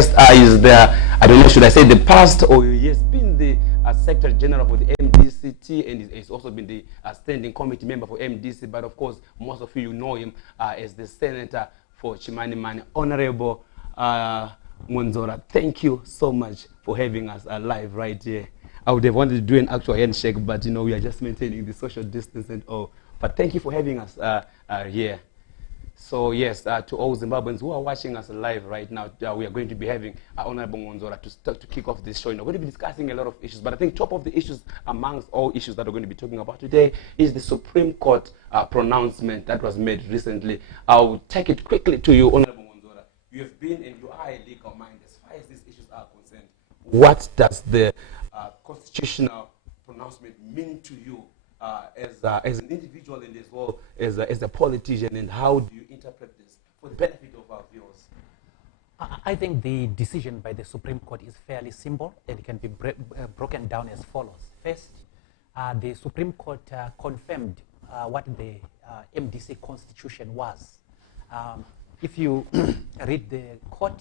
guest is the, I don't know, should I say the past, or he has been the Secretary General for the MDCT, and he's also been the standing committee member for MDC, but of course, most of you know him as the Senator for Chimanimani, Honorable Mwonzora. Thank you so much for having us live right here. I would have wanted to do an actual handshake, but you know, we are just maintaining the social distance and all. But thank you for having us here. So yes, to all Zimbabweans who are watching us live right now, we are going to be having Honorable Mwonzora to kick off this show. We're going to be discussing a lot of issues, but I think top of the issues amongst all issues that we're going to be talking about today is the Supreme Court pronouncement that was made recently. I'll take it quickly to you, Honorable Mwonzora. You have been and you are a legal mind as far as these issues are concerned. What does the constitutional pronouncement mean to you as an individual and as well as a politician, and how do you interpret this for the benefit of our viewers? I think the decision by the Supreme Court is fairly simple, and it can be broken down as follows. First, the Supreme Court confirmed what the MDC constitution was. If you read the court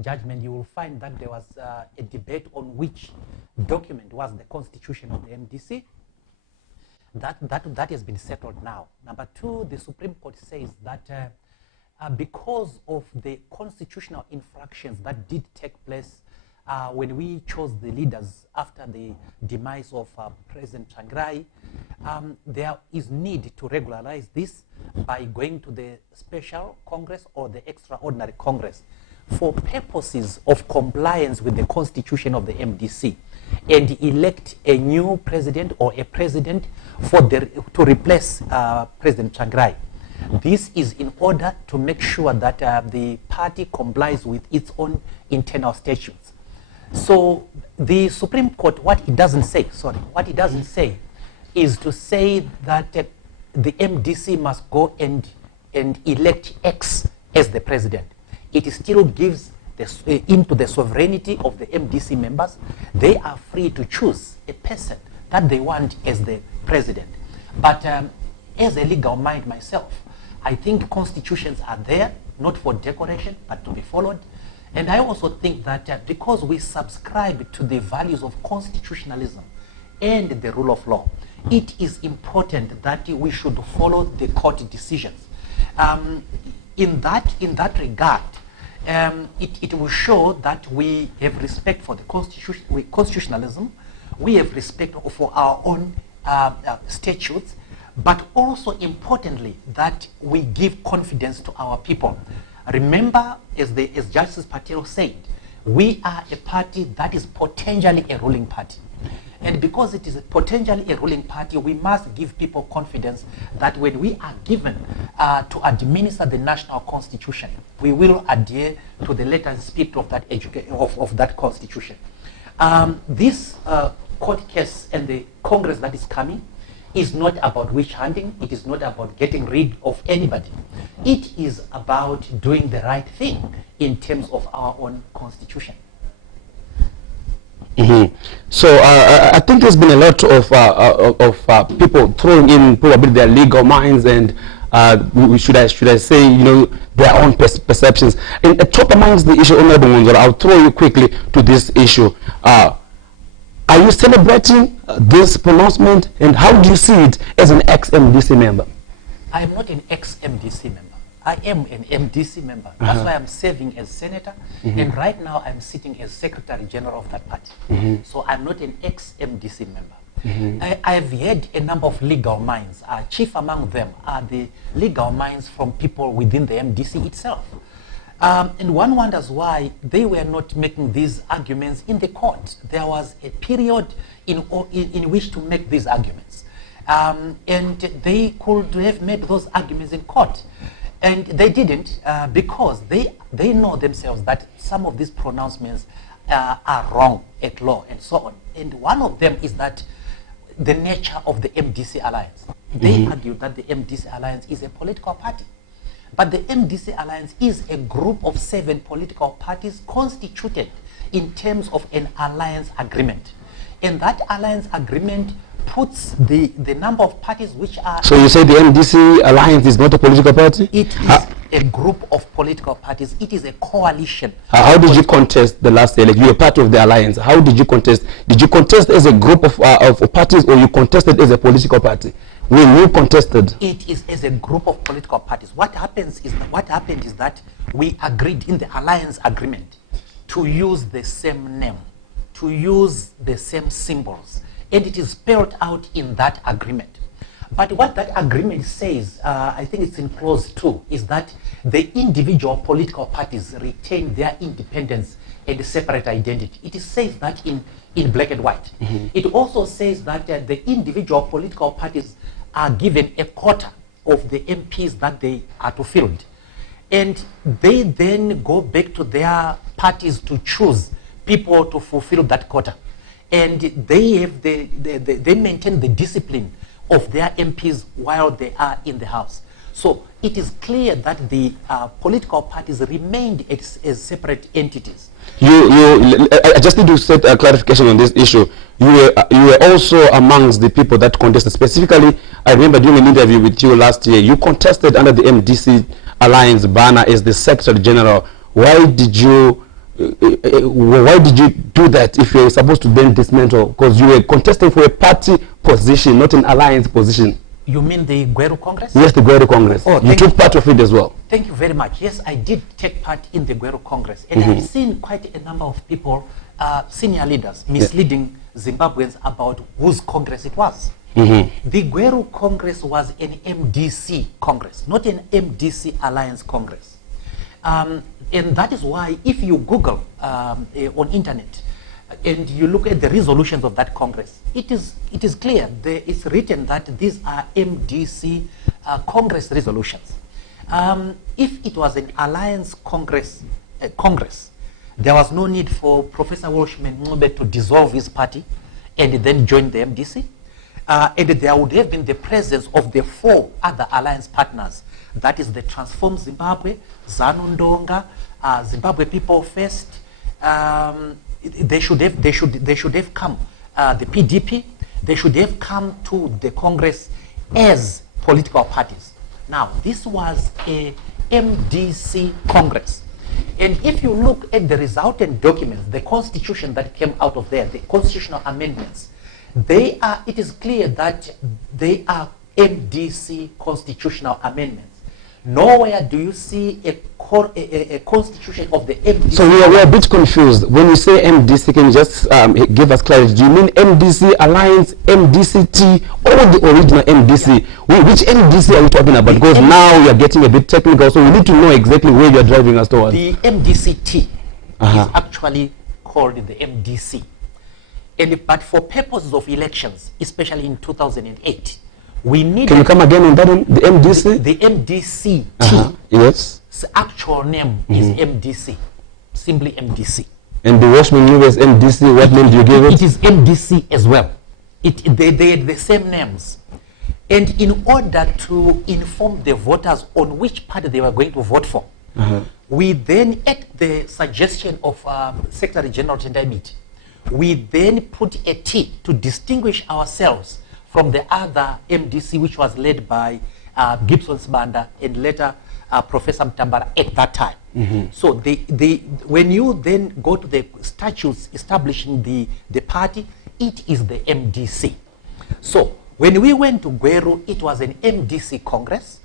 judgment, you will find that there was a debate on which document was the constitution of the MDC. That has been settled now. Number two, the Supreme Court says that because of the constitutional infractions that did take place when we chose the leaders after the demise of President Tsvangirai, there is need to regularize this by going to the special Congress or the extraordinary Congress for purposes of compliance with the constitution of the MDC, and elect a new president or a president to replace President Tsvangirai. This is in order to make sure that the party complies with its own internal statutes. So the Supreme Court, what it doesn't say is to say that the MDC must go and elect X as the president. It still gives into the sovereignty of the MDC members. They are free to choose a person that they want as the president. But as a legal mind myself, I think constitutions are there, not for decoration, but to be followed. And I also think that because we subscribe to the values of constitutionalism and the rule of law, it is important that we should follow the court decisions. In that regard, it will show that we have respect for the constitutionalism, we have respect for our own statutes, but also importantly that we give confidence to our people. Remember, as Justice Patel said, we are a party that is potentially a ruling party. And because it is potentially a ruling party, we must give people confidence that when we are given to administer the national constitution, we will adhere to the letter and spirit of that constitution. This court case and the Congress that is coming is not about witch hunting. It is not about getting rid of anybody. It is about doing the right thing in terms of our own constitution. So I think there's been a lot of people throwing in probably their legal minds and should I say, you know, their own perceptions. And top amongst the issue, Honorable Mwonzora, I'll throw you quickly to this issue. Are you celebrating this pronouncement, and how do you see it as an ex-MDC member? I am not an ex-MDC member. I am an MDC member. That's why I'm serving as senator, and right now I'm sitting as Secretary General of that party. So I'm not an ex-MDC member. I've had a number of legal minds. Chief among them are the legal minds from people within the MDC itself. And one wonders why they were not making these arguments in the court. There was a period in which to make these arguments. And they could have made those arguments in court. And they didn't because they know themselves that some of these pronouncements are wrong at law and so on. And one of them is that the nature of the MDC alliance. They argue that the MDC alliance is a political party. But the MDC alliance is a group of 7 political parties constituted in terms of an alliance agreement. And that alliance agreement puts the number of parties which are... So you say the MDC alliance is not a political party? It is. a group of political parties. It is a coalition. How did you contest the last election? You were part of the alliance. How did you contest? Did you contest as a group of parties, or you contested as a political party? When you contested, it is as a group of political parties. What happened is that we agreed in the alliance agreement to use the same name, to use the same symbols, and it is spelled out in that agreement. But what that agreement says, I think it's in clause 2, is that the individual political parties retain their independence and separate identity. It says that in black and white. Mm-hmm. It also says that the individual political parties are given a quota of the MPs that they are to field. And they then go back to their parties to choose people to fulfill that quota. And they maintain the discipline of their MPs while they are in the House. So it is clear that the political parties remained as separate entities. I just need to set a clarification on this issue. You were also amongst the people that contested. Specifically, I remember doing an interview with you last year. You contested under the MDC Alliance banner as the Secretary General. Why did you do that if you were supposed to then dismantle? Because you were contesting for a party position, not an alliance position. You mean the Gweru Congress? Yes, the Gweru Congress. Oh, you took part of it as well. Thank you very much. Yes, I did take part in the Gweru Congress. And I've seen quite a number of people, senior leaders, misleading Zimbabweans about whose Congress it was. The Gweru Congress was an MDC Congress, not an MDC Alliance Congress. And that is why if you Google on internet and you look at the resolutions of that Congress, it is clear. It's written that these are MDC Congress resolutions. If it was an Alliance Congress, there was no need for Professor Walshman Ngcobe to dissolve his party and then join the MDC. And there would have been the presence of the 4 other alliance partners. That is the Transform Zimbabwe, ZANU Ndonga, Zimbabwe People First. They should have come. The PDP, they should have come to the Congress as political parties. Now, this was a MDC Congress. And if you look at the resultant documents, the constitution that came out of there, the constitutional amendments, it is clear that they are MDC constitutional amendments. Nowhere do you see a constitution of the MDC. So we are a bit confused. When you say MDC, can you just give us clarity? Do you mean MDC Alliance, MDCT, or the original MDC? Yeah. Which MDC are you talking about? Because now we are getting a bit technical, so we need to know exactly where you are driving us towards. The MDCT is actually called the MDC. But for purposes of elections, especially in 2008, we need. Can you come again on that one? The MDC? The MDCT. Yes. Its actual name is MDC. Simply MDC. And the Washman News MDC, what name do you give it? It is MDC as well. They had the same names. And in order to inform the voters on which party they were going to vote for, we then, at the suggestion of Secretary General Tendai, we then put a T to distinguish ourselves from the other MDC, which was led by Gibson Sibanda and later Professor Mtambara at that time. So when you then go to the statutes establishing the party, it is the MDC. So when we went to Gweru, it was an MDC Congress.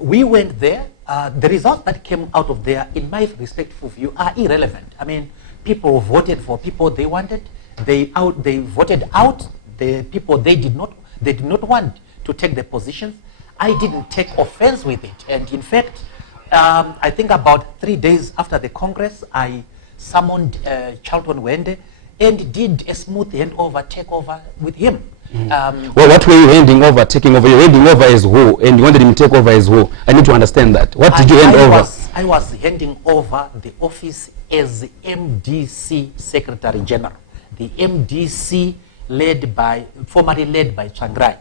We went there. The results that came out of there, in my respectful view, are irrelevant. I mean, people voted for people they wanted. They voted out the people they did not want to take the positions. I didn't take offense with it. And in fact, I think about 3 days after the Congress, I summoned Charlton Wende and did a smooth takeover with him. Well, what were you handing over, taking over? You were handing over as who? And you wanted him to take over as who? I need to understand that. What did you hand over? I was handing over the office as MDC Secretary General. The MDC formerly led by Changrai.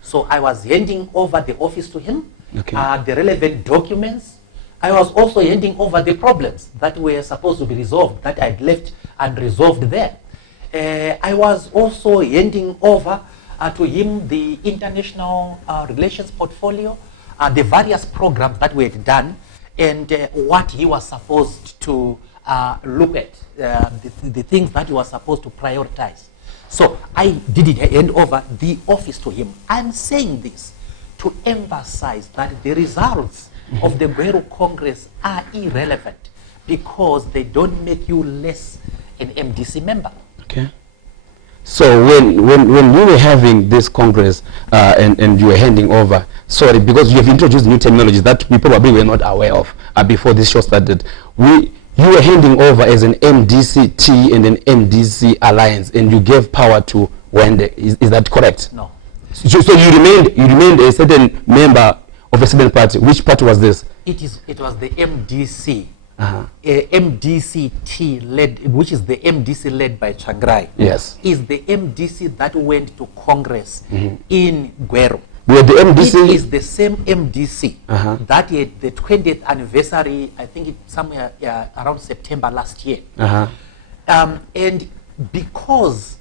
So I was handing over the office to him, the relevant documents. I was also handing over the problems that were supposed to be resolved, that I'd left unresolved there. I was also handing over to him the international relations portfolio. the various programs that we had done and what he was supposed to look at, the things that he was supposed to prioritize. So I did hand over the office to him. I'm saying this to emphasize that the results of the Gweru Congress are irrelevant because they don't make you less an MDC member. Okay. So when you were having this Congress and you were handing over, sorry, because you have introduced new terminologies that we probably were not aware of before this show started. You were handing over as an MDC-T and an MDC alliance, and you gave power to Wende. Is that correct? No. So you remained a certain member of a certain party. Which party was this? It was the MDC. MDC-T led, which is the MDC led by Chagrai. Yes. Is the MDC that went to Congress in Gweru. Where the MDC it is the same MDC that had the 20th anniversary, I think it's somewhere around September last year. And because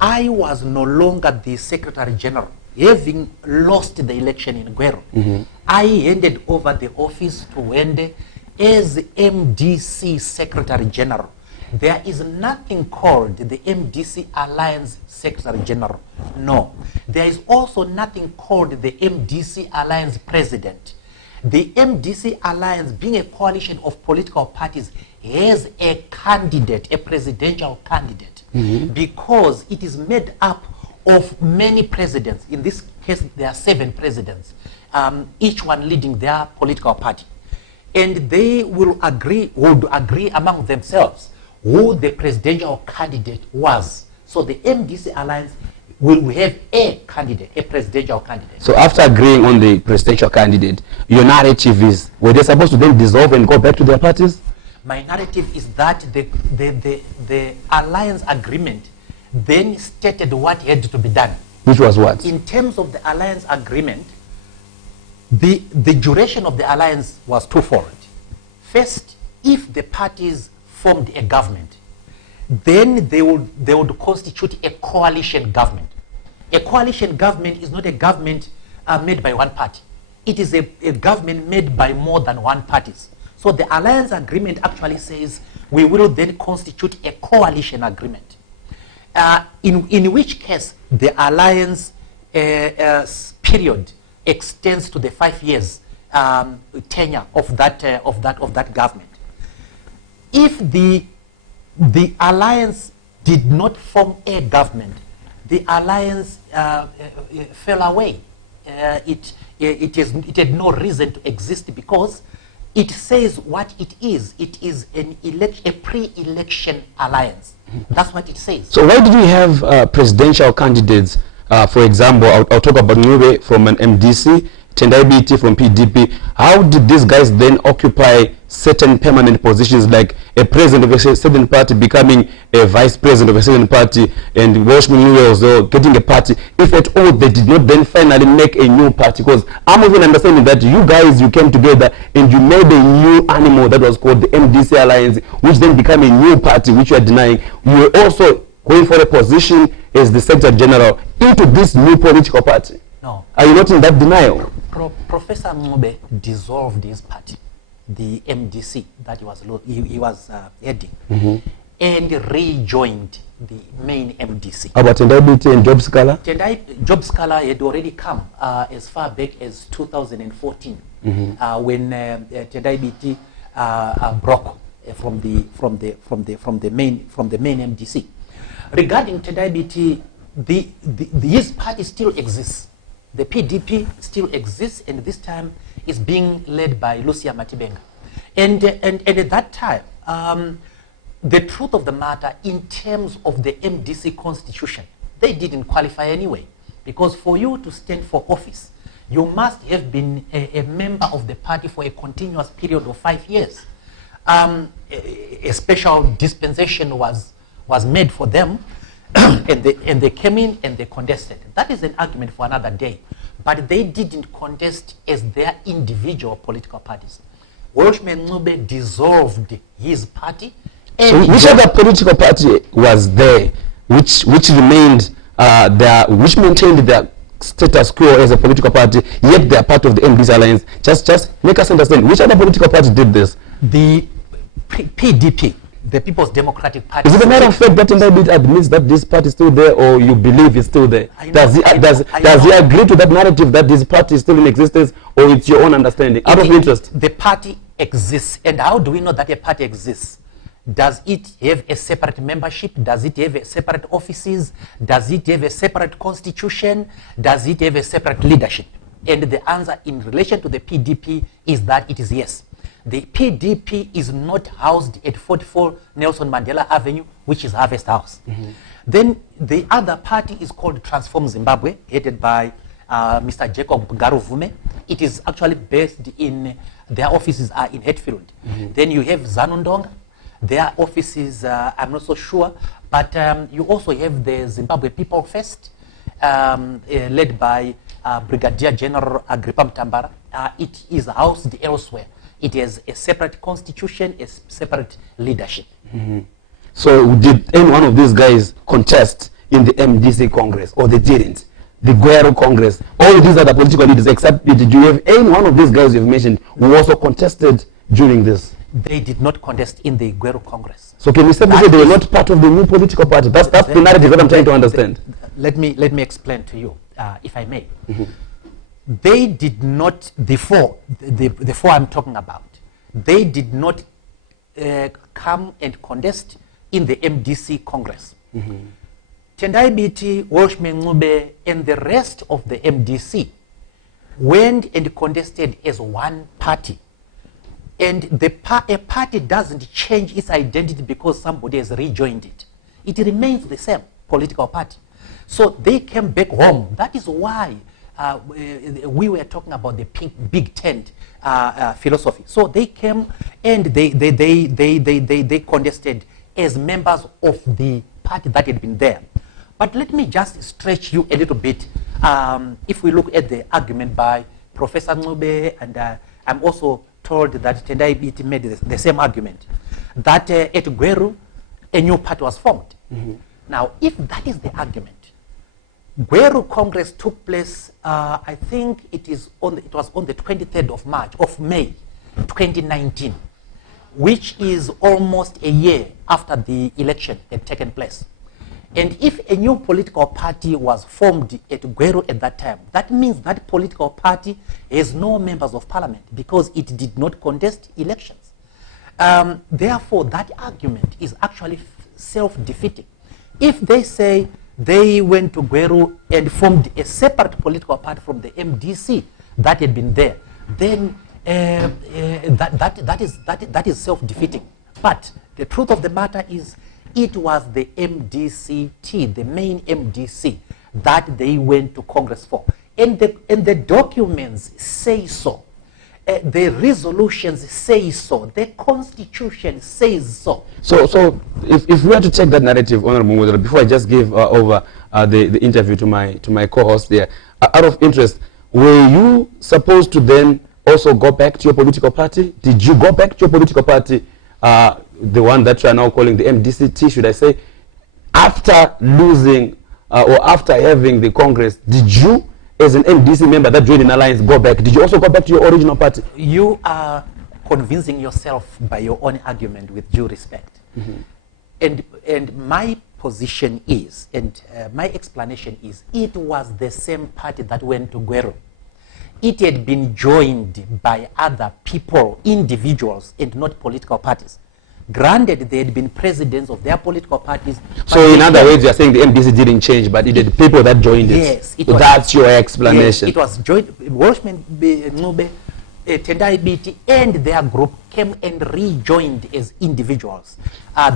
I was no longer the Secretary General, having lost the election in Gweru, I handed over the office to Wende as MDC Secretary General. There is nothing called the MDC Alliance Secretary General. No. There is also nothing called the MDC Alliance President. The MDC Alliance, being a coalition of political parties, has a candidate, a presidential candidate, because it is made up of many presidents. In this case, there are 7 presidents, each one leading their political party. And they would agree among themselves who the presidential candidate was. So the MDC Alliance will have a candidate, a presidential candidate. So after agreeing on the presidential candidate, your narrative is, were they supposed to then dissolve and go back to their parties? My narrative is that the alliance agreement then stated what had to be done. Which was what? In terms of the alliance agreement, the duration of the alliance was twofold. First, if the parties formed a government, then they would constitute a coalition government. A coalition government is not a government made by one party. It is a government made by more than one parties. So the alliance agreement actually says we will then constitute a coalition agreement. In which case the alliance period extends to the 5 years tenure of that government. If the alliance did not form a government, the alliance fell away. It had no reason to exist because it says what it is. It is a pre-election alliance. That's what it says. So why did we have presidential candidates? For example, I'll talk about Nube from an MDC, Tendai BT from PDP. How did these guys then occupy certain permanent positions, like a president of a certain party becoming a vice president of a certain party, and Welshman Nube also getting a party, if at all they did not then finally make a new party? Because I'm even understanding that you guys, you came together and you made a new animal that was called the MDC Alliance, which then became a new party, which you are denying. You were also going for a position as the Secretary General into this new political party. No. Are you not in that denial? Professor Mube dissolved his party, the MDC that he was heading, and rejoined the main MDC. How about Tendai BT and Job Scala? Job Scala had already come as far back as 2014, when Tendai BT broke from the main MDC. Regarding Tendai BT, his party still exists. The PDP still exists, and this time is being led by Lucia Matibenga. And at that time, the truth of the matter, in terms of the MDC constitution, they didn't qualify anyway. Because for you to stand for office, you must have been a member of the party for a continuous period of 5 years. A special dispensation was made for them, and they came in and they contested. That is an argument for another day. But they didn't contest as their individual political parties. Welshman Nube dissolved his party. So which other political party was there which remained which maintained their status quo as a political party, yet they are part of the MDC alliance. Just make us understand, which other political party did this? The PDP, the People's Democratic Party. Is it a matter of fact that Ndayibit admits that this party is still there, or you believe it's still there? Does he agree to that narrative that this party is still in existence, or it's your own understanding? Out of interest. The party exists, and how do we know that a party exists? Does it have a separate membership? Does it have a separate offices? Does it have a separate constitution? Does it have a separate leadership? And the answer in relation to the PDP is that it is yes. The PDP is not housed at 44 Nelson Mandela Avenue, which is Harvest House. Then the other party is called Transform Zimbabwe, headed by Mr. Jacob Garuvume. It is actually based in, their offices are in Hatfield. Then you have Zanundonga. Their offices, I'm not so sure, but you also have the Zimbabwe People First, led by Brigadier General Agrippa Mtambara. It is housed elsewhere. It has a separate constitution, a separate leadership. So did any one of these guys contest in the MDC Congress, or they didn't? The Guero Congress, all these other political leaders, except did you have any one of these guys you've mentioned who also contested during this? They did not contest in the Guero Congress. So can we say they were not part of the new political party? That's the narrative that I'm trying to understand. Let me explain to you, if I may. They did not, the four I'm talking about, they did not come and contest in the MDC Congress. Tendai Biti, Walshman Ngube, and the rest of the MDC went and contested as one party. And a party doesn't change its identity because somebody has rejoined it. It remains the same political party. So they came back home. That is why we were talking about the big tent philosophy. So they came and they contested as members of the party that had been there. But let me just stretch you a little bit. If we look at the argument by Professor Ngube, and I'm also told that Tendai Biti made the same argument, that at Guero, a new party was formed. Now, if that is the argument, Guero Congress took place, I think it was on the 23rd of May, 2019, which is almost a year after the election had taken place. And if a new political party was formed at Guero at that time, that means that political party has no members of parliament because it did not contest elections. Therefore, that argument is actually self-defeating. If they say they went to Guero and formed a separate political party from the MDC that had been there, then that is self-defeating. But the truth of the matter is, it was the MDCT, the main MDC, that they went to Congress for. And the documents say so. The resolutions say so. The Constitution says so. So if we were to take that narrative, Honorable Mwonzora, before I just give over the interview to my co-host there, out of interest, were you supposed to then also go back to your political party? Did you go back to your political party, the one that you are now calling the MDCT, should I say, after losing or after having the Congress? Did you, as an MDC member that joined an alliance, go back? Did you also go back to your original party? You are convincing yourself by your own argument, with due respect. And my position is, and my explanation is, it was the same party that went to Guero. It had been joined by other people, individuals, and not political parties. Granted, they had been presidents of their political parties. So in other words, you are saying the MDC didn't change, but it had people that joined it. Yes. So that's your explanation. Yes, it was joined. Walshman Ngube, Tendai Biti, and their group came and rejoined as individuals.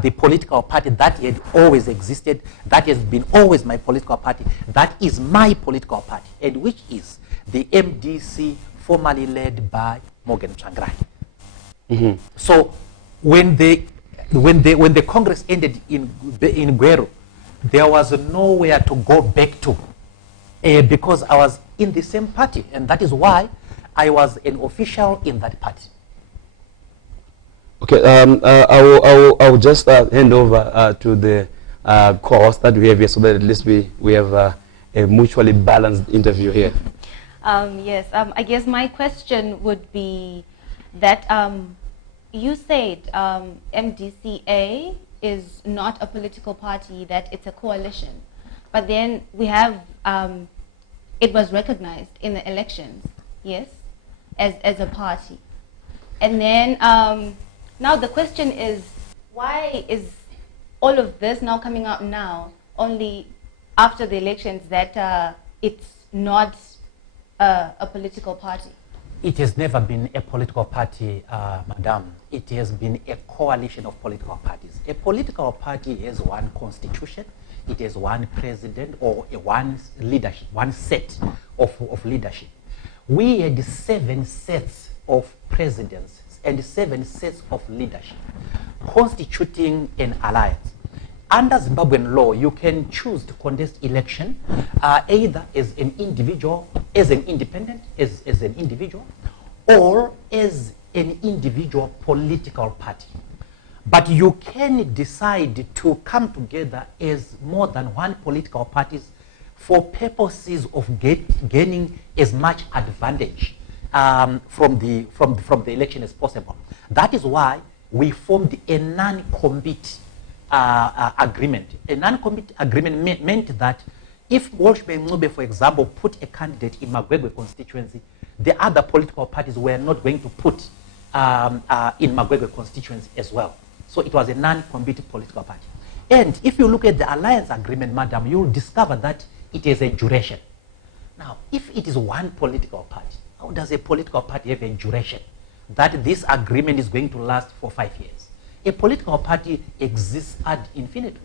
The political party that had always existed, that has been always my political party, that is my political party, and which is the MDC, formerly led by Morgan Tsvangirai. So when the Congress ended in Guero, there was nowhere to go back to because I was in the same party, and that is why I was an official in that party. Okay, I will just hand over to the co-host that we have here, so that at least we have a mutually balanced interview here. Yes, I guess my question would be that you said MDCA is not a political party, that it's a coalition. But then we have, it was recognized in the elections, yes, as a party. And then now the question is, why is all of this now coming out now, only after the elections, that it's not a political party? It has never been a political party, Madam. It has been a coalition of political parties. A political party has one constitution, it has one president or one leadership, one set of leadership. We had 7 sets of presidents and 7 sets of leadership constituting an alliance. Under Zimbabwean law, you can choose to contest election either as an individual, as an independent, as an individual, or as an individual political party. But you can decide to come together as more than one political parties for purposes of gaining as much advantage from the election as possible. That is why we formed a non-compete agreement. A non-compete agreement meant that if Walshman Ncube, for example, put a candidate in Magwegwe constituency, the other political parties were not going to put in Magwegwe constituency as well. So it was a non-compete political party. And if you look at the alliance agreement, Madam, you will discover that it is a duration. Now, if it is one political party, how does a political party have a duration that this agreement is going to last for 5 years? A political party exists ad infinitum.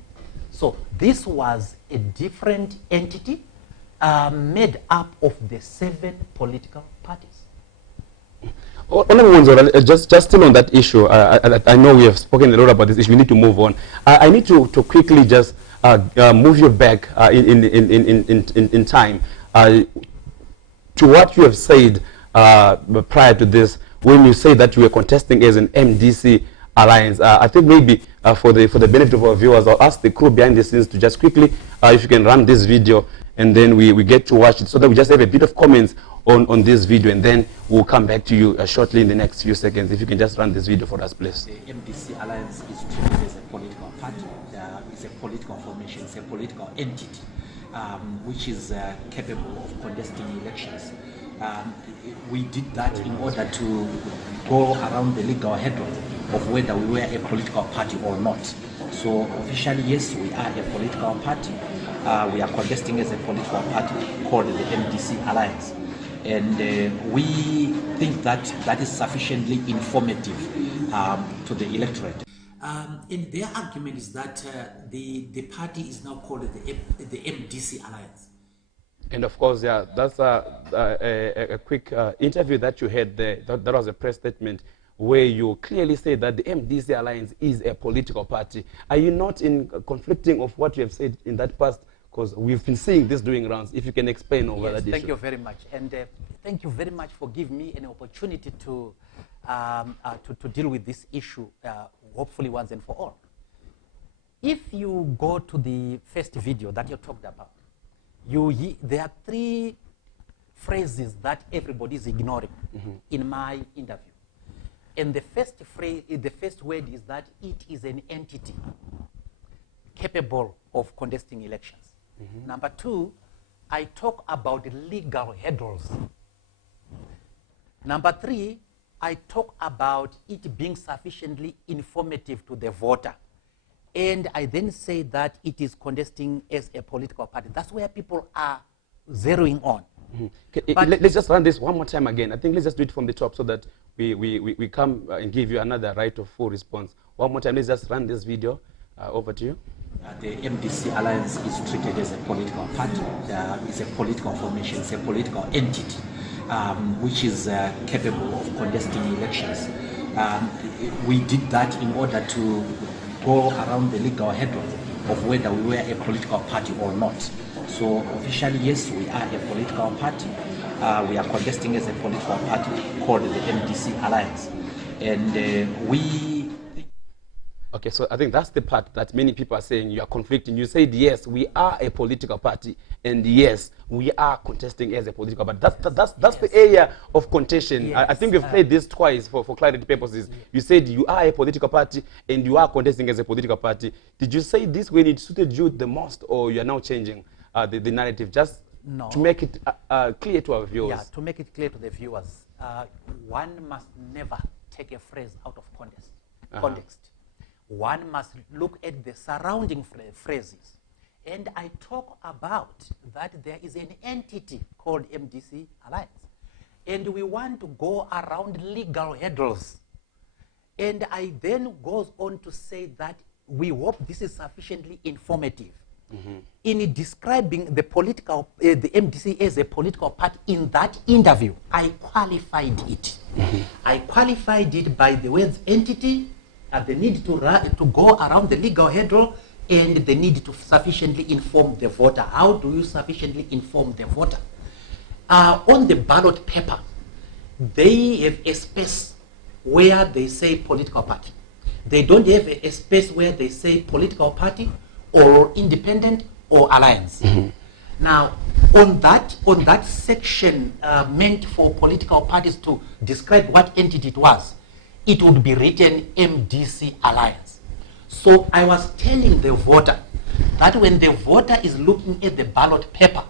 So this was a different entity made up of the 7 political parties. Mwonzora, just still on that issue, I know we have spoken a lot about this issue. We need to move on. I need to quickly just move you back in time to what you have said prior to this, when you say that you were contesting as an MDC alliance. I think maybe for the benefit of our viewers, I'll ask the crew behind the scenes to just quickly, if you can run this video, and then we get to watch it, so that we just have a bit of comments on this video, and then we'll come back to you shortly in the next few seconds. If you can just run this video for us, please. The MDC alliance is treated as a political party. It's a political formation, it's a political entity which is capable of contesting elections. We did that in order to go around the legal hurdle of whether we were a political party or not. So officially, yes, we are a political party. We are contesting as a political party called the MDC Alliance. And we think that that is sufficiently informative to the electorate. And their argument is that the party is now called the MDC Alliance. And of course, yeah, that's a quick interview that you had there. That was a press statement where you clearly say that the MDC Alliance is a political party. Are you not in conflicting of what you have said in that past? Because we've been seeing this doing rounds. If you can explain over that issue. Thank you very much. And thank you very much for giving me an opportunity to deal with this issue, hopefully once and for all. If you go to the first video that you talked about, there are 3 phrases that everybody is ignoring in my interview. And the first phrase, the first word is that it is an entity capable of contesting elections. Number 2, I talk about legal hurdles. Number 3, I talk about it being sufficiently informative to the voter. And I then say that it is contesting as a political party. That's where people are zeroing on. Let's just run this one more time again. I think let's just do it from the top so that we come and give you another right of full response. One more time, let's just run this video. Over to you. The MDC Alliance is treated as a political party. It's a political formation, it's a political entity which is capable of contesting elections. We did that in order to go around the legal hurdle of whether we were a political party or not. So officially, yes, we are a political party. We are contesting as a political party called the MDC Alliance. And we... Okay, so I think that's the part that many people are saying you are conflicting. You said, yes, we are a political party, and yes, we are contesting as a political party. That's the area of contention. Yes. I think we've played this twice for clarity purposes. Yes. You said you are a political party, and you are contesting as a political party. Did you say this when it suited you the most, or you are now changing the narrative just to make it clear to our viewers? Yeah, to make it clear to the viewers, one must never take a phrase out of context. One must look at the surrounding phrases. And I talk about that there is an entity called MDC Alliance. And we want to go around legal hurdles. And I then goes on to say that we hope this is sufficiently informative. In describing the MDC as a political party in that interview, I qualified it. I qualified it by the words entity, the need to go around the legal hurdle, and the need to sufficiently inform the voter. How do you sufficiently inform the voter? On the ballot paper, they have a space where they say political party. They don't have a space where they say political party or independent or alliance. Now, on that section meant for political parties to describe what entity it was, it would be written MDC Alliance. So I was telling the voter that when the voter is looking at the ballot paper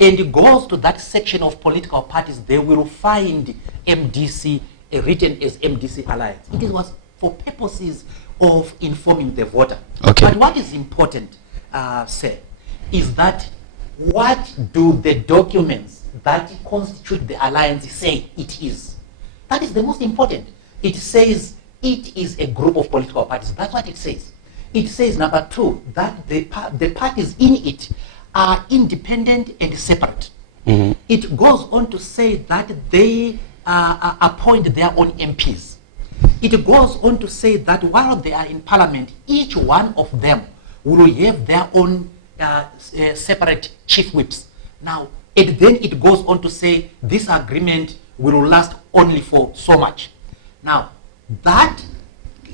and goes to that section of political parties, they will find MDC written as MDC Alliance. It was for purposes of informing the voter. Okay. But what is important, sir, is that what do the documents that constitute the alliance say it is? That is the most important. It says it is a group of political parties. That's what it says. It says, number two, that the parties in it are independent and separate. It goes on to say that they appoint their own MPs. It goes on to say that while they are in parliament, each one of them will have their own separate chief whips. Now, and then it goes on to say this agreement will last only for so much. Now, that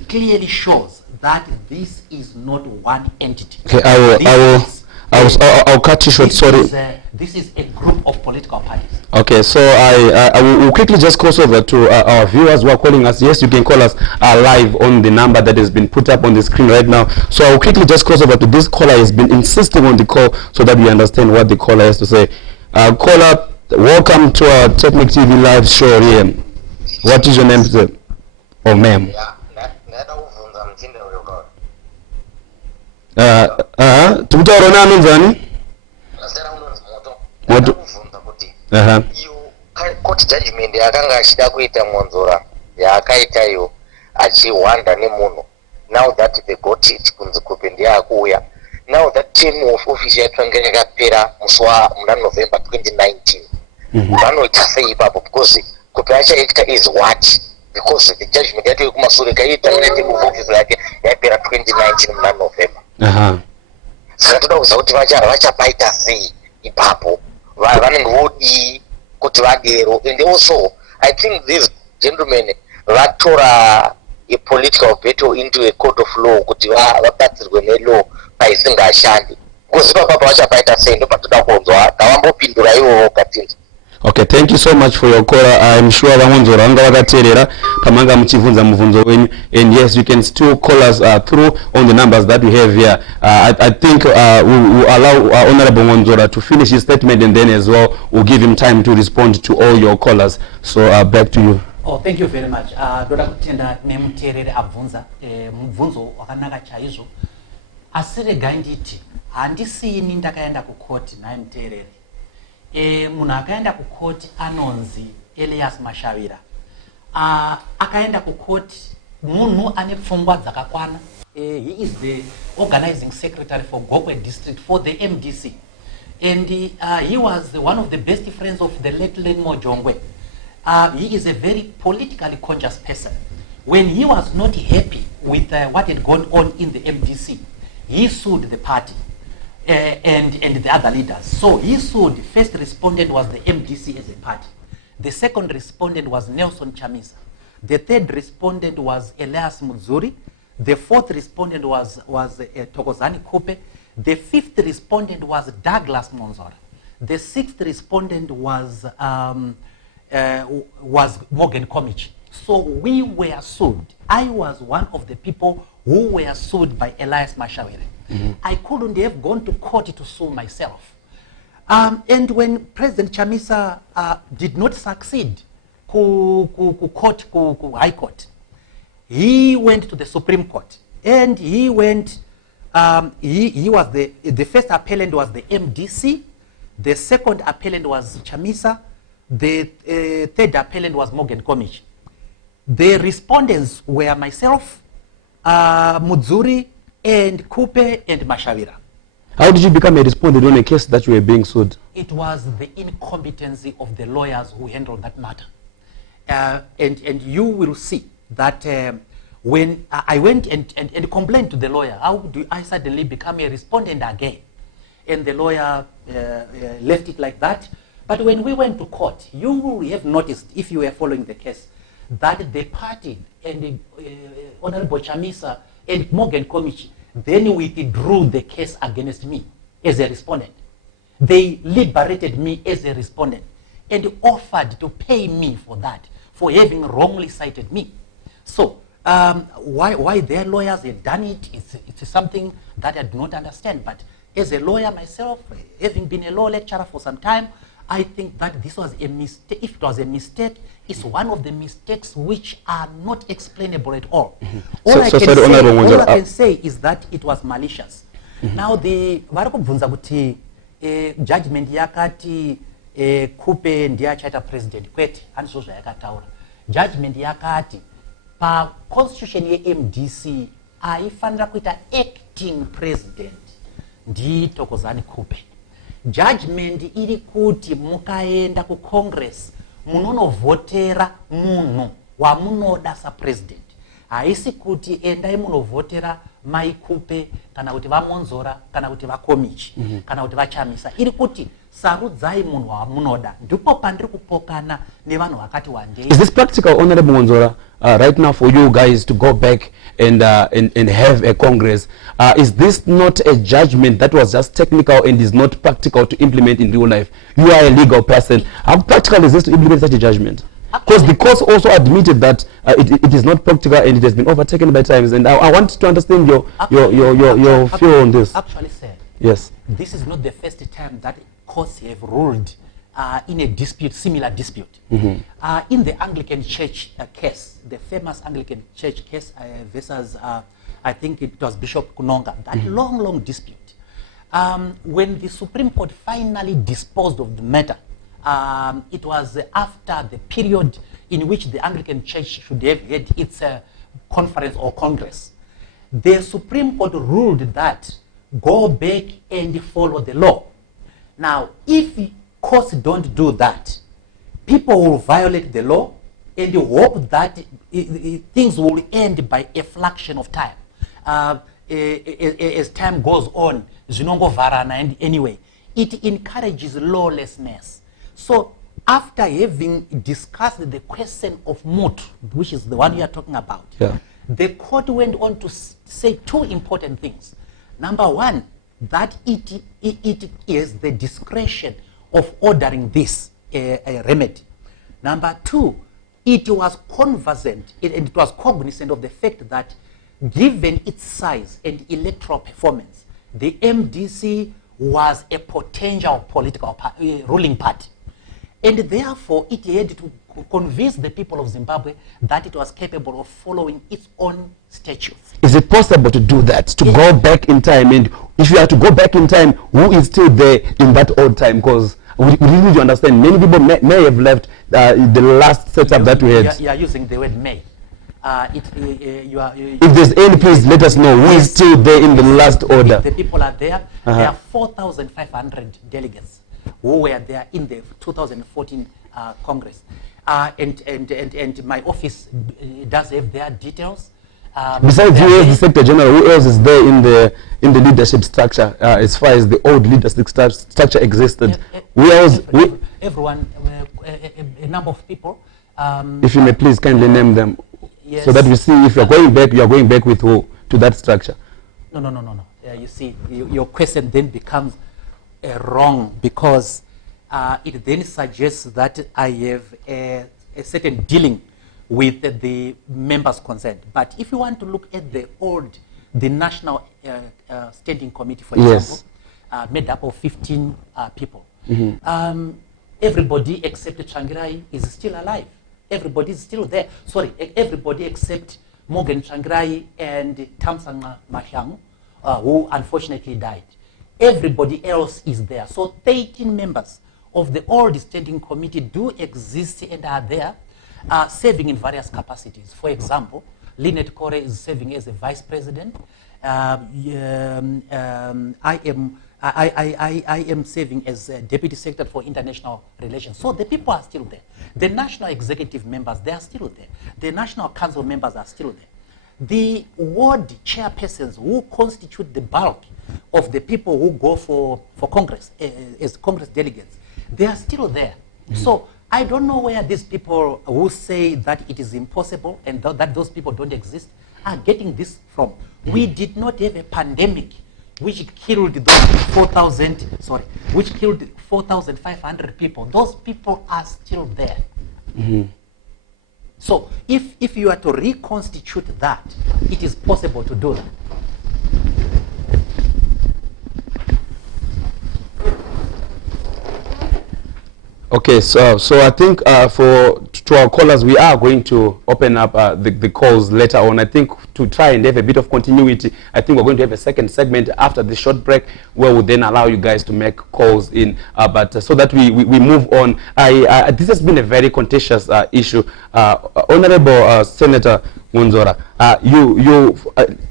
clearly shows that this is not one entity. Okay, I'll cut you short. Sorry. This is a group of political parties. Okay, so I will quickly just cross over to our viewers who are calling us. Yes, you can call us live on the number that has been put up on the screen right now. So I will quickly just cross over to this caller. Has been insisting on the call so that we understand what the caller has to say. Caller, welcome to our Technic TV live show here. What is your name, sir? Or ma'am? Tukutaura nani nzani? Court judgment yakanga achida kuita Mwonzora yakaitayo achiwanda nemuno. Now that they got it kunzi kupendia akuya. Now that team of office yatwangere kapera muswa muna November 2019. Vanoita sei ipapo because kupeacha itka is what? Because the judgment yati kumasure kaita mune move office yake yapera 2019 muna November. Saka toda kuza kuti vachapaita sei ipapo vanengodi kuti vadero. And also I think these gentlemen vatora a political battle into a court of law kuti vabatsirwe nelaw paisingashandi because ipapo vachapaita sei ndo patoda kunzwa kavambopindura ivovo katinzi. Okay, thank you so much for your call. I'm sure Mwonzora vanga vakateerera pamanga muchibvunza mubvunzo wenyu, and yes, you can still call us through on the numbers that we have here. I think we'll allow Honorable Mwonzora to finish his statement, and then as well we'll give him time to respond to all your callers. So back to you. Oh, thank you very much. Doda kutenda nemuteereri abvunza mubvunzo wakanaka chaizvo. Asirega nditi handisini ndakaenda kukoti naye muteereri. Munhu akaenda kukoti anonzi Elias Mashavira. Akaenda kukoti munhu ane pfungwa dzakakwana. He is the organizing secretary for Gokwe district for the MDC. And he was one of the best friends of the late Mojongwe. He is a very politically conscious person. When he was not happy with what had gone on in the MDC, he sued the party. And the other leaders. So he sued. The first respondent was the MDC as a party. The second respondent was Nelson Chamisa. The third respondent was Elias Muzuri. The fourth respondent was Thokozani Kupe. The fifth respondent was Douglas Mwonzora. The sixth respondent was Morgan Comich. So we were sued. I was one of the people who were sued by Elias Mashawere. I couldn't have gone to court to sue myself. And when President Chamisa did not succeed ku High Court, he went to the Supreme Court. And he went, he was the first appellant was the MDC, the second appellant was Chamisa, the third appellant was Morgan Comich. The respondents were myself, Mudzuri, and Kupe, and Mashawira. How did you become a respondent on a case that you were being sued? It was the incompetency of the lawyers who handled that matter. And you will see that when I went and complained to the lawyer, how do I suddenly become a respondent again? And the lawyer left it like that. But when we went to court, you will have noticed, if you were following the case, that the party and Honorable Chamisa and Morgan Comich then withdrew the case against me as a respondent. They liberated me as a respondent and offered to pay me for that, for having wrongly cited me. So why their lawyers had done it, it's something that I do not understand. But as a lawyer myself, having been a law lecturer for some time, I think that this was a mistake. If it was a mistake, it's one of the mistakes which are not explainable at all. All I can say is that it was malicious. Now the varikubvunza kuti judgment yakati Kupe ndiye achaita president kwete handizvo zvayakataura. Judgment yakati pa constitution ye MDC aifanira kuita acting president ndi Thokozani Kupe. Judgment iri kuti mukaenda ku Congress munonovhotera munhu wamunoda sa president. Haisi kuti endai munovhotera Mai Kupe kana kuti vaMwonzora kana kuti vaComich kana kuti vaChamisa. Iri kuti sarudzai munhu wamunoda. Ndipo pandiri kupokana nevanhu vakati wandei. Is this practical, Honorable Mwonzora, right now for you guys to go back and have a Congress? Is this not a judgment that was just technical and is not practical to implement in real life? You are a legal person. How practical is this to implement such a judgment? Because the court also admitted that it is not practical and it has been overtaken by times. And I want to understand your view on this. Actually, sir, yes, this is not the first time that courts have ruled in a dispute, similar dispute. In the Anglican Church case, the famous Anglican Church case versus, I think it was Bishop Kunonga, that long dispute. When the Supreme Court finally disposed of the matter, it was after the period in which the Anglican Church should have had its conference or congress. The Supreme Court ruled that go back and follow the law. Now, if courts don't do that, people will violate the law and hope that things will end by a fraction of time. As time goes on, zinongo varana, and anyway, it encourages lawlessness. So after having discussed the question of moot, which is the one you are talking about, the court went on to say two important things. Number one, that it is the discretion of ordering this remedy. Number two, it was conversant, it was cognizant of the fact that given its size and electoral performance, the MDC was a potential political ruling party. And therefore, it had to convince the people of Zimbabwe that it was capable of following its own statutes. Is it possible to do that, to go back in time? And if you are to go back in time, who is still there in that old time? Because we need to understand, many people may have left the last setup that we had. You are using the word may. If there's any, please let us know who is still there in the last order. The people are there. There are 4,500 delegates who were there in the 2014 Congress. And my office does have their details. Besides you as the Secretary General, who else is there in the leadership structure as far as the old leadership structure existed? Who else? Everyone, a number of people. If you may please kindly name them. Yes. So that we see if you're going back, you are going back with who to that structure. No. You see, your question then becomes wrong, because it then suggests that I have a certain dealing with the members concerned. But if you want to look at the National Standing Committee, for example, made up of 15 people, everybody except Changirai is still alive. Everybody is still there. Sorry, everybody except Morgan Changirai and Tamsang Mahyang, who unfortunately died. Everybody else is there. So 13 members of the old standing committee do exist and are there, serving in various capacities. For example, Lynette Kore is serving as a vice president. I am serving as a deputy secretary for international relations. So the people are still there. The national executive members, they are still there. The national council members are still there. The ward chairpersons who constitute the bulk of the people who go for Congress, as Congress delegates, they are still there. So I don't know where these people who say that it is impossible and that those people don't exist are getting this from. We did not have a pandemic which killed those 4,500 people. Those people are still there. So if you are to reconstitute that, it is possible to do that. Okay, so I think to our callers, we are going to open up the calls later on. I think to try and have a bit of continuity, I think we're going to have a second segment after the short break where we'll then allow you guys to make calls in. But so that we move on, this has been a very contentious issue. Honorable Senator Mwonzora,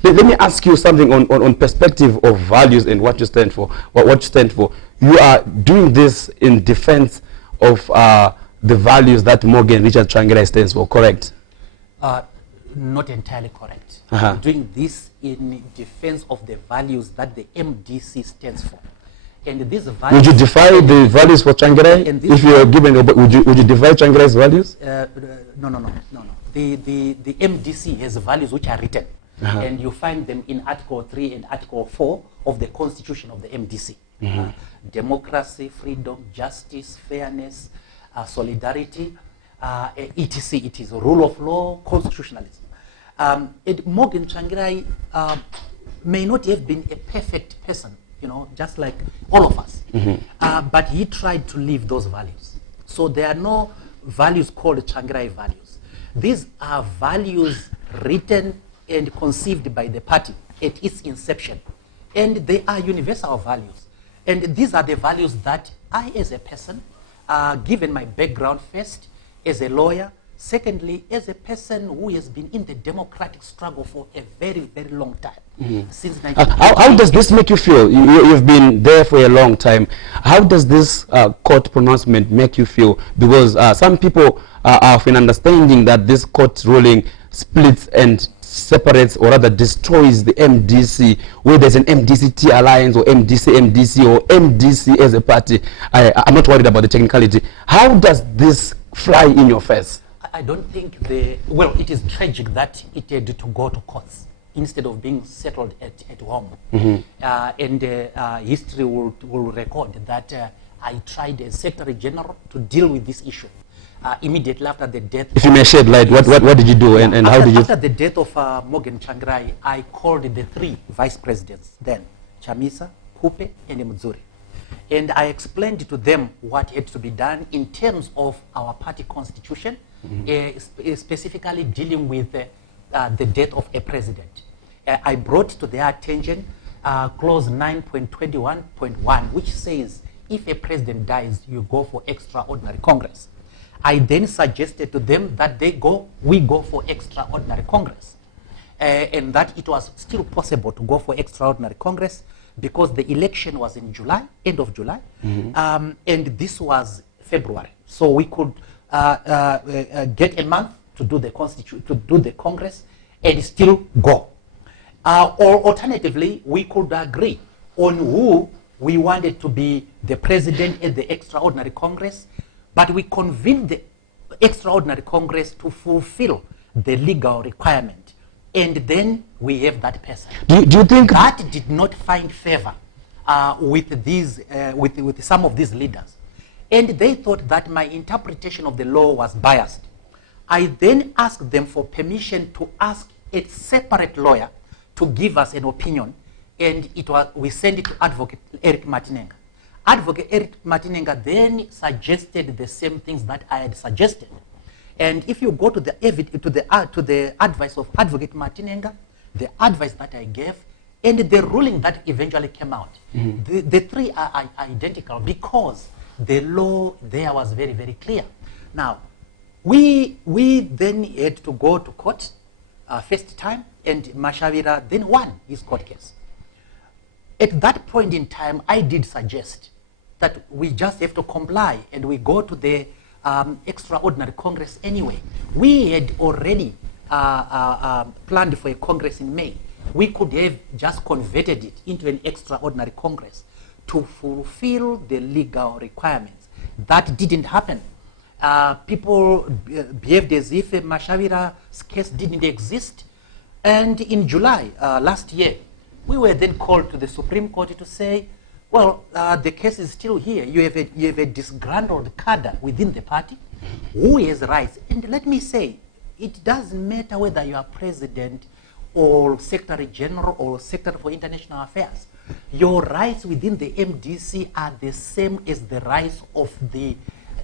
let me ask you something on perspective of values and what you stand for. What you stand for. You are doing this in defense of the values that Morgan Richard Changirai stands for, correct? Not entirely correct. Doing this in defense of the values that the MDC stands for. And these values, would you defy the values for Changirai? If you are given, would you defy Changirai's values? No. The MDC has values which are written. And you find them in Article 3 and Article 4 of the Constitution of the MDC. Democracy, freedom, justice, fairness, solidarity, etc. It is rule of law, constitutionalism. Morgan Changirai may not have been a perfect person, just like all of us. But he tried to live those values. So there are no values called Changirai values. These are values written and conceived by the party at its inception. And they are universal values. And these are the values that I, as a person, given my background first, as a lawyer, secondly, as a person who has been in the democratic struggle for a very, very long time. Since how does this make you feel? You've been there for a long time. How does this court pronouncement make you feel? Because some people are of an understanding that this court ruling splits and separates or rather destroys the MDC, where there's an MDC-T alliance or MDC or MDC as a party. I'm not worried about the technicality. How does this fly in your face? I don't think it is tragic that it had to go to courts instead of being settled at home. And history will record that I tried as Secretary General to deal with this issue. Immediately after the death. If you may shed light, what did you do and how did you? After the death of Morgan Changirai, I called the 3 vice presidents then, Chamisa, Kupe, and Mwonzora. And I explained to them what had to be done in terms of our party constitution, specifically dealing with the death of a president. I brought to their attention clause 9.21.1, which says if a president dies, you go for extraordinary Congress. I then suggested to them that we go for extraordinary Congress. And that it was still possible to go for extraordinary Congress because the election was in July, end of July, and this was February. So we could get a month to do the Congress and still go. Or alternatively, we could agree on who we wanted to be the president at the extraordinary Congress, but we convened the extraordinary Congress to fulfill the legal requirement, and then we have that person. Do you think that did not find favor with these, with some of these leaders, and they thought that my interpretation of the law was biased? I then asked them for permission to ask a separate lawyer to give us an opinion, and we sent it to Advocate Eric Martinenga. Advocate Eric Martinenga then suggested the same things that I had suggested. And if you go to the advice of Advocate Martinenga, the advice that I gave, and the ruling that eventually came out, the three are identical because the law there was very, very clear. Now, we then had to go to court first time, and Mashavira then won his court case. At that point in time, I did suggest that we just have to comply and we go to the extraordinary Congress anyway. We had already planned for a Congress in May. We could have just converted it into an extraordinary Congress to fulfill the legal requirements. That didn't happen. People behaved as if Mashavira's case didn't exist. And in July last year, we were then called to the Supreme Court to say, well, the case is still here. You have a disgruntled cadre within the party who has rights. And let me say, it doesn't matter whether you are president or secretary general or secretary for international affairs. Your rights within the MDC are the same as the rights of the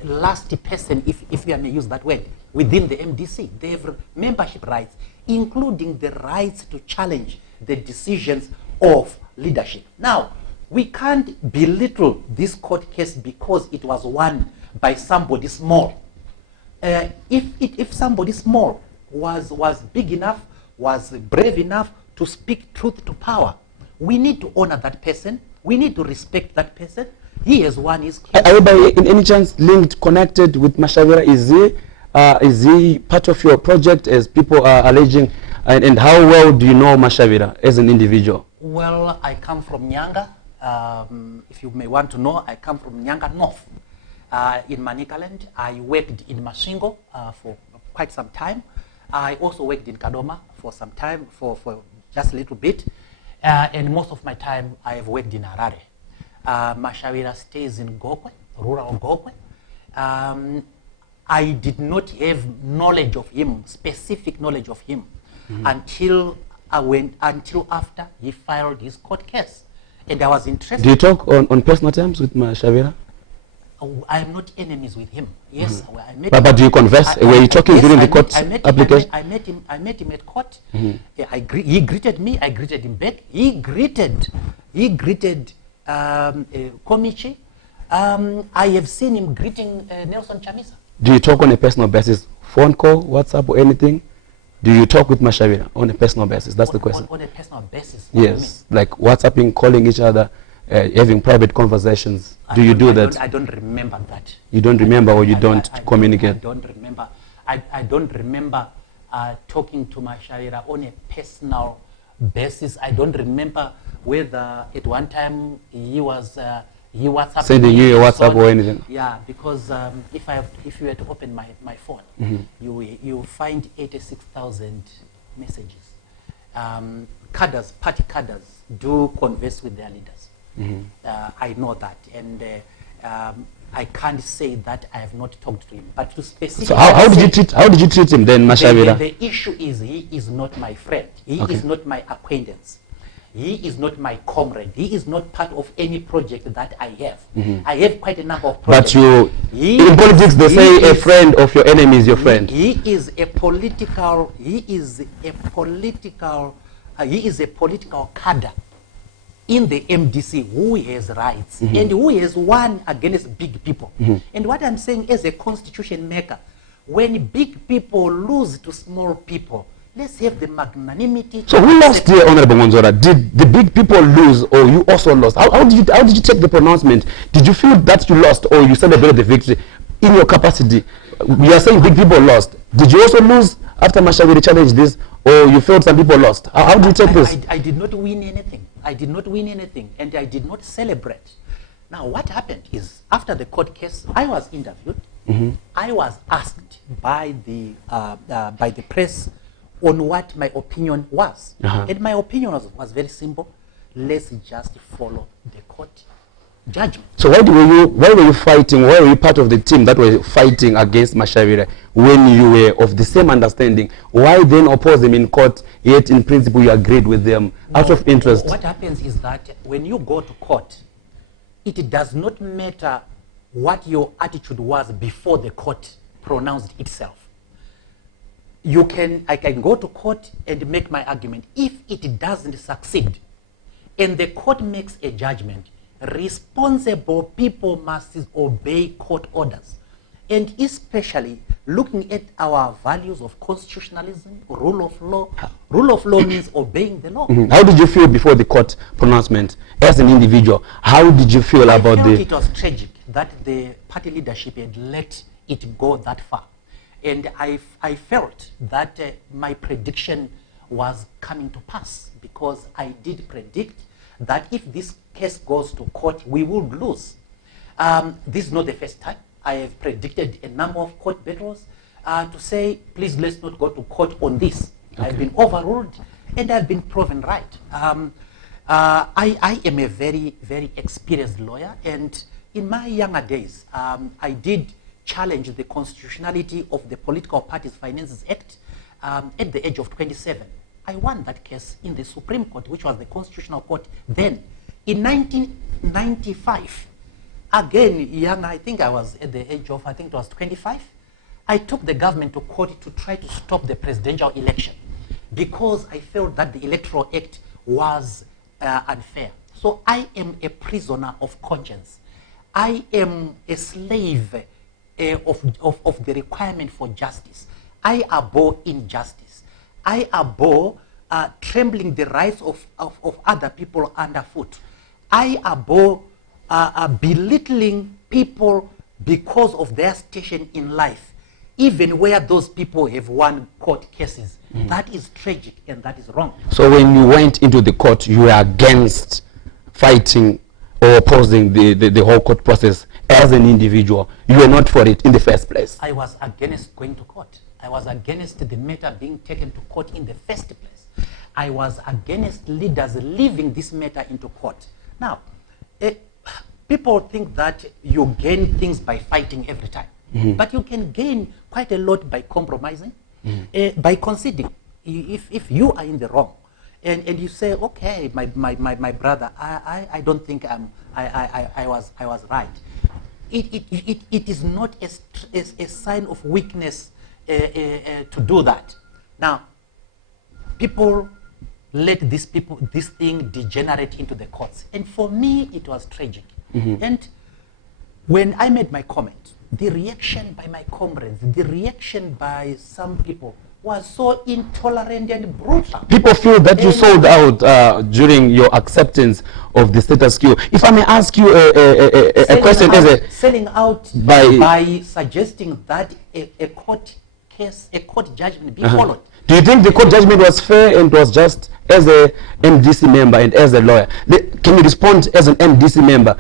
last person, if I may use that word, within the MDC. They have membership rights, including the rights to challenge the decisions of leadership. Now, we can't belittle this court case because it was won by somebody small. If somebody small was big enough, was brave enough to speak truth to power, we need to honor that person. We need to respect that person. He has won his case. Are you by in any chance linked, connected with Mashavira? Is he part of your project, as people are alleging? And how well do you know Mashavira as an individual? Well, I come from Nyanga. If you may want to know, I come from Nyanga North in Manicaland. I worked in Mashingo for quite some time. I also worked in Kadoma for some time, for just a little bit. And most of my time I have worked in Harare. Mashavira stays in Gokwe, rural Gokwe. I did not have knowledge of him, specific knowledge of him, until after he filed his court case. And I was interested. Do you talk on personal terms with Mashavira? I am not enemies with him. Yes, I met but do you converse? Were you talking during the court application? I met him at court. Yeah, he greeted me. I greeted him back. He greeted Komichi. I have seen him greeting Nelson Chamisa. Do you talk on a personal basis? Phone call, WhatsApp, or anything? Do you talk with Mashavira on a personal basis? That's the question. On a personal basis? Yes, like WhatsApping, calling each other, having private conversations. Do you do that? I don't remember that. You don't remember, or you don't communicate? I don't remember. I don't remember talking to Mashavira on a personal basis. I don't remember whether at one time he WhatsApp sending you a WhatsApp or anything. Yeah, because if you were to open my phone, you find 86,000 messages. Party cadres do converse with their leaders. I know that, and I can't say that I have not talked to him. But to specifically, so how did you treat him then, Mashavira? The issue is he is not my friend. He is not my acquaintance. He is not my comrade. He is not part of any project that I have. I have quite a number of projects. But in politics, they say a friend of your enemy is your friend. He is a political cadre in the MDC who has rights and who has won against big people. And what I'm saying as a constitution maker, when big people lose to small people, let's have the magnanimity. So who lost here, Honorable Mwonzora? Did the big people lose, or you also lost? How did you take the pronouncement? Did you feel that you lost, or you celebrated the victory in your capacity? You are saying big people lost. Did you also lose after Mashavira challenged this, or you felt some people lost? How did you take this? I did not win anything. I did not win anything, and I did not celebrate. Now, what happened is, after the court case, I was interviewed. I was asked by the press on what my opinion was. And my opinion was very simple. Let's just follow the court judgment. So why were you fighting? Why were you part of the team that were fighting against Mashavira when you were of the same understanding? Why then oppose them in court, yet in principle you agreed with them out of interest? What happens is that when you go to court, it does not matter what your attitude was before the court pronounced itself. I can go to court and make my argument. If it doesn't succeed and the court makes a judgment, responsible people must obey court orders. And especially looking at our values of constitutionalism, rule of law. Rule of law means obeying the law. How did you feel before the court pronouncement as an individual? How did you feel about it was tragic that the party leadership had let it go that far. And I felt that my prediction was coming to pass, because I did predict that if this case goes to court, we would lose. This is not the first time. I have predicted a number of court battles to say, please, let's not go to court on this. Okay. I've been overruled and I've been proven right. I am a very, very experienced lawyer, and in my younger days, I did challenge the constitutionality of the Political Parties Finances Act at the age of 27. I won that case in the Supreme Court, which was the constitutional court then. In 1995, again, young, I think I was at the age of, I think it was 25, I took the government to court to try to stop the presidential election because I felt that the Electoral Act was unfair. So I am a prisoner of conscience. I am a slave of the requirement for justice. I abhor injustice. I abhor trembling the rights of other people underfoot. I abhor belittling people because of their station in life, even where those people have won court cases. That is tragic and that is wrong. So when you went into the court, you were against fighting or opposing the whole court process as an individual. You were not for it in the first place. I was against going to court. I was against the matter being taken to court in the first place. I was against leaders leaving this matter into court. Now, people think that you gain things by fighting every time. But you can gain quite a lot by compromising, by conceding. If you are in the wrong, and you say, okay, my brother, I don't think I was right. It is not a sign of weakness to do that. Now, people let this thing degenerate into the courts, and for me, it was tragic. And when I made my comment, the reaction by my comrades, the reaction by some people was so intolerant and brutal. People feel that you sold out during your acceptance of the status quo. If I may ask you a question, selling out by suggesting that a court case, a court judgment be followed. Do you think the court judgment was fair and was just as a MDC member and as a lawyer? Can you respond as an MDC member?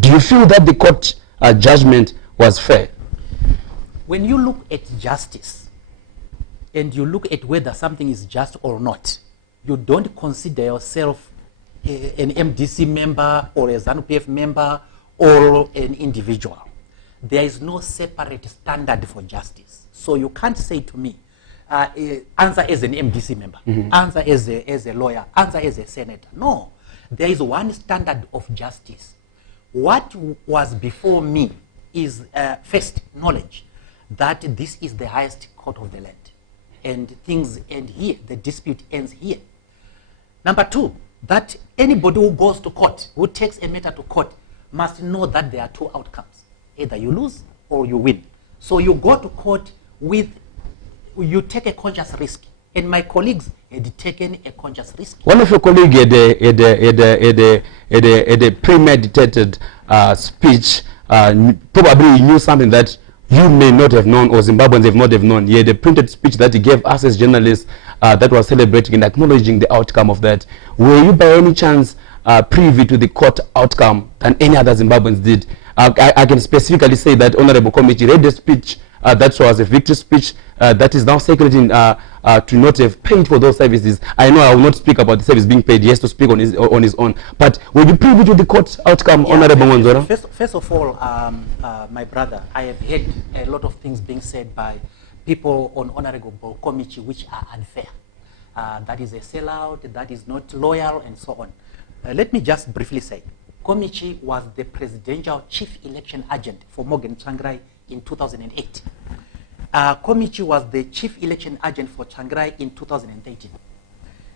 Do you feel that the court judgment was fair? When you look at justice, and you look at whether something is just or not, you don't consider yourself an MDC member or a ZANU-PF member or an individual. There is no separate standard for justice. So you can't say to me, answer as an MDC member, answer as a lawyer, answer as a senator. No, there is one standard of justice. What was before me is first knowledge that this is the highest court of the land. And things end here, the dispute ends here. Number two, that anybody who goes to court, who takes a matter to court, must know that there are two outcomes. Either you lose or you win. So you go to court you take a conscious risk. And my colleagues had taken a conscious risk. One of your colleagues had a premeditated speech. Probably he knew something that you may not have known, or Zimbabweans have not have known. He had a printed speech that he gave us as journalists that was celebrating and acknowledging the outcome of that. Were you by any chance privy to the court outcome than any other Zimbabweans did. I can specifically say that Honorable Committee read the speech that was a victory speech that is now circulating to not have paid for those services. I know I will not speak about the service being paid. He has to speak on his own. But will you privy to the court outcome, Honorable Mwonzora? First of all, my brother, I have heard a lot of things being said by people on Honorable Committee which are unfair. That is a sellout, that is not loyal, and so on. Let me just briefly say, Committee was the presidential chief election agent for Morgan Tsvangirai in 2008. Committee was the chief election agent for Tsvangirai in 2013.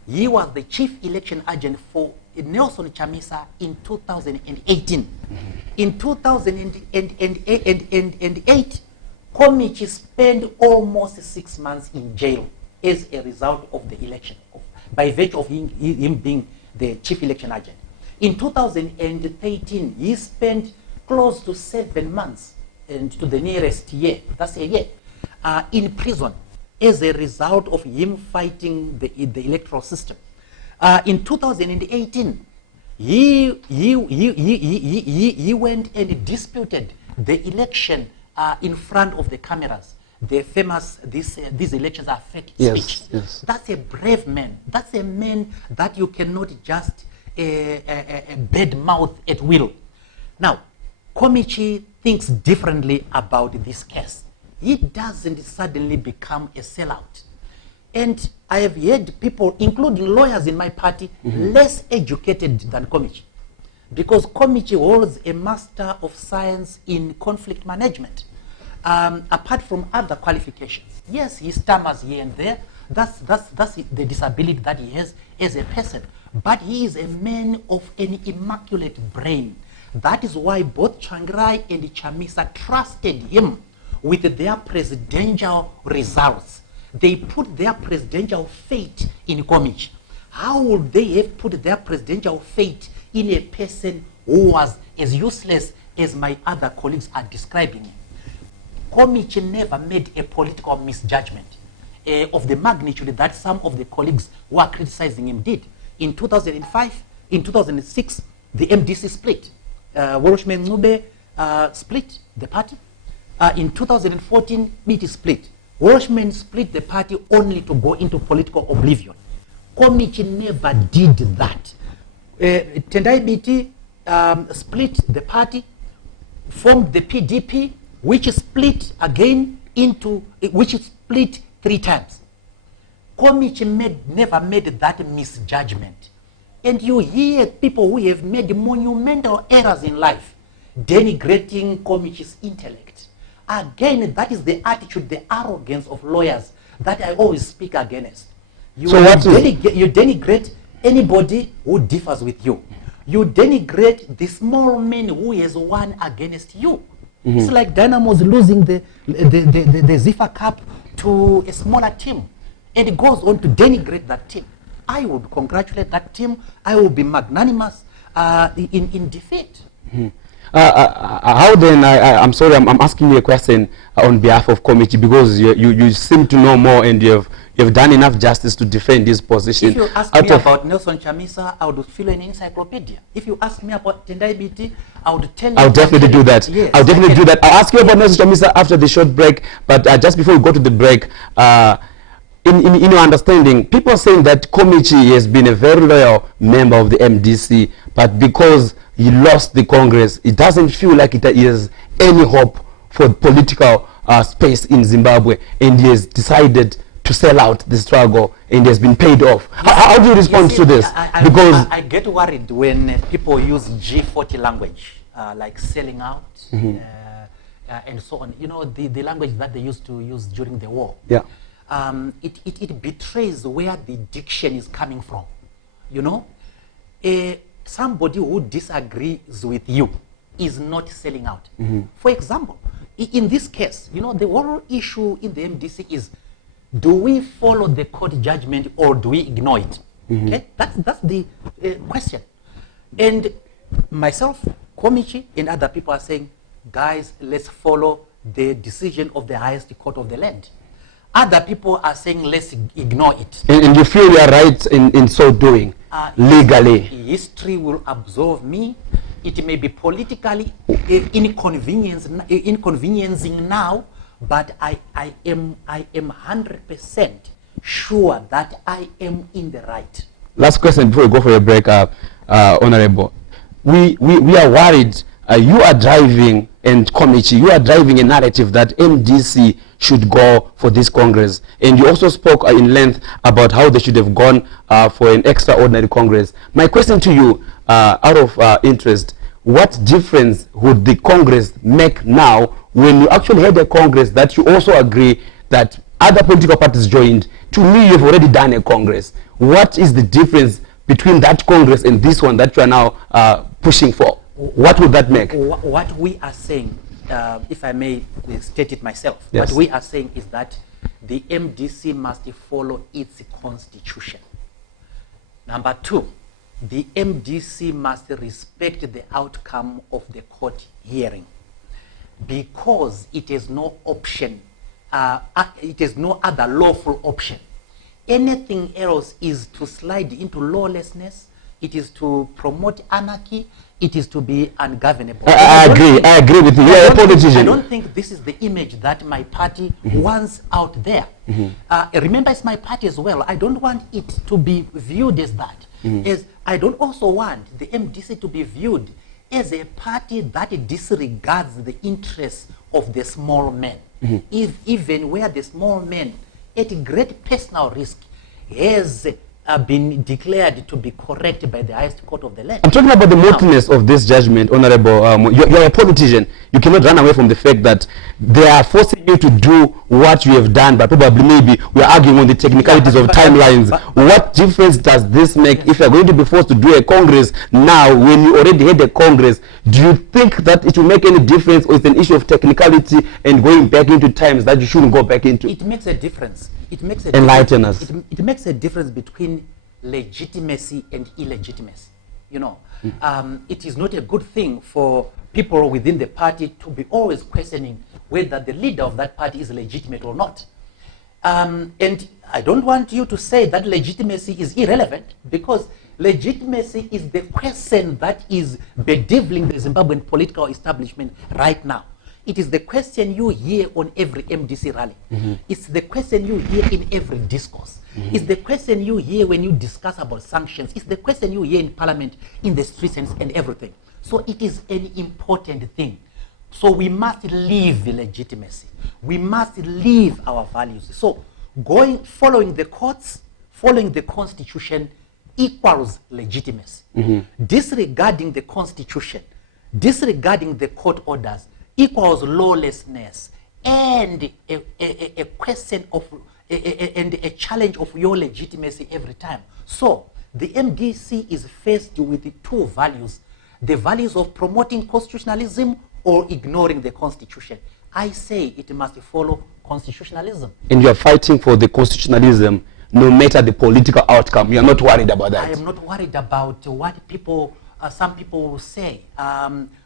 He was the chief election agent for Nelson Chamisa in 2018. In 2008, Committee spent almost 6 months in jail as a result of the election, by virtue of him being the chief election agent. In 2013, he spent close to 7 months and to the nearest year, that's a year, in prison as a result of him fighting the electoral system. In 2018, he went and disputed the election in front of the cameras. The famous, these elections are fake speech. Yes. That's a brave man. That's a man that you cannot just bad mouth at will. Now, Committee thinks differently about this case. He doesn't suddenly become a sellout. And I have heard people, including lawyers in my party, less educated than Committee. Because Committee holds a Master of Science in Conflict Management. Apart from other qualifications. Yes, he stammers here and there. That's the disability that he has as a person. But he is a man of an immaculate brain. That is why both Tsvangirai and Chamisa trusted him with their presidential results. They put their presidential fate in Committee. How would they have put their presidential fate in a person who was as useless as my other colleagues are describing him? Committee never made a political misjudgment of the magnitude that some of the colleagues who are criticizing him did. In 2005, in 2006, the MDC split. Wolfman Ngube split the party. In 2014, it split. Wolfman split the party only to go into political oblivion. Committee never did that. Tendai BT split the party, formed the PDP, which split again into, which split 3 times. Committee never made that misjudgment. And you hear people who have made monumental errors in life denigrating Committee's intellect. Again, that is the attitude, the arrogance of lawyers that I always speak against. You denigrate anybody who differs with you. You denigrate the small man who has won against you. It's like Dynamo's losing the Ziffa Cup to a smaller team. And it goes on to denigrate that team. I would congratulate that team. I will be magnanimous in defeat. How then, I'm sorry, I'm asking you a question on behalf of Committee, because you seem to know more and you've done enough justice to defend this position. If you ask me about Nelson Chamisa, I would fill an encyclopedia. If you ask me about Tendai BT, I would tell you. I'll definitely do that. Yes, I'll definitely do that. I'll ask you about Nelson Chamisa after the short break, but just before we go to the break, in your understanding, people are saying that Committee has been a very loyal member of the MDC, but because he lost the Congress, it doesn't feel like it has any hope for political space in Zimbabwe, and he has decided to sell out the struggle and has been paid off. How do you respond to this? Because I get worried when people use G40 language, like selling out and so on. You know, the language that they used to use during the war. Yeah. It betrays where the diction is coming from. You know, somebody who disagrees with you is not selling out. For example, in this case, you know, the whole issue in the MDC is, do we follow the court judgment or do we ignore it? Okay, that's the question. And myself, Committee, and other people are saying, guys, let's follow the decision of the highest court of the land. Other people are saying let's ignore it. And you feel you are right in so doing, legally? History will absolve me. It may be politically inconveniencing now, but I am 100% sure that I am in the right. Last question before we go for a break, Honorable. We are worried. You are driving, and committee, you are driving a narrative that MDC should go for this Congress. And you also spoke in length about how they should have gone for an extraordinary Congress. My question to you, out of interest, what difference would the Congress make now when you actually had a Congress that you also agree that other political parties joined? To me, you've already done a Congress. What is the difference between that Congress and this one that you are now pushing for? What would that make? What we are saying, if I may state it myself, yes. What we are saying is that the MDC must follow its constitution. Number two, the MDC must respect the outcome of the court hearing, because it is no option, it is no other lawful option. Anything else is to slide into lawlessness, it is to promote anarchy, it is to be ungovernable. I agree with you. You are a politician. I don't think this is the image that my party wants out there. Remember, it's my party as well. I don't want it to be viewed as that. As I don't also want the MDC to be viewed as a party that disregards the interests of the small men. Even where the small man, at great personal risk, has been declared to be correct by the highest court of the land. I'm talking about the mootness of this judgment, Honorable. You're a politician. You cannot run away from the fact that they are forcing you to do what you have done, but probably maybe we're arguing on the technicalities of timelines. What difference does this make if you're going to be forced to do a Congress now when you already had a Congress? Do you think that it will make any difference, or it's an issue of technicality and going back into times that you shouldn't go back into? It makes a difference. It makes a Enlighten us. It makes a difference between legitimacy and illegitimacy. You know, it is not a good thing for people within the party to be always questioning whether the leader of that party is legitimate or not. And I don't want you to say that legitimacy is irrelevant, because legitimacy is the question that is bedeviling the Zimbabwean political establishment right now. It is the question you hear on every MDC rally. It's the question you hear in every discourse. It's the question you hear when you discuss about sanctions. It's the question you hear in parliament, in the streets and everything. So it is an important thing. So we must live the legitimacy. We must live our values. So following the courts, following the constitution equals legitimacy. Disregarding the constitution, disregarding the court orders equals lawlessness and a question of and a challenge of your legitimacy every time. So the MDC is faced with the two values: the values of promoting constitutionalism or ignoring the constitution. I say it must follow constitutionalism. And you are fighting for the constitutionalism no matter the political outcome. You are not worried about that? I am not worried about what people, some people will say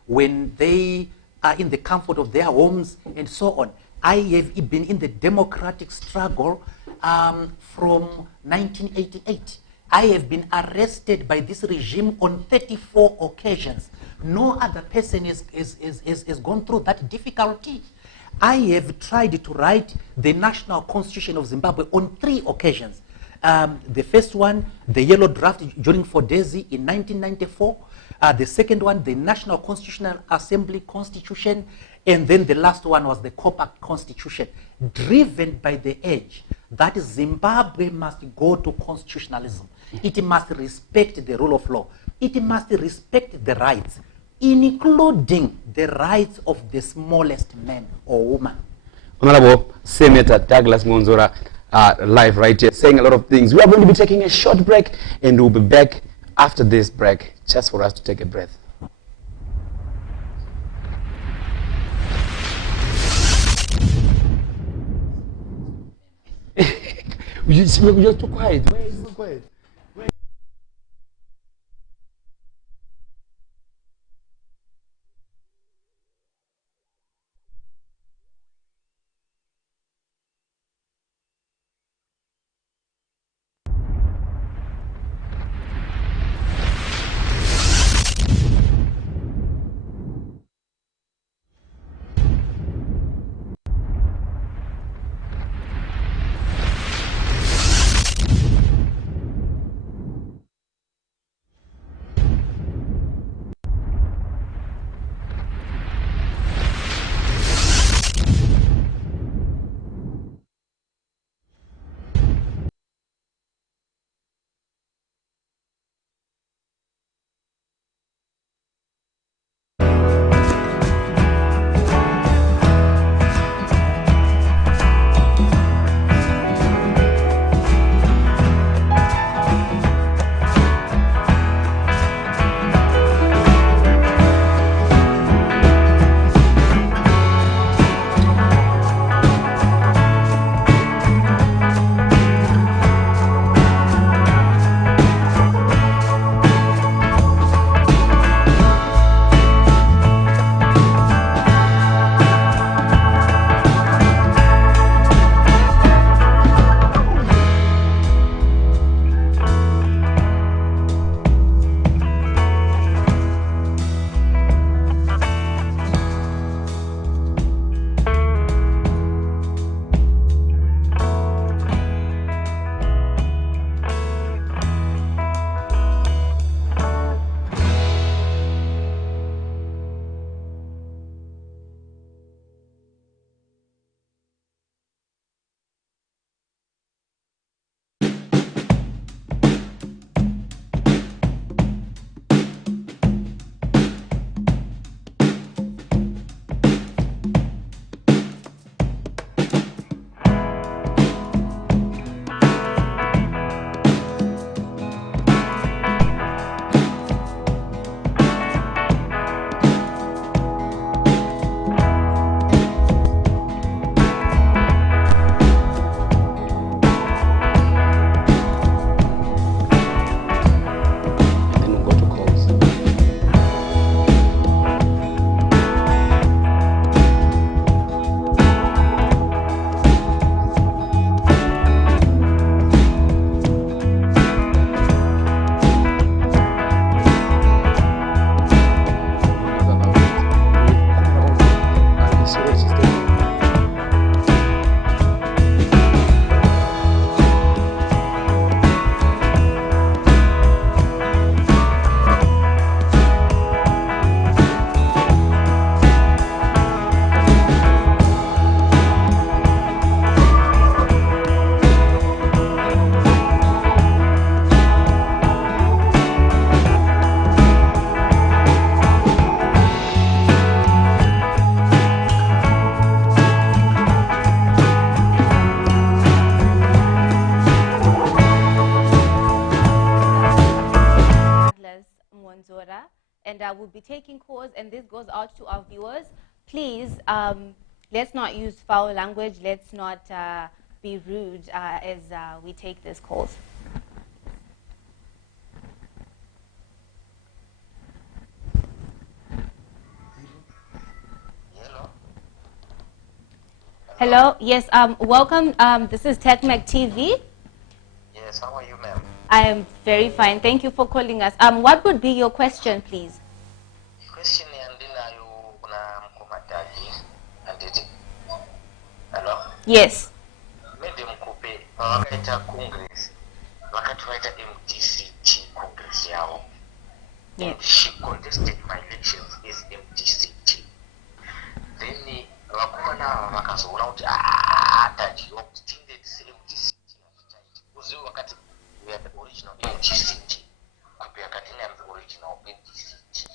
when they are in the comfort of their homes and so on. I have been in the democratic struggle from 1988. I have been arrested by this regime on 34 occasions. No other person has gone through that difficulty. I have tried to write the National Constitution of Zimbabwe on 3 occasions. The first one, the yellow draft during Fordesi in 1994. The second one, the National Constitutional Assembly Constitution. And then the last one was the Copa Constitution, driven by the urge that Zimbabwe must go to constitutionalism. It must respect the rule of law. It must respect the rights, including the rights of the smallest man or woman. Honorable Senator Douglas Mwonzora, live right here, saying a lot of things. We are going to be taking a short break, and we'll be back after this break, just for us to take a breath. You're too quiet. Where is so quiet? will be taking calls, and this goes out to our viewers. Please, let's not use foul language. Let's not be rude as we take these calls. Hello? Hello. Yes. Welcome. This is TechMac TV. Yes, how are you, ma'am? I am very fine. Thank you for calling us. What would be your question, please? Question yandinayo kuna mkomataji anditi. Hello? Yes. Maybe mkupe wakaita Congress. Wakati waita MDCT Congress yao. Yes. She contested my elections as MDCT. Then wakumana wakazoona kuti ataji obtended MDCT after uziwe wakati we are the original MDCT kupe wakati ni the original MDCT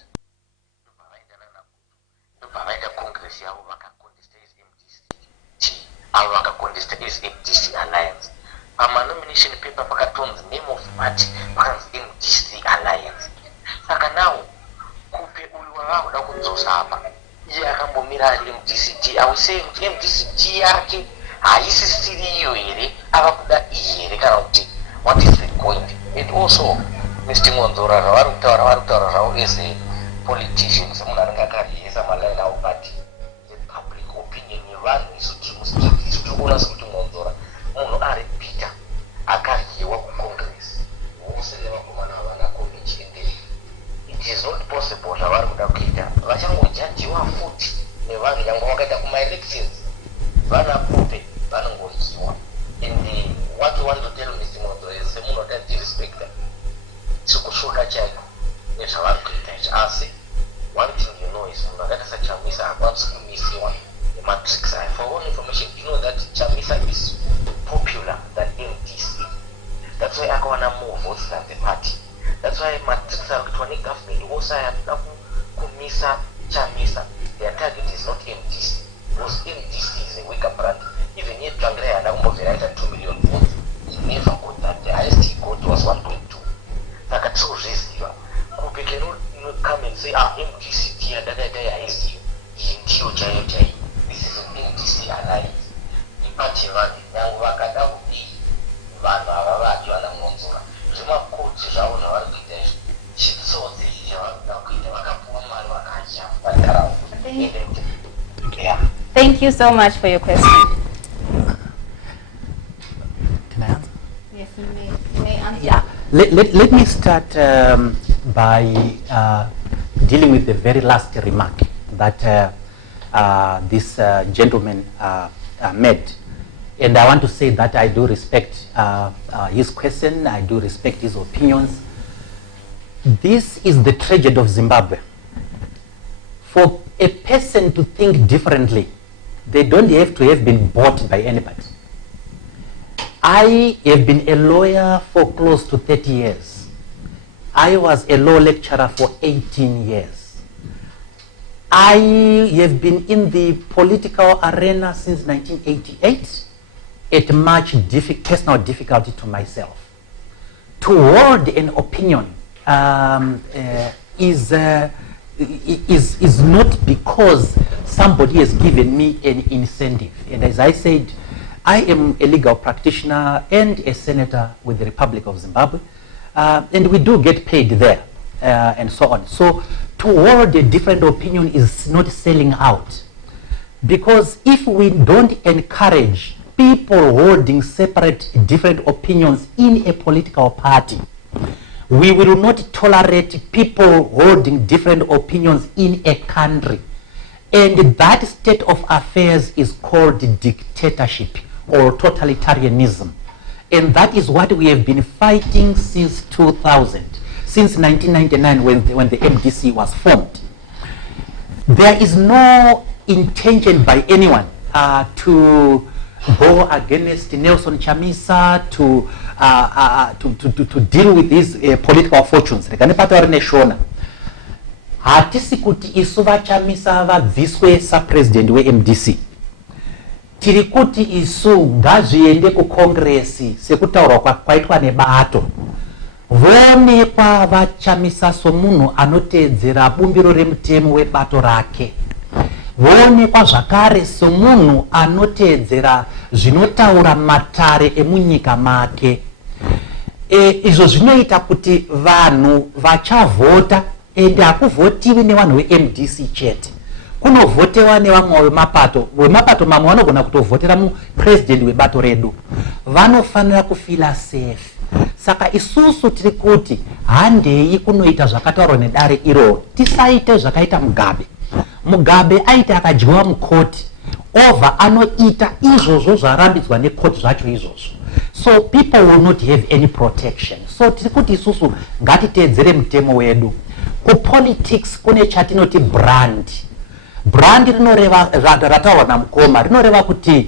ndopawaita Congress yao wakacontest as MDCT au wakacontest as MDC Alliance pama nomination paper pakatonzi name of party pakanzi MDC Alliance saka now kupe uliwa wao da kudzosa apa yakambomira MDCT awise MDCT yake haisisiriyo here avakuda here kana kuti what is the point. And also Mr. Mwonzora varikutaura zvavo as a politicians munhu anenge akariisa malaini avo but the public opinion yevanhu isu tirikuona sekuti Mwonzora munhu ari Peter akaryiwa kucongress vose nevakomana havana committee ende it is not possible zvavari kuda kuita vachangojajiwa futi nevanhu nyangwe vakaita kuma-elections vana kupe vanongoryiwa. And what you want to tell Mr. Mwonzora is semunhu akadzirespecta chikushoka chaiko nezvavari kuita izvi asi one thing you know is munhu akaita saChamisa hakwanisi kumisiwa nematrix aya. For all information you know that Chamisa is popular than MDC. That's why akawana more votes than the party. That's why matrix are kuitwa negovernment also ayakuda kumisa Chamisa. Their target is not MDC because MDC is a weaker brand. Even yet Trangrey had almost 2 million votes. He never got that. The highest he got was 1.2. Like a true risk. Kupe cannot come and say, MDCT and that is you. This is an MDC alliance. The party running now wakada ubi vanhu avavadi vana Mwonzora. Zvimakoti zvavo zvavari kuita izvi. Chitsotsi zvavari kuita vakapuwa mari vakadya vantaraunda. Yeah. Thank you so much for your question. Can I answer? Yes, you may answer. Yeah. Let me start by dealing with the very last remark that this gentleman made. And I want to say that I do respect his question, I do respect his opinions. This is the tragedy of Zimbabwe. For a person to think differently, they don't have to have been bought by anybody. I have been a lawyer for close to 30 years. I was a law lecturer for 18 years. I have been in the political arena since 1988 at much personal difficulty to myself. To hold an opinion is not because somebody has given me an incentive. And as I said, I am a legal practitioner and a senator with the Republic of Zimbabwe, and we do get paid there, and so on. So to hold a different opinion is not selling out, because if we don't encourage people holding separate different opinions in a political party, we will not tolerate people holding different opinions in a country. And that state of affairs is called dictatorship or totalitarianism. And that is what we have been fighting since 2000, since 1999 when the MDC was formed. There is no intention by anyone to go against Nelson Chamisa, to deal with his political fortunes. Hatisi kuti isu vaChamisa vabviswe sapresident weMDC. Tiri kuti isu ngazviende kukongresi sekutaurwa kwaitwa nebato voonekwa vachamisa somunhu anoteedzera bumbiro remutemo webato rake, voonekwa zvakare somunhu anoteedzera zvinotaura matare emunyika make. Izvo zvinoita kuti vanhu vachavhota, ende hakuvhotiwi nevanhu veMDC chete, kunovhotewa nevamwe vemapato mamwe vanogona kutovhotera mupresident webato redu, vanofanira kufila safe. Saka isusu tiri kuti handei kunoita zvakataurwa nedare iro, tisaite zvakaita Mugabe aita akadyiwa mukoti over anoita izvozvo zvarambidzwa nekoti zvacho izvozvo, so people will not have any protection. So tiri kuti isusu ngatiteedzere mutemo wedu. Kupolitics kune chatinoti brand rinoreva, rataurwa naMukoma, rinoreva kuti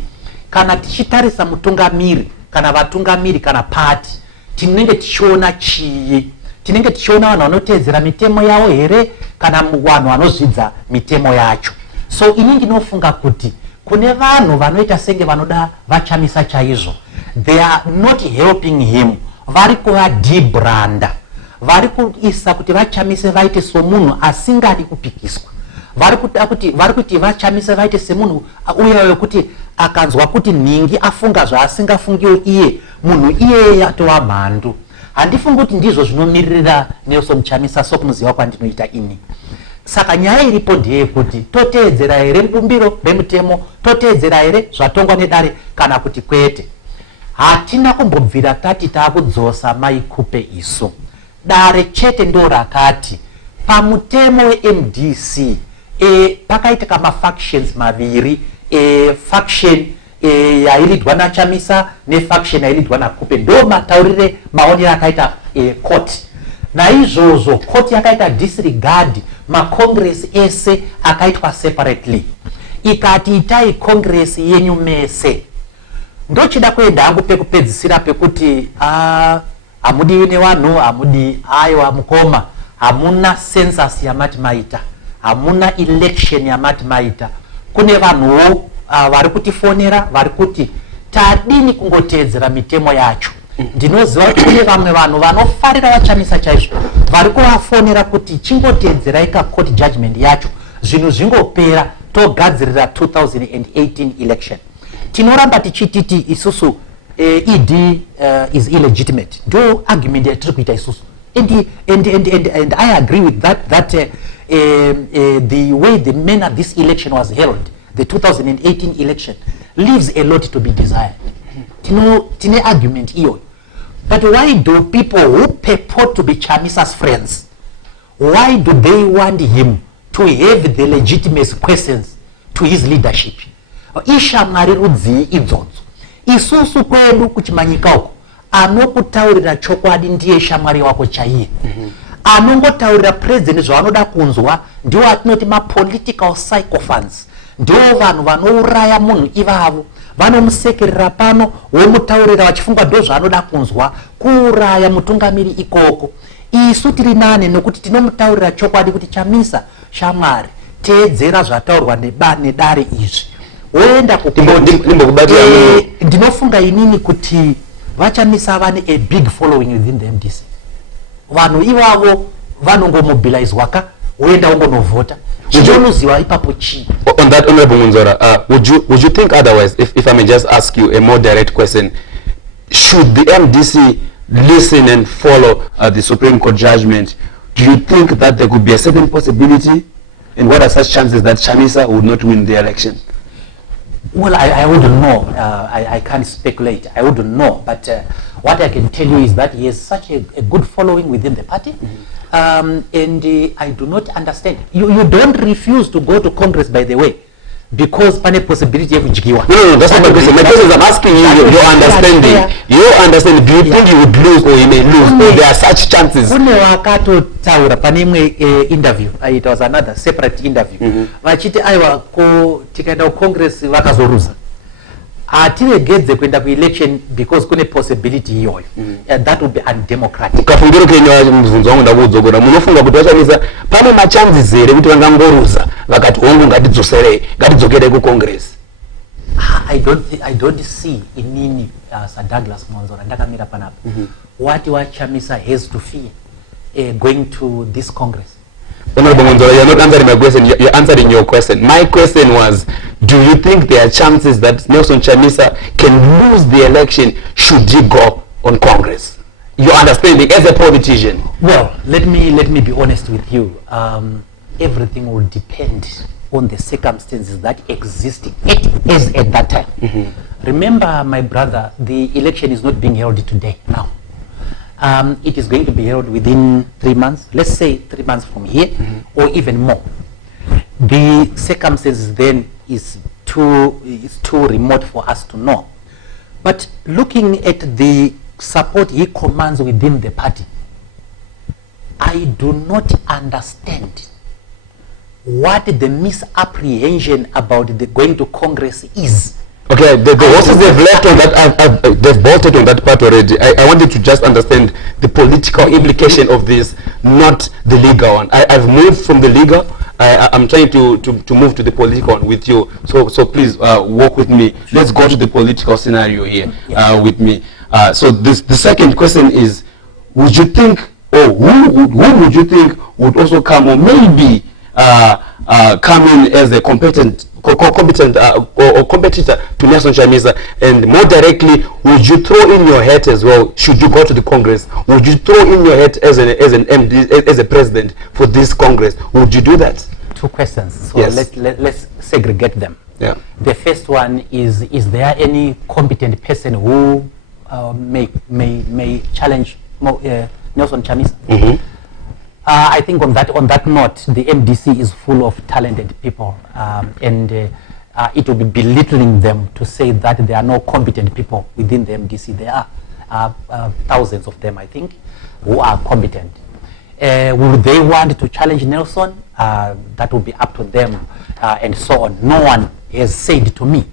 kana tichitarisa mutungamiri kana vatungamiri kana party, tinenge tichiona chii? Tinenge tichiona vanhu vanoteedzera mitemo yavo here kana vanhu vanozvidza mitemo yacho? So ini ndinofunga kuti kune vanhu vanoita senge vanoda vachamisa chaizvo, they are not helping him, vari kuvadebranda, vari kuisa kuti vachamise vaite somunhu asingadi kupikiswa, vari kuti vachamise vaite semunhu uya wekuti akanzwa kuti ningi afunga zvaasingafungiwo iye, munhu iyeye atova mhandu. Handifungi kuti ndizvo zvinomirira Nelson Chamisa sokumuziva kwandinoita ini. Saka nyaya iripo ndeyekuti toteedzera here bumbiro remutemo, toteedzera here zvatongwa nedare kana kuti kwete. Hatina kumbobvira tati taakudzosa maikupe isu. Dare chete ndo rakati pamutemo weMDC pakaitika mafactions maviri, faction yairidwa naChamisa nefaction yairidwa naKupe, ndo mataurire maonero akaita court. Naizvozvo court yakaita disregard macongress ese akaitwa separately, ikati itai congress yenyu mese. Ndochida kuenda hangu pekupedzisira pekuti hamudiwi nevanhu, hamudi aiwa Mukoma, hamuna census yamati maita, hamuna election yamati maita. Kune vanhuwo vari kutifonera, vari kuti tadini kungoteedzera mitemo yacho. Ndinoziva kuti kune vamwe vanhu vanofarira vachamisa chaizvo, vari kuvafonera kuti chingoteedzerai court judgment yacho, zvinhu zvingopera, togadzirira 2018 election. Tinoramba tichititi isusu ED is illegitimate. Do argument yatiri kuita isusu. And I agree with that the way the manner this election was held, the 2018 election, leaves a lot to be desired. Tine argument iyo. But why do people who purport to be Chamisa's friends, why do they want him to have the legitimate questions to his leadership? Ishamwari rudzii idzodzo. Isusu kwedu kuchimanyika uko, anokutaurira chokwadi ndiye shamwari wako chaiye. Anongotaurira president zvanoda kunzwa ndiwo atinoti political psychophants. Ndiwo vanhu vanouraya munhu ivavo, vanomusekerera pano, womutaurira vachifunga ndo zvanoda kunzwa, kuuraya mutungamiri ikoko. Isu tiri nane nokuti tinomutaurira chokwadi kuti Chamisa, shamwari, teedzera zvataurwa nedare izvi. Woenda ndinofunga inini kuti vachamisa vane a big following within the MDC. Vanhu ivavo vanongomobilizwa ka, woenda ungonovhota. Chizonuziwa ipapo chi. On that, Honorable Mwonzora, would you think otherwise, if I may just ask you a more direct question? Should the MDC listen and follow the Supreme Court judgment? Do you think that there could be a certain possibility, and what are such chances that Chamisa would not win the election? Well, I wouldn't know. I can't speculate. I wouldn't know. But what I can tell you is that he has such a good following within the party. And I do not understand. You don't refuse to go to Congress, by the way, because pane possibility of Jigiwa. No, that's not my question. My question is, I'm asking you your understanding. Your understanding, do you think you would lose or you may lose? Or there are such chances? Kune wakato taura pane imwe interview. It was another separate interview. Vachiti aiwa ko tikaenda Congress vakazoruza. Atiregedze kuenda ku election because kune possibility iyoyo. And that would be undemocratic. Ukafungiro Kenya muzunzo wangu ndakudzogora munofunga kuti vachamisa pane machances here kuti vangangoruza vakati hongu ngatidzosere ngatidzokere ku Congress. I don't see inini Sir Douglas Mwonzora ndakamira panapa what Chamisa has to fear going to this Congress. Honorable Mwonzora, you're not answering my question, you're answering your question. My question was, do you think there are chances that Nelson Chamisa can lose the election should he go on Congress? Your understanding as a politician. Well, let me be honest with you. Everything will depend on the circumstances that exist at that time. Remember, my brother, the election is not being held today now. It is going to be held within 3 months, let's say 3 months from here, or even more. The circumstances then is too remote for us to know. But looking at the support he commands within the party, I do not understand what the misapprehension about the going to Congress is. Okay, the horses they've left on that, they've bolted on that part already. I wanted to just understand the political implication of this, not the legal one. I've moved from the legal. I'm trying to move to the political one with you. So please walk with me. Let's go to the political scenario here with me. So the second question is, would you think, or who would you think would also come, or maybe come in as a competent or competitor to Nelson Chamisa? And more directly, would you throw in your hat as well should you go to the Congress? Would you throw in your hat as an MD, as a president for this Congress? Would you do that? Two questions. So yes. let's segregate them. Yeah. The first one is there any competent person who may challenge Nelson Chamisa? I think on that note, the MDC is full of talented people, and it will be belittling them to say that there are no competent people within the MDC. There are thousands of them, I think, who are competent. Will they want to challenge Nelson? That will be up to them, and so on. No one has said to me,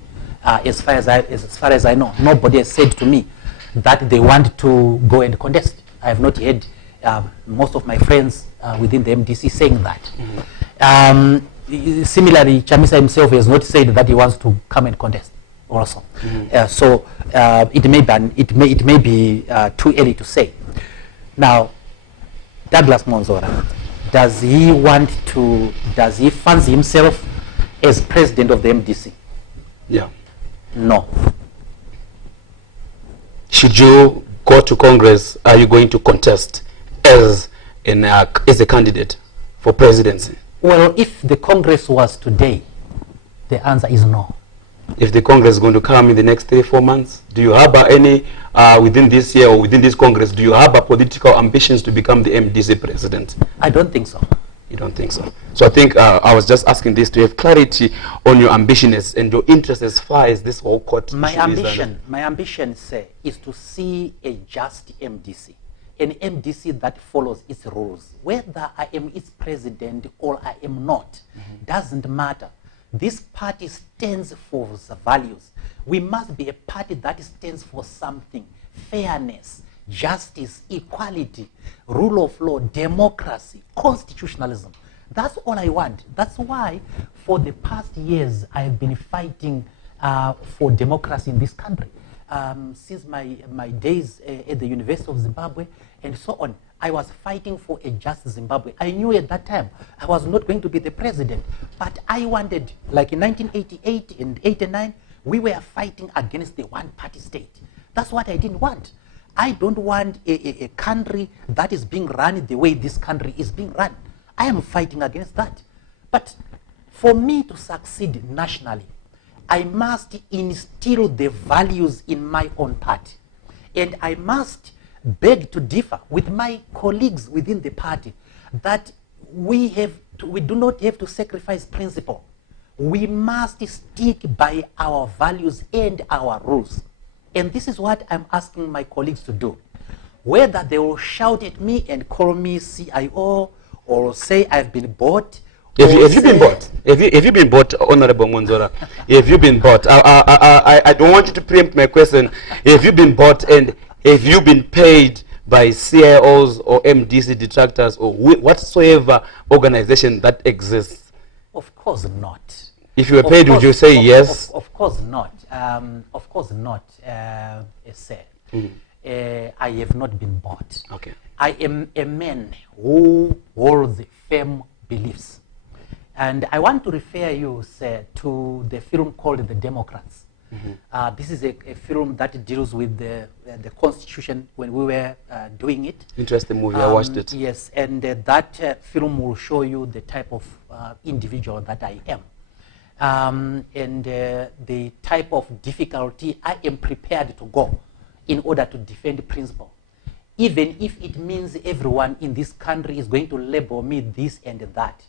as far as I know, nobody has said to me that they want to go and contest. I have not heard most of my friends within the MDC saying that. Similarly, Chamisa himself has not said that he wants to come and contest also. So it may be too early to say. Now, Douglas Mwonzora, does he fancy himself as president of the MDC? Yeah. No. Should you go to Congress, are you going to contest as a candidate for presidency? Well, if the Congress was today, the answer is no. If the Congress is going to come in the next 3-4 months, do you harbor any, within this year or within this Congress, do you harbor political ambitions to become the MDC president? I don't think so. You don't think so? So I think I was just asking this to have clarity on your ambitions and your interest as far as this whole court issue is. My ambition, sir, is to see a just MDC. An MDC that follows its rules. Whether I am its president or I am not, doesn't matter. This party stands for values. We must be a party that stands for something. Fairness, justice, equality, rule of law, democracy, constitutionalism. That's all I want. That's why for the past years I have been fighting for democracy in this country. Since my days at the University of Zimbabwe and so on, I was fighting for a just Zimbabwe. I knew at that time I was not going to be the president, but I wanted, like in 1988 and 89, we were fighting against the one-party state. That's what I didn't want. I don't want a country that is being run the way this country is being run. I am fighting against that. But for me to succeed nationally, I must instill the values in my own party. And I must beg to differ with my colleagues within the party that we do not have to sacrifice principle. We must stick by our values and our rules. And this is what I'm asking my colleagues to do. Whether they will shout at me and call me CIO or say I've been bought. Have you been bought? Have you been bought, Honorable Mwonzora? Have you been bought? I don't want you to preempt my question. Have you been bought, and have you been paid by CIOs or MDC detractors or whatsoever organization that exists? Of course not. If you were Of paid, would course- you say of- yes? Of course not. Of course not, sir. I have not been bought. Okay. I am a man who holds firm beliefs. And I want to refer you, sir, to the film called The Democrats. This is a film that deals with the Constitution when we were doing it. Interesting movie. I watched it. Yes, and that film will show you the type of individual that I am. And the type of difficulty I am prepared to go in order to defend principle. Even if it means everyone in this country is going to label me this and that.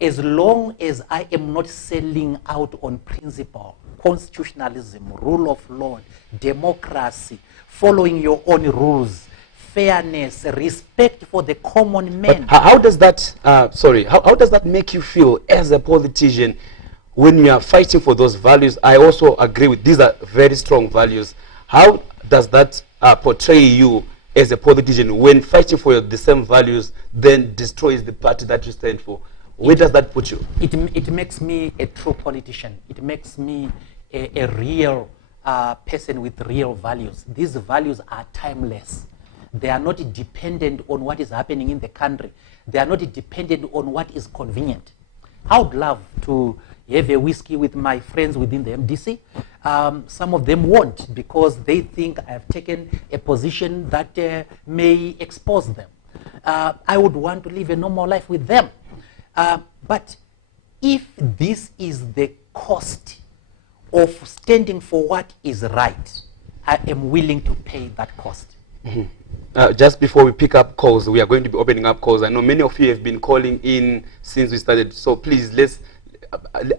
As long as I am not selling out on principle, constitutionalism, rule of law, democracy, following your own rules, fairness, respect for the common man. But how does that, how does that make you feel as a politician when you are fighting for those values? I also agree with these are very strong values. How does that portray you as a politician when fighting for the same values then destroys the party that you stand for? Where does that put you? It makes me a true politician. It makes me a real person with real values. These values are timeless. They are not dependent on what is happening in the country. They are not dependent on what is convenient. I would love to have a whiskey with my friends within the MDC. Some of them won't because they think I have taken a position that may expose them. I would want to live a normal life with them. But if this is the cost of standing for what is right, I am willing to pay that cost. Just before we pick up calls, we are going to be opening up calls. I know many of you have been calling in since we started, so please let's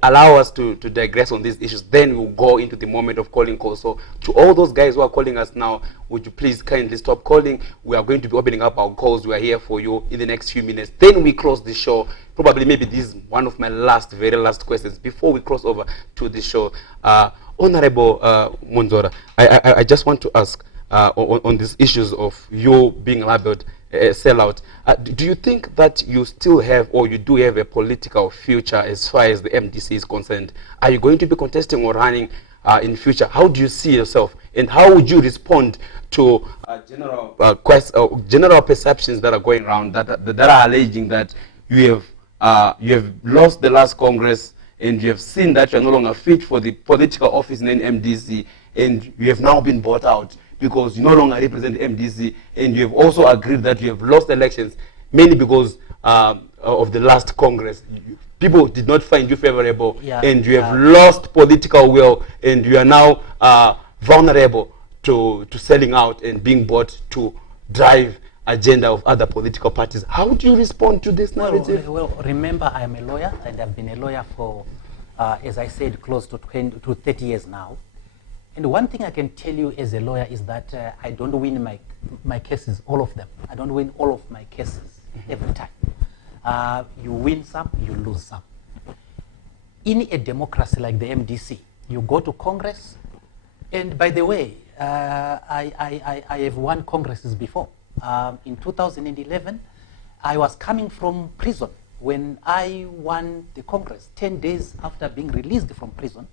allow us to digress on these issues. Then we'll go into the moment of calling calls. So to all those guys who are calling us now, would you please kindly stop calling? We are going to be opening up our calls. We are here for you in the next few minutes. Then we close the show. Probably maybe this is one of my very last questions before we cross over to the show. Honorable Mwonzora, I just want to ask on these issues of you being labeled a sellout. Do you think that you still have, or you do have, a political future as far as the MDC is concerned? Are you going to be contesting or running in future? How do you see yourself, and how would you respond to general perceptions that are going around that are alleging that you have lost the last Congress and you have seen that you are no longer fit for the political office in MDC, and you have now been bought out because you no longer represent MDC, and you have also agreed that you have lost elections mainly because of the last Congress. People did not find you favorable, and you have lost political will, and you are now vulnerable to selling out and being bought to drive agenda of other political parties. How do you respond to this narrative? Well, remember, I am a lawyer, and I've been a lawyer for, as I said, close to 30 years now. And one thing I can tell you as a lawyer is that I don't win my cases, all of them. I don't win all of my cases every time. You win some, you lose some. In a democracy like the MDC, you go to Congress, and by the way, I have won Congresses before. In 2011, I was coming from prison when I won the Congress. 10 days after being released from prison,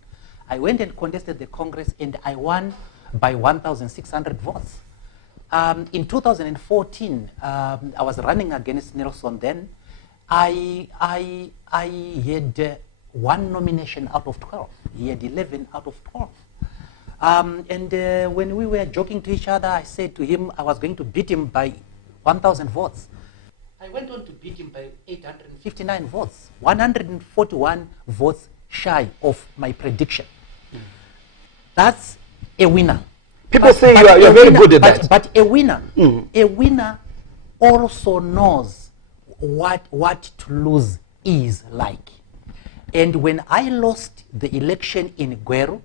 I went and contested the Congress, and I won by 1,600 votes. In 2014, I was running against Nelson then. I had one nomination out of 12. He had 11 out of 12. And when we were joking to each other, I said to him I was going to beat him by 1,000 votes. I went on to beat him by 859 votes, 141 votes shy of my prediction. That's a winner. People say you're very good at that. But a winner also knows what to lose is like. And when I lost the election in Gweru,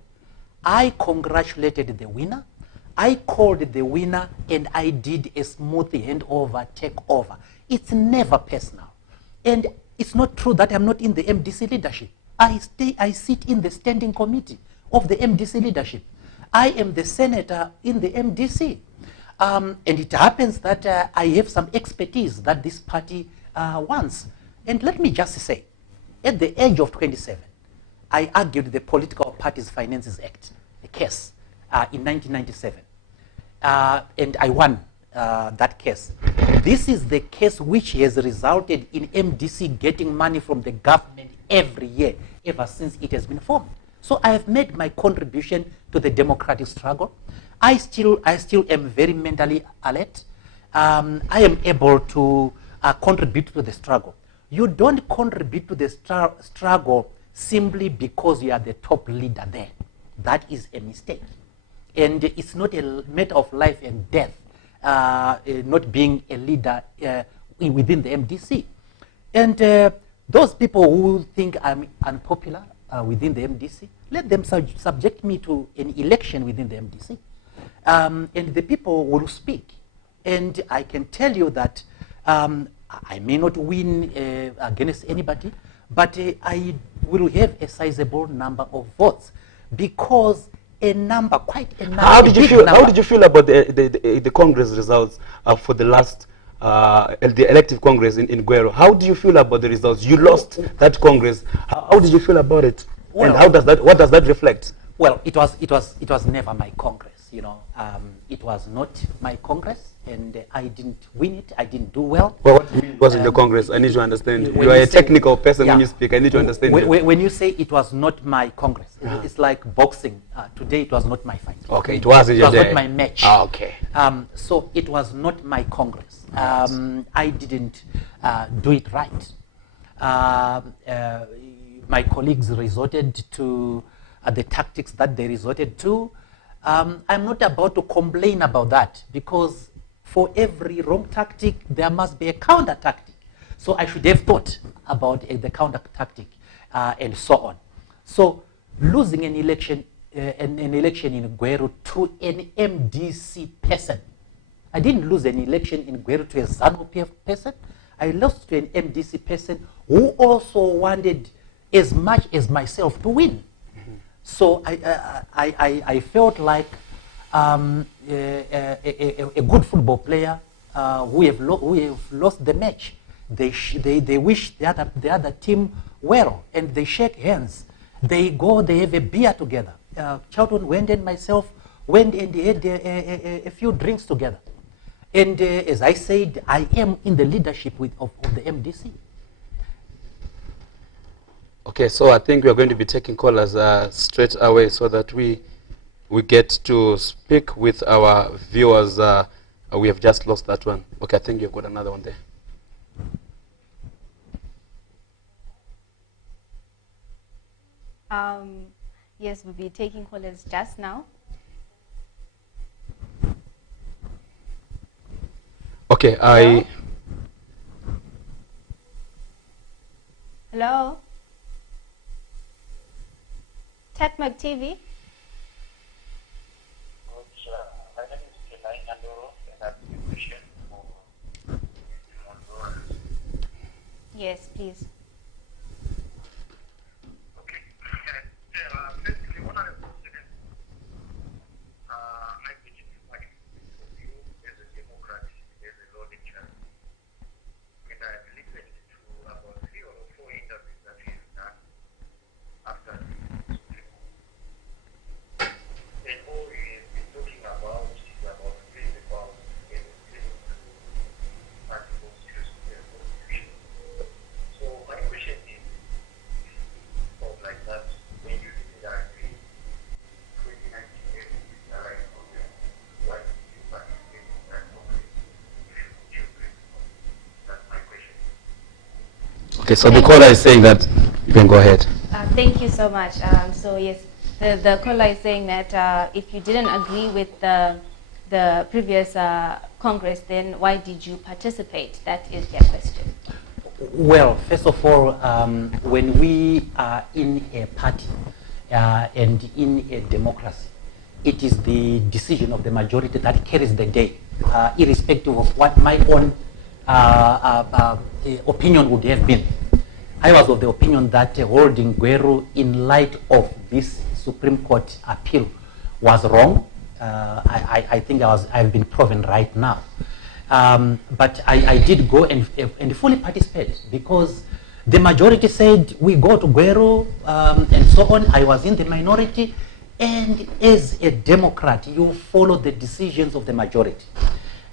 I congratulated the winner. I called the winner, and I did a smooth handover, takeover. It's never personal. And it's not true that I'm not in the MDC leadership. I sit in the standing committee of the MDC leadership. I am the senator in the MDC. And it happens that I have some expertise that this party wants. And let me just say, at the age of 27, I argued the Political Parties Finances Act, a case, in 1997. And I won that case. This is the case which has resulted in MDC getting money from the government every year, ever since it has been formed. So I have made my contribution to the democratic struggle. I still am very mentally alert. I am able to contribute to the struggle. You don't contribute to the struggle simply because you are the top leader there. That is a mistake. And it's not a matter of life and death, not being a leader within the MDC. And those people who think I'm unpopular within the MDC, let them subject me to an election within the MDC. And the people will speak. And I can tell you that I may not win against anybody, but I will have a sizable number of votes, because quite a number. How did you feel about the Congress results for the last the elective Congress in Guero? How do you feel about the results? You lost that Congress. How did you feel about it? Well, and what does that reflect? Well, it was never my Congress. You know, it was not my Congress, and I didn't win it. I didn't do well. Well, what wasn't your Congress? I need to understand. You are a technical person when you speak. I need to understand. When you say it was not my Congress, it's like boxing. Today it was not my fight. Okay, it wasn't your day. It was not my match. Okay. So it was not my Congress. I didn't do it right. My colleagues resorted to the tactics that they resorted to. I'm not about to complain about that, because for every wrong tactic, there must be a counter tactic. So I should have thought about the counter tactic and so on. So losing an election in Guero to an MDC person. I didn't lose an election in Guero to a ZANU-PF person. I lost to an MDC person who also wanted as much as myself to win. So I felt like a good football player who have lost the match. They wish the other team well, and they shake hands. They go, they have a beer together. Charlton went and myself went and had a few drinks together. And as I said, I am in the leadership of the MDC. Okay, so I think we are going to be taking callers straight away so that we get to speak with our viewers. We have just lost that one. Okay, I think you've got another one there. Yes, we'll be taking callers just now. Okay, Hello? Hello? Tatmark TV? My name is Mwonzora, and I'm a question for Mwonzora. Yes, please. Okay. Basically, what I was saying, I think it's like for you as a Democrat, as a law lecturer, and I've listened to about 3 or 4 interviews that you've done after the Supreme Court. And all you've been talking about is about principles and principles and constitution and constitution. So my question is, of like that, when you did agree 2019 is the right program, why did you participate in that program if you principle? That's my question. Okay, so the caller is saying that you can go ahead. Thank you so much. So yes, the caller is saying that if you didn't agree with the previous Congress, then why did you participate? That is their question. Well, first of all, when we are in a party and in a democracy, it is the decision of the majority that carries the day, irrespective of what my own opinion would have been. I was of the opinion that holding Guero in light of this Supreme Court appeal was wrong. I think I've been proven right now. But I did go and fully participate, because The majority said we go to Guero and so on. I was in the minority. And as a Democrat, you follow the decisions of the majority.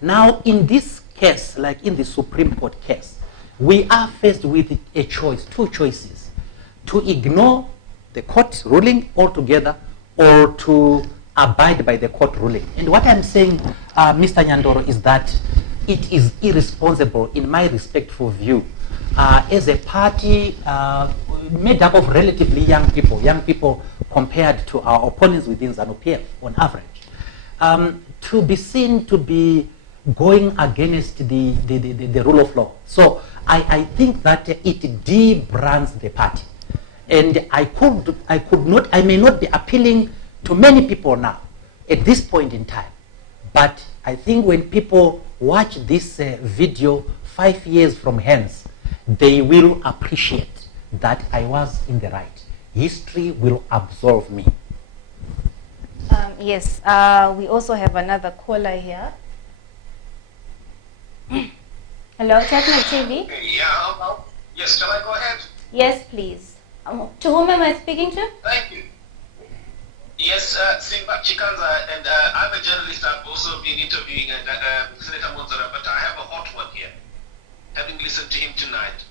Now, in this case, like in the Supreme Court case, we are faced with a choice, two choices: to ignore the court ruling altogether or to abide by the court ruling. And what I'm saying, Mr. Nyandoro, is that it is irresponsible, in my respectful view, as a party made up of relatively young people compared to our opponents within ZANU-PF on average, to be seen to be going against the rule of law. So I think that it de-brands the party. And I may not be appealing to many people now at this point in time. But I think when people watch this video 5 years from hence, they will appreciate that I was in the right. History will absolve me. Yes, we also have another caller here. Hello, Techno TV. Yeah, hello. Yes, shall I go ahead? Yes, please. To whom am I speaking to? Thank you. Yes, Simba Chikanza, and I'm a journalist. I've also been interviewing Senator Mwonzora, but I have a hot one here, having listened to him tonight.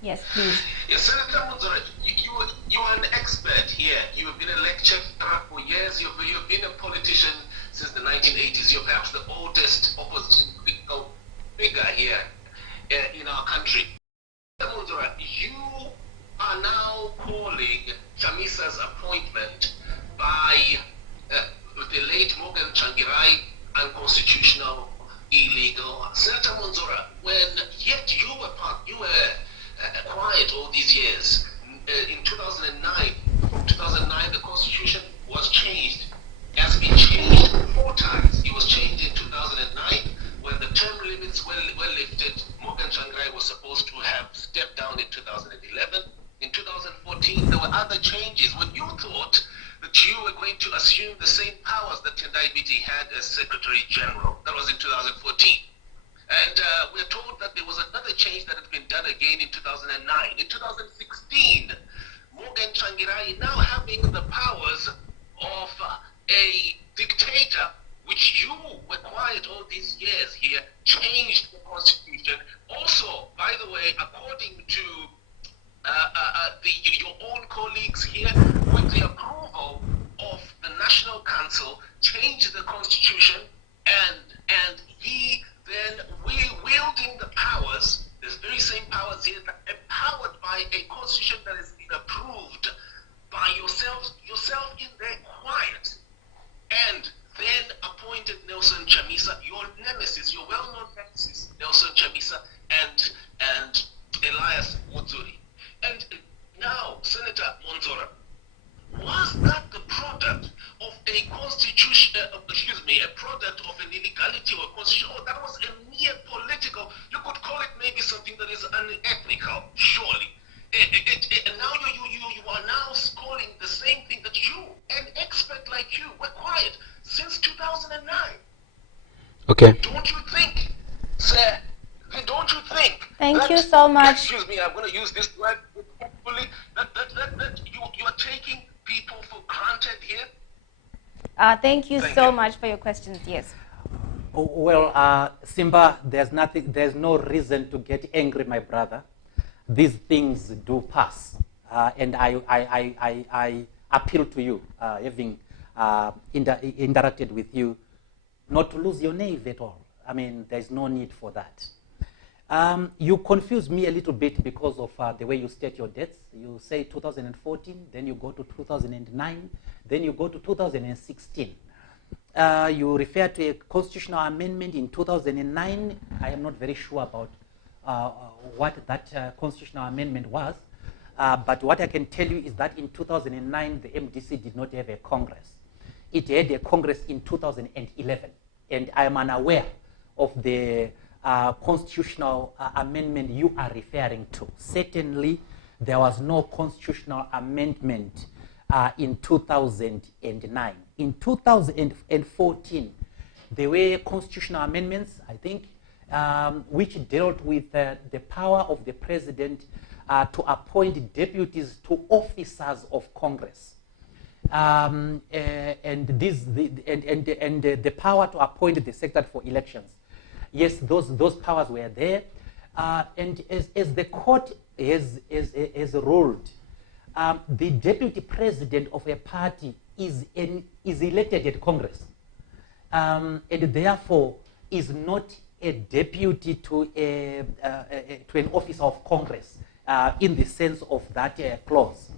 Yes, please. Yes, Senator Mwonzora, you are an expert here. You have been a lecturer for years. You've been a politician since the 1980s. You're perhaps the oldest opposition figure here in our country. Senator Mwonzora, you are now calling Chamisa's appointment by the late Morgan Tsvangirai unconstitutional, illegal. Senator Mwonzora, when yet you were quiet all these years, in 2009, from 2009 the constitution was changed. It has been changed 4 times. It was changed in 2009 when the term limits were lifted. Morgan Tsvangirai was supposed to have stepped down in 2011. In 2014, there were other changes. When you thought that you were going to assume the same powers that Tendai Biti had as Secretary General, that was in 2014. And we're told that there was another change that had been done again in 2009. In 2016, Morgan Tsvangirai, now having the powers of a dictator, which you were quiet all these years here, changed the constitution. Also, by the way, according to your own colleagues here, with the approval of the National Council, changed the constitution, and he then wielding the powers, the very same powers here, empowered by a constitution that has been approved by yourself in there quiet, and then appointed Nelson Chamisa, your nemesis, your well-known nemesis, Nelson Chamisa, and Elias Mutsuri. And now, Senator Mwonzora, was that the product of a constitution, a product of an illegality or a constitution, or that was a mere political, you could call it maybe something that is unethical, surely. And now you are now calling the same thing that you, an expert like you, were quiet since 2009. Okay. Don't you think, sir? Don't you think? Thank you so much. Excuse me, I'm going to use this word hopefully, that you are taking people for granted here? Thank you so much for your questions. Yes. Well, Simba, there's no reason to get angry, my brother. These things do pass, and I appeal to you, having interacted with you, not to lose your nerve at all. I mean, there's no need for that. You confuse me a little bit because of the way you state your dates. You say 2014, then you go to 2009, then you go to 2016. You refer to a constitutional amendment in 2009. I am not very sure about what that constitutional amendment was. But what I can tell you is that in 2009, the MDC did not have a Congress. It had a Congress in 2011. And I am unaware of the constitutional amendment you are referring to. Certainly, there was no constitutional amendment in 2009. In 2014, there were constitutional amendments, I think, which dealt with the power of the president to appoint deputies to officers of Congress. And the power to appoint the Secretary for Elections. Yes, those powers were there. And as the court has ruled, the deputy president of a party is elected at Congress, and therefore is not a deputy to an officer of Congress in the sense of that clause.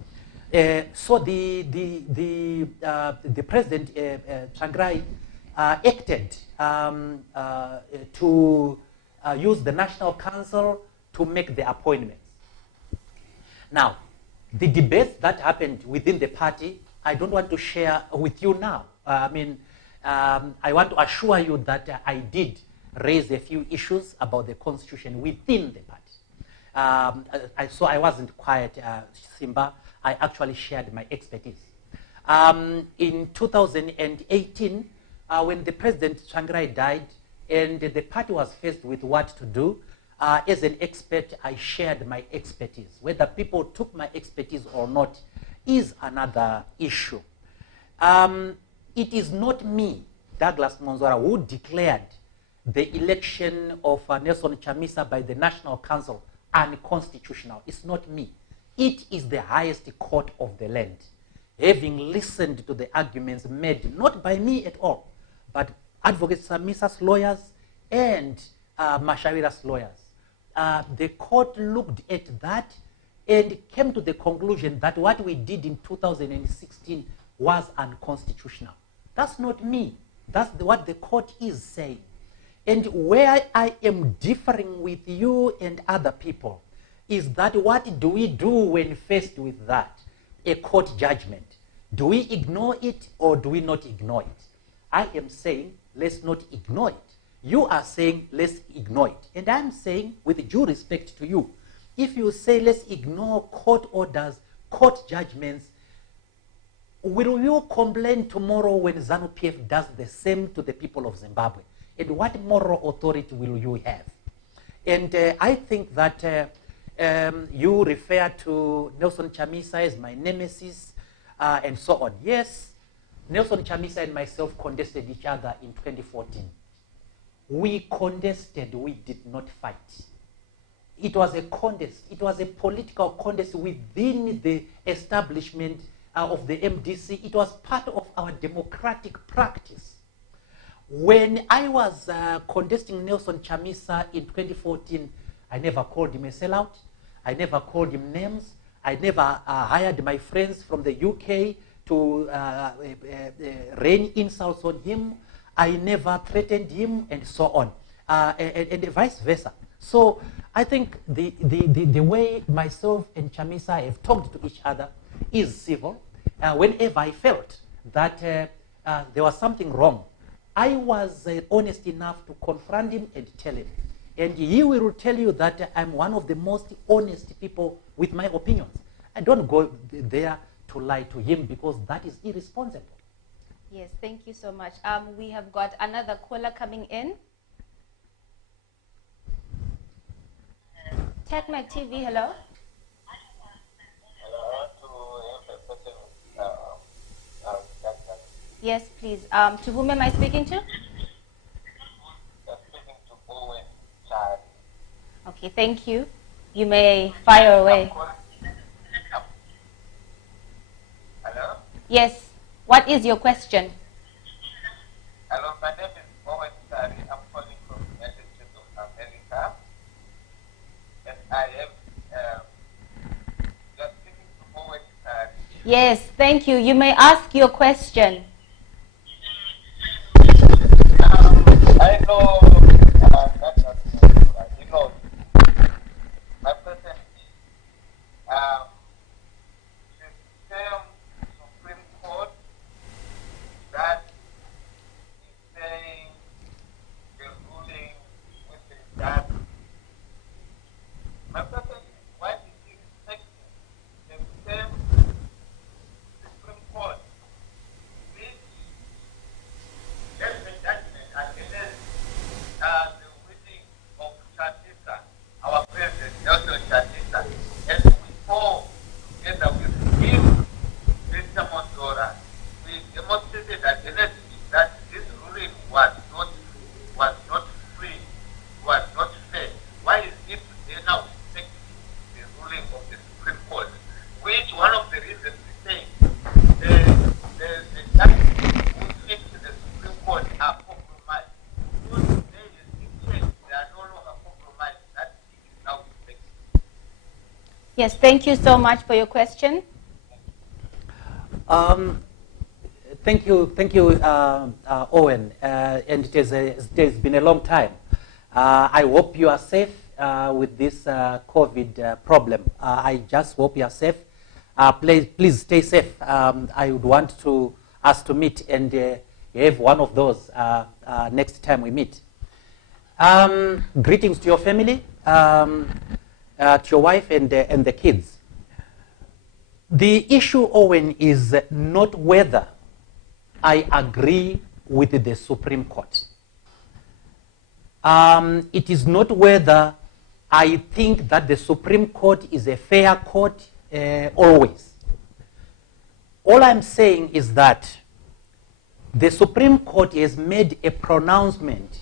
So the president Tsvangirai acted to use the National Council to make the appointments. Now, the debates that happened within the party, I don't want to share with you now. I want to assure you that I did raise a few issues about the constitution within the party. So I wasn't quiet, Simba. I actually shared my expertise. In 2018, when the President Tsvangirai died and the party was faced with what to do, as an expert, I shared my expertise. Whether people took my expertise or not is another issue. It is not me, Douglas Mwonzora, who declared the election of Nelson Chamisa by the National Council unconstitutional. It's not me. It is the highest court of the land, having listened to the arguments made not by me at all, but Advocate Chamisa's lawyers and Mashawira's lawyers. The court looked at that and came to the conclusion that what we did in 2016 was unconstitutional. That's not me. That's what the court is saying. And where I am differing with you and other people is that what do we do when faced with that, a court judgment? Do we ignore it or do we not ignore it? I am saying let's not ignore it. You are saying let's ignore it. And I'm saying, with due respect to you, if you say let's ignore court orders, court judgments, will you complain tomorrow when ZANU-PF does the same to the people of Zimbabwe? And what moral authority will you have? And I think that you refer to Nelson Chamisa as my nemesis and so on. Yes, Nelson Chamisa and myself contested each other in 2014. We contested, we did not fight. It was a contest. It was a political contest within the establishment of the MDC. It was part of our democratic practice. When I was contesting Nelson Chamisa in 2014, I never called him a sellout. I never called him names. I never hired my friends from the UK to rain insults on him. I never threatened him, and so on, and vice versa. So I think the way myself and Chamisa have talked to each other is civil. Whenever I felt that there was something wrong, I was honest enough to confront him and tell him. And he will tell you that I'm one of the most honest people with my opinions. I don't go there to lie to him because that is irresponsible. Yes, thank you so much. We have got another caller coming in. Tech My TV, hello. Yes, please. To whom am I speaking to? Okay, thank you. You may fire away. Hello? Yes. What is your question? Hello, my name is Owen Sari. I'm calling from the United States of America. And I am just speaking to Owen Sari. Yes, thank you. You may ask your question. I know my question is the same Supreme Court that is saying the ruling with regard. My question is why is it respecting the same Supreme Court which gave the judgment against Yes, thank you so much for your question. Thank you, Owen. And it has been a long time. I hope you are safe with this COVID problem. I just hope you are safe. Please stay safe. I would want us to meet and have one of those next time we meet. Greetings to your family, to your wife and the kids. The issue, Owen, is not whether I agree with the Supreme Court. It is not whether I think that the Supreme Court is a fair court always. All I'm saying is that the Supreme Court has made a pronouncement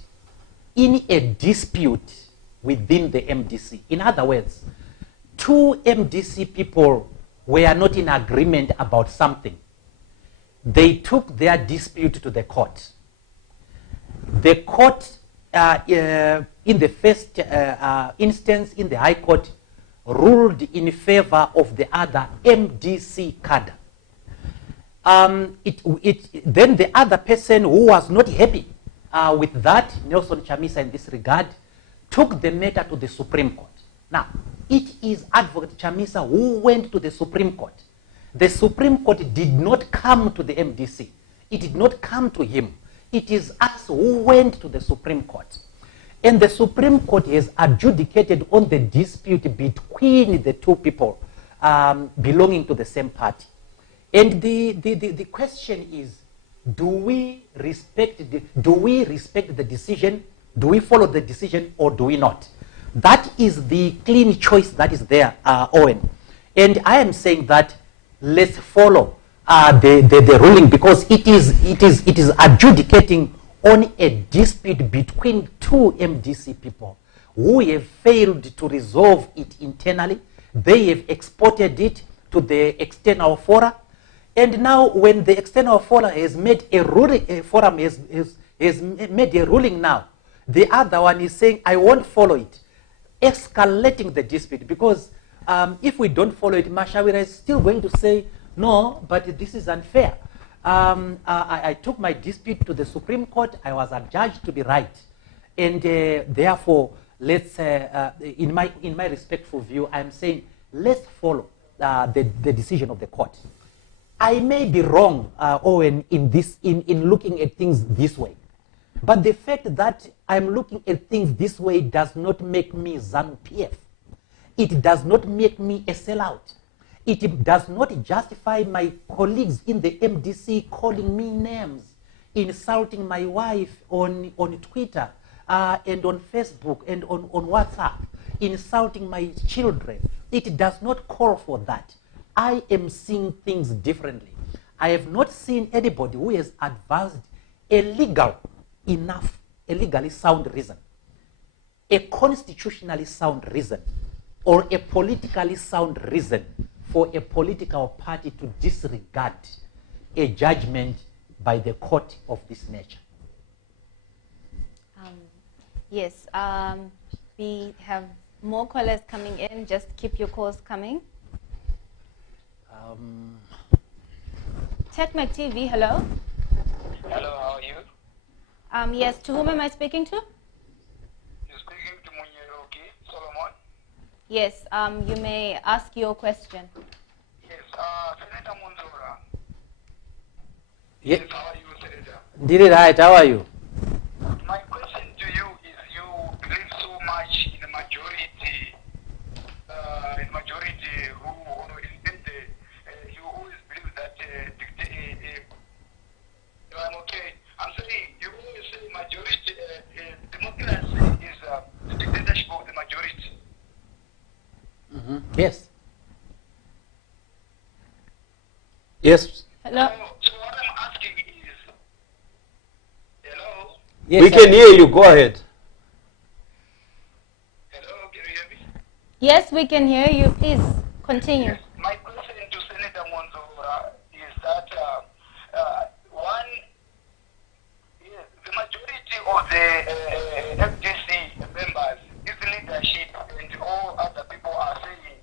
in a dispute within the MDC. In other words, two MDC people were not in agreement about something. They took their dispute to the court. The court, in the first instance, in the High Court, ruled in favor of the other MDC cadre. Then the other person who was not happy with that, Nelson Chamisa in this regard, took the matter to the Supreme Court. Now, it is Advocate Chamisa who went to the Supreme Court. The Supreme Court did not come to the MDC. It did not come to him. It is us who went to the Supreme Court. And the Supreme Court has adjudicated on the dispute between the two people belonging to the same party. And the question is, do we respect the decision? Do we follow the decision or do we not? That is the clean choice that is there, Owen. And I am saying that let's follow the ruling because it is adjudicating on a dispute between two MDC people who have failed to resolve it internally. They have exported it to the external fora. And now when the external fora has made a ruling, has made a ruling now, the other one is saying, I won't follow it, escalating the dispute. Because if we don't follow it, Mashawira is still going to say, no, but this is unfair. I took my dispute to the Supreme Court. I was adjudged to be right. And therefore, let's, in my respectful view, I'm saying, let's follow the decision of the court. I may be wrong, Owen, in looking at things this way. But the fact that I'm looking at things this way does not make me ZANU-PF. It does not make me a sellout. It does not justify my colleagues in the MDC calling me names, insulting my wife on Twitter and on Facebook and on WhatsApp, insulting my children. It does not call for that. I am seeing things differently. I have not seen anybody who has advanced a legally sound reason, a constitutionally sound reason, or a politically sound reason for a political party to disregard a judgment by the court of this nature. Yes, we have more callers coming in. Just keep your calls coming. Check my TV, hello? Hello, how are you? Yes, to whom am I speaking to? You're speaking to Mwonzora, Solomon. Yes, you may ask your question. Yes, Senator Mwonzora. Yeah. Yes, how are you, Senator? Did it right, how are you? My question to you is, you believe so much in the majority rule, or you always believe that I'm okay. I'm saying you always say majority, democracy is the dictatorship of the majority. Yes. Yes. Hello? So what I'm asking is, hello? Yes, We can hear you. Go ahead. Hello, can you hear me? Yes, we can hear you. Please continue. My question to Senator Mwonzora is that one, the majority of the FDC members, its leadership, and all other people are saying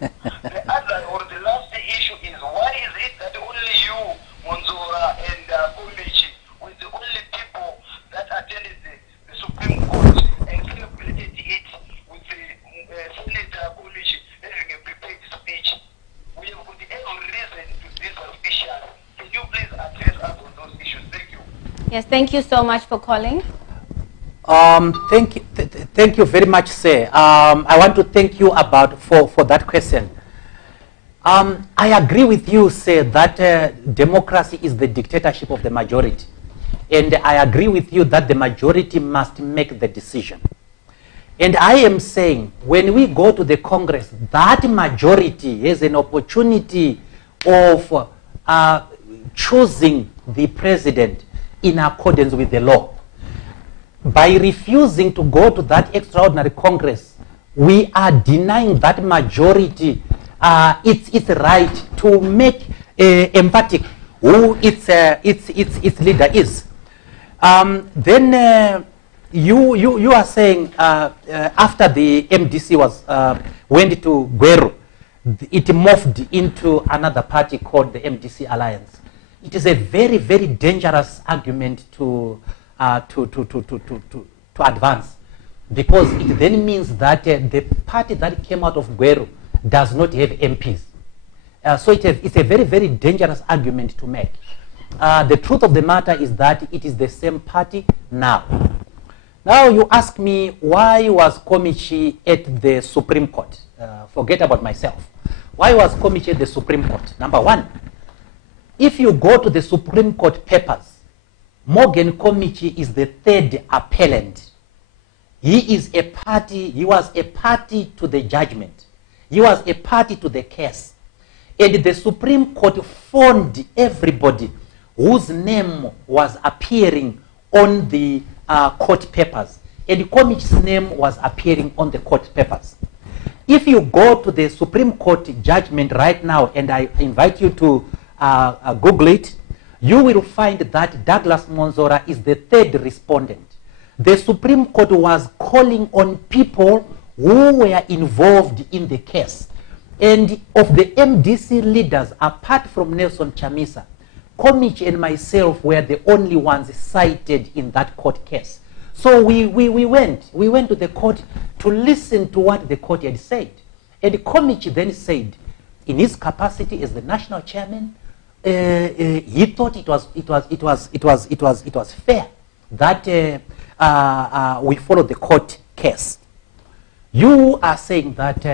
The other or the last issue is why is it that only you, Mwonzora, and Komichi were the only people that attended the Supreme Court and celebrated it with the Senator Komichi having a prepared speech? We have got every reason to be suspicious. Can you please address us on those issues? Thank you. Yes, thank you so much for calling. Thank you very much, sir. I want to thank you for that question. I agree with you, sir, that democracy is the dictatorship of the majority. And I agree with you that the majority must make the decision. And I am saying, when we go to the Congress, that majority has an opportunity of choosing the president in accordance with the law. By refusing to go to that extraordinary Congress, we are denying that majority its right to make emphatic who its leader is. Then you are saying after the MDC was went to Gweru, it morphed into another party called the MDC Alliance. It is a very, very dangerous argument to advance, because it then means that the party that came out of Gweru does not have MPs. So it's a very, very dangerous argument to make. The truth of the matter is that it is the same party now. Now you ask me, why was Komichi at the Supreme Court? Forget about myself. Why was Komichi at the Supreme Court? Number one, if you go to the Supreme Court papers, Morgan Komichi is the third appellant. He was a party to the judgment. He was a party to the case. And the Supreme Court found everybody whose name was appearing on the court papers. And Komichi's name was appearing on the court papers. If you go to the Supreme Court judgment right now, and I invite you to Google it, you will find that Douglas Mwonzora is the third respondent. The Supreme Court was calling on people who were involved in the case. And of the MDC leaders, apart from Nelson Chamisa, Komichi and myself were the only ones cited in that court case. So we went to the court to listen to what the court had said. And Komichi then said, in his capacity as the national chairman, he thought it was fair that we follow the court case. You are saying that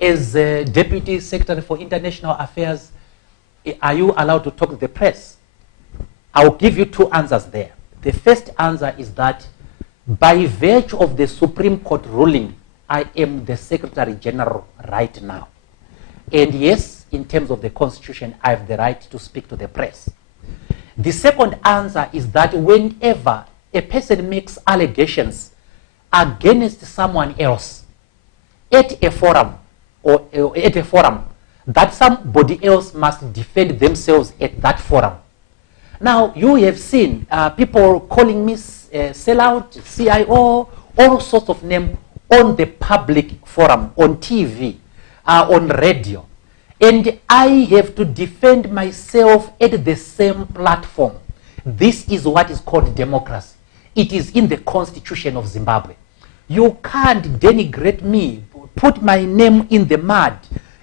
as Deputy Secretary for International Affairs, are you allowed to talk to the press? I'll give you two answers there. The first answer is that by virtue of the Supreme Court ruling, I am the Secretary General right now. And yes, in terms of the Constitution, I have the right to speak to the press. The second answer is that whenever a person makes allegations against someone else at a forum, that somebody else must defend themselves at that forum. Now, you have seen people calling me sellout, CIO, all sorts of names on the public forum, on TV, on radio. And I have to defend myself at the same platform. This is what is called democracy. It is in the Constitution of Zimbabwe. You can't denigrate me, put my name in the mud,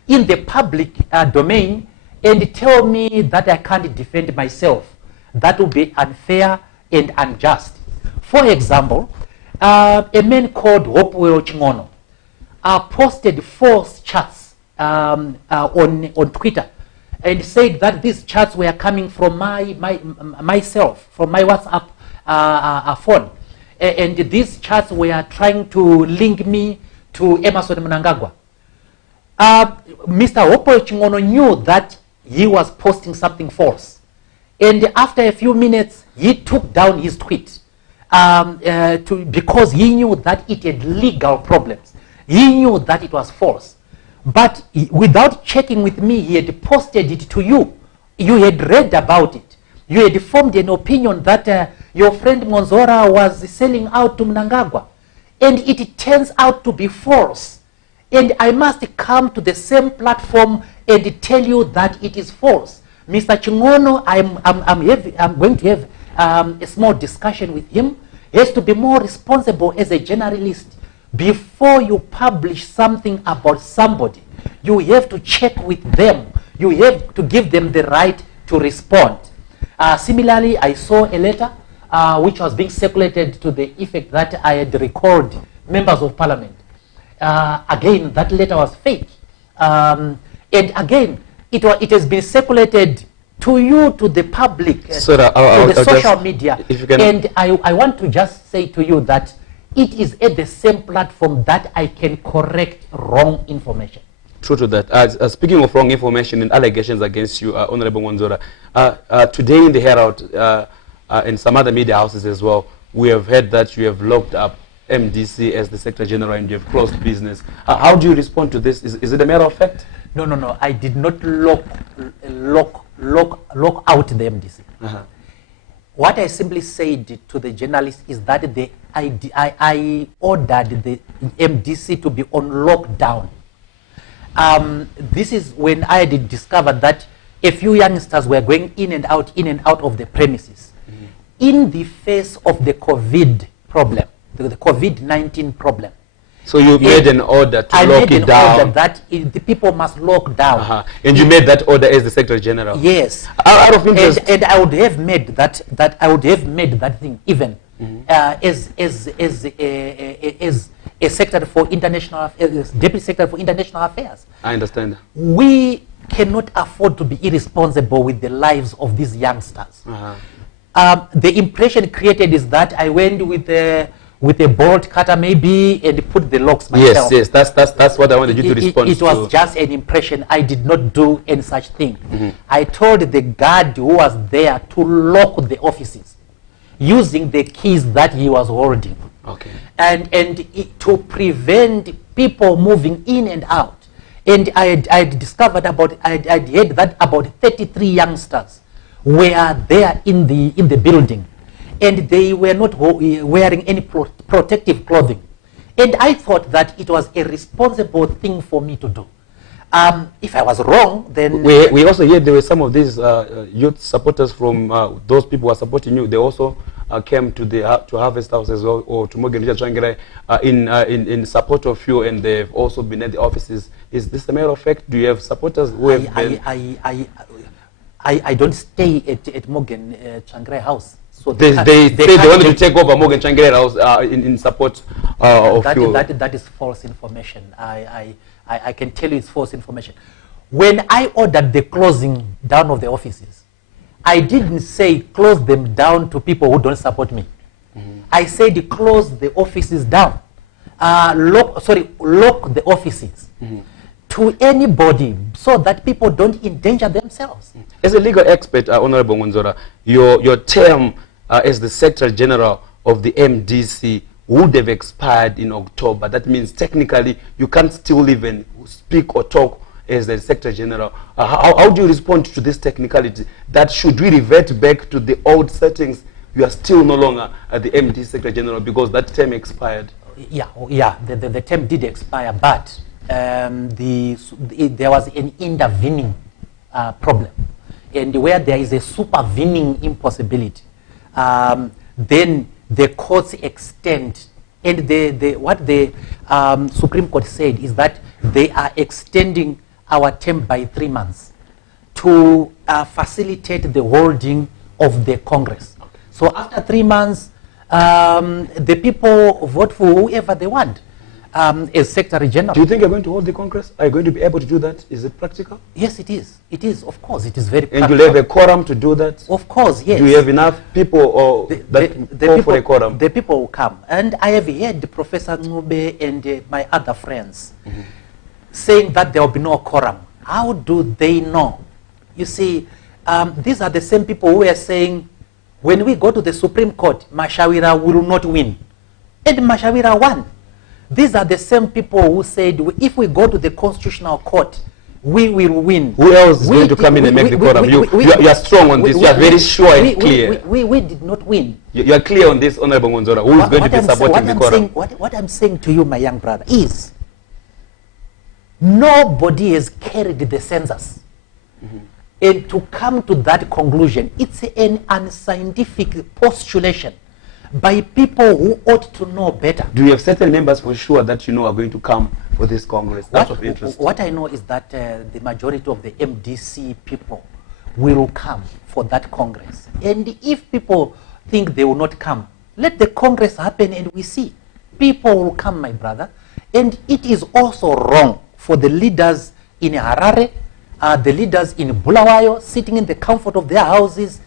in the public domain, and tell me that I can't defend myself. That would be unfair and unjust. For example, a man called Hopewell Chingono posted false charts on Twitter and said that these charts were coming from myself, from my WhatsApp phone. And these charts were trying to link me to Emerson Mnangagwa. Mr. Hopewell Chingono knew that he was posting something false. And after a few minutes, he took down his tweet because he knew that it had legal problems. He knew that it was false. But without checking with me, he had posted it to you. You had read about it. You had formed an opinion that your friend Mwonzora was selling out to Mnangagwa. And it turns out to be false. And I must come to the same platform and tell you that it is false. Mr. Chingono, I'm going to have a small discussion with him. He has to be more responsible as a journalist. Before you publish something about somebody, you have to check with them. You have to give them the right to respond. Similarly, I saw a letter which was being circulated to the effect that I had recalled members of parliament. Again, that letter was fake. And again, it has been circulated to you, to the public, to the social media. And I want to just say to you that it is at the same platform that I can correct wrong information. True to that. Speaking of wrong information and allegations against you, Honorable Mwonzora, today in the Herald and some other media houses as well, we have heard that you have locked up MDC as the Secretary General and you have closed business. How do you respond to this? Is it a matter of fact? No. I did not lock out the MDC. What I simply said to the journalists is that I ordered the MDC to be on lockdown. This is when I did discover that a few youngsters were going in and out of the premises. In the face of the COVID problem, the COVID-19 problem. So you made an order to lock it down? I made an order that the people must lock down. And you made that order as the Secretary General? Yes. Out of interest. And I would have made that thing even as a Secretary for International Affairs, Deputy Secretary for International Affairs. I understand. We cannot afford to be irresponsible with the lives of these youngsters. The impression created is that I went with a bolt cutter maybe and put the locks myself. Yes, that's what I wanted you to respond to. It was just an impression. I did not do any such thing. I told the guard who was there to lock the offices using the keys that he was holding. Okay. And to prevent people moving in and out. And I had discovered I heard that about 33 youngsters were there in the building, and they were not wearing any protective clothing. And I thought that it was a responsible thing for me to do. If I was wrong, then... We also heard there were some of these youth supporters from those people who are supporting you. They also came to Harvest House as well, or to Mwonzora in support of you, and they've also been at the offices. Is this a matter of fact? Do you have supporters who have been... I don't stay at Morgan Tsvangirai House. So they wanted to take over Morgan Tsvangirai House in support of you. That is false information. I can tell you it's false information. When I ordered the closing down of the offices, I didn't say close them down to people who don't support me. I said close the offices down. Lock the offices. To anybody, so that people don't endanger themselves. As a legal expert, Honorable Mwonzora, your term as the Secretary General of the MDC would have expired in October. That means technically you can't still even speak or talk as the Secretary General. How do you respond to this technicality? That should we revert back to the old settings, you are still no longer the MDC Secretary General because that term expired? Yeah, the term did expire, but there was an intervening problem, and where there is a supervening impossibility, then the courts extend, and what the Supreme Court said is that they are extending our term by 3 months to facilitate the holding of the Congress. So after 3 months, the people vote for whoever they want. As Secretary General. Do you think you're going to hold the Congress? Are you going to be able to do that? Is it practical? Yes, it is. It is, of course. It is very practical. And you'll have a quorum to do that? Of course, yes. Do you have enough people that call for a quorum? The people will come. And I have heard Professor Ngube and my other friends saying that there will be no quorum. How do they know? You see, these are the same people who are saying, when we go to the Supreme Court, Mashawira will not win. And Mashawira won. These are the same people who said, if we go to the Constitutional Court, we will win. Who else is going to come in and make the quorum? You are strong on this. You are very sure and clear. We did not win. You are clear on this, Honorable Mwonzora. Who is going to be supporting the quorum? What I'm saying to you, my young brother, is Nobody has carried the census. And to come to that conclusion, it's an unscientific postulation by people who ought to know better. Do you have certain members for sure that you know are going to come for this Congress? That's of interest. What I know is that the majority of the MDC people will come for that Congress. And if people think they will not come, let the Congress happen and we see. People will come, my brother. And it is also wrong for the leaders in Harare, the leaders in Bulawayo, sitting in the comfort of their houses,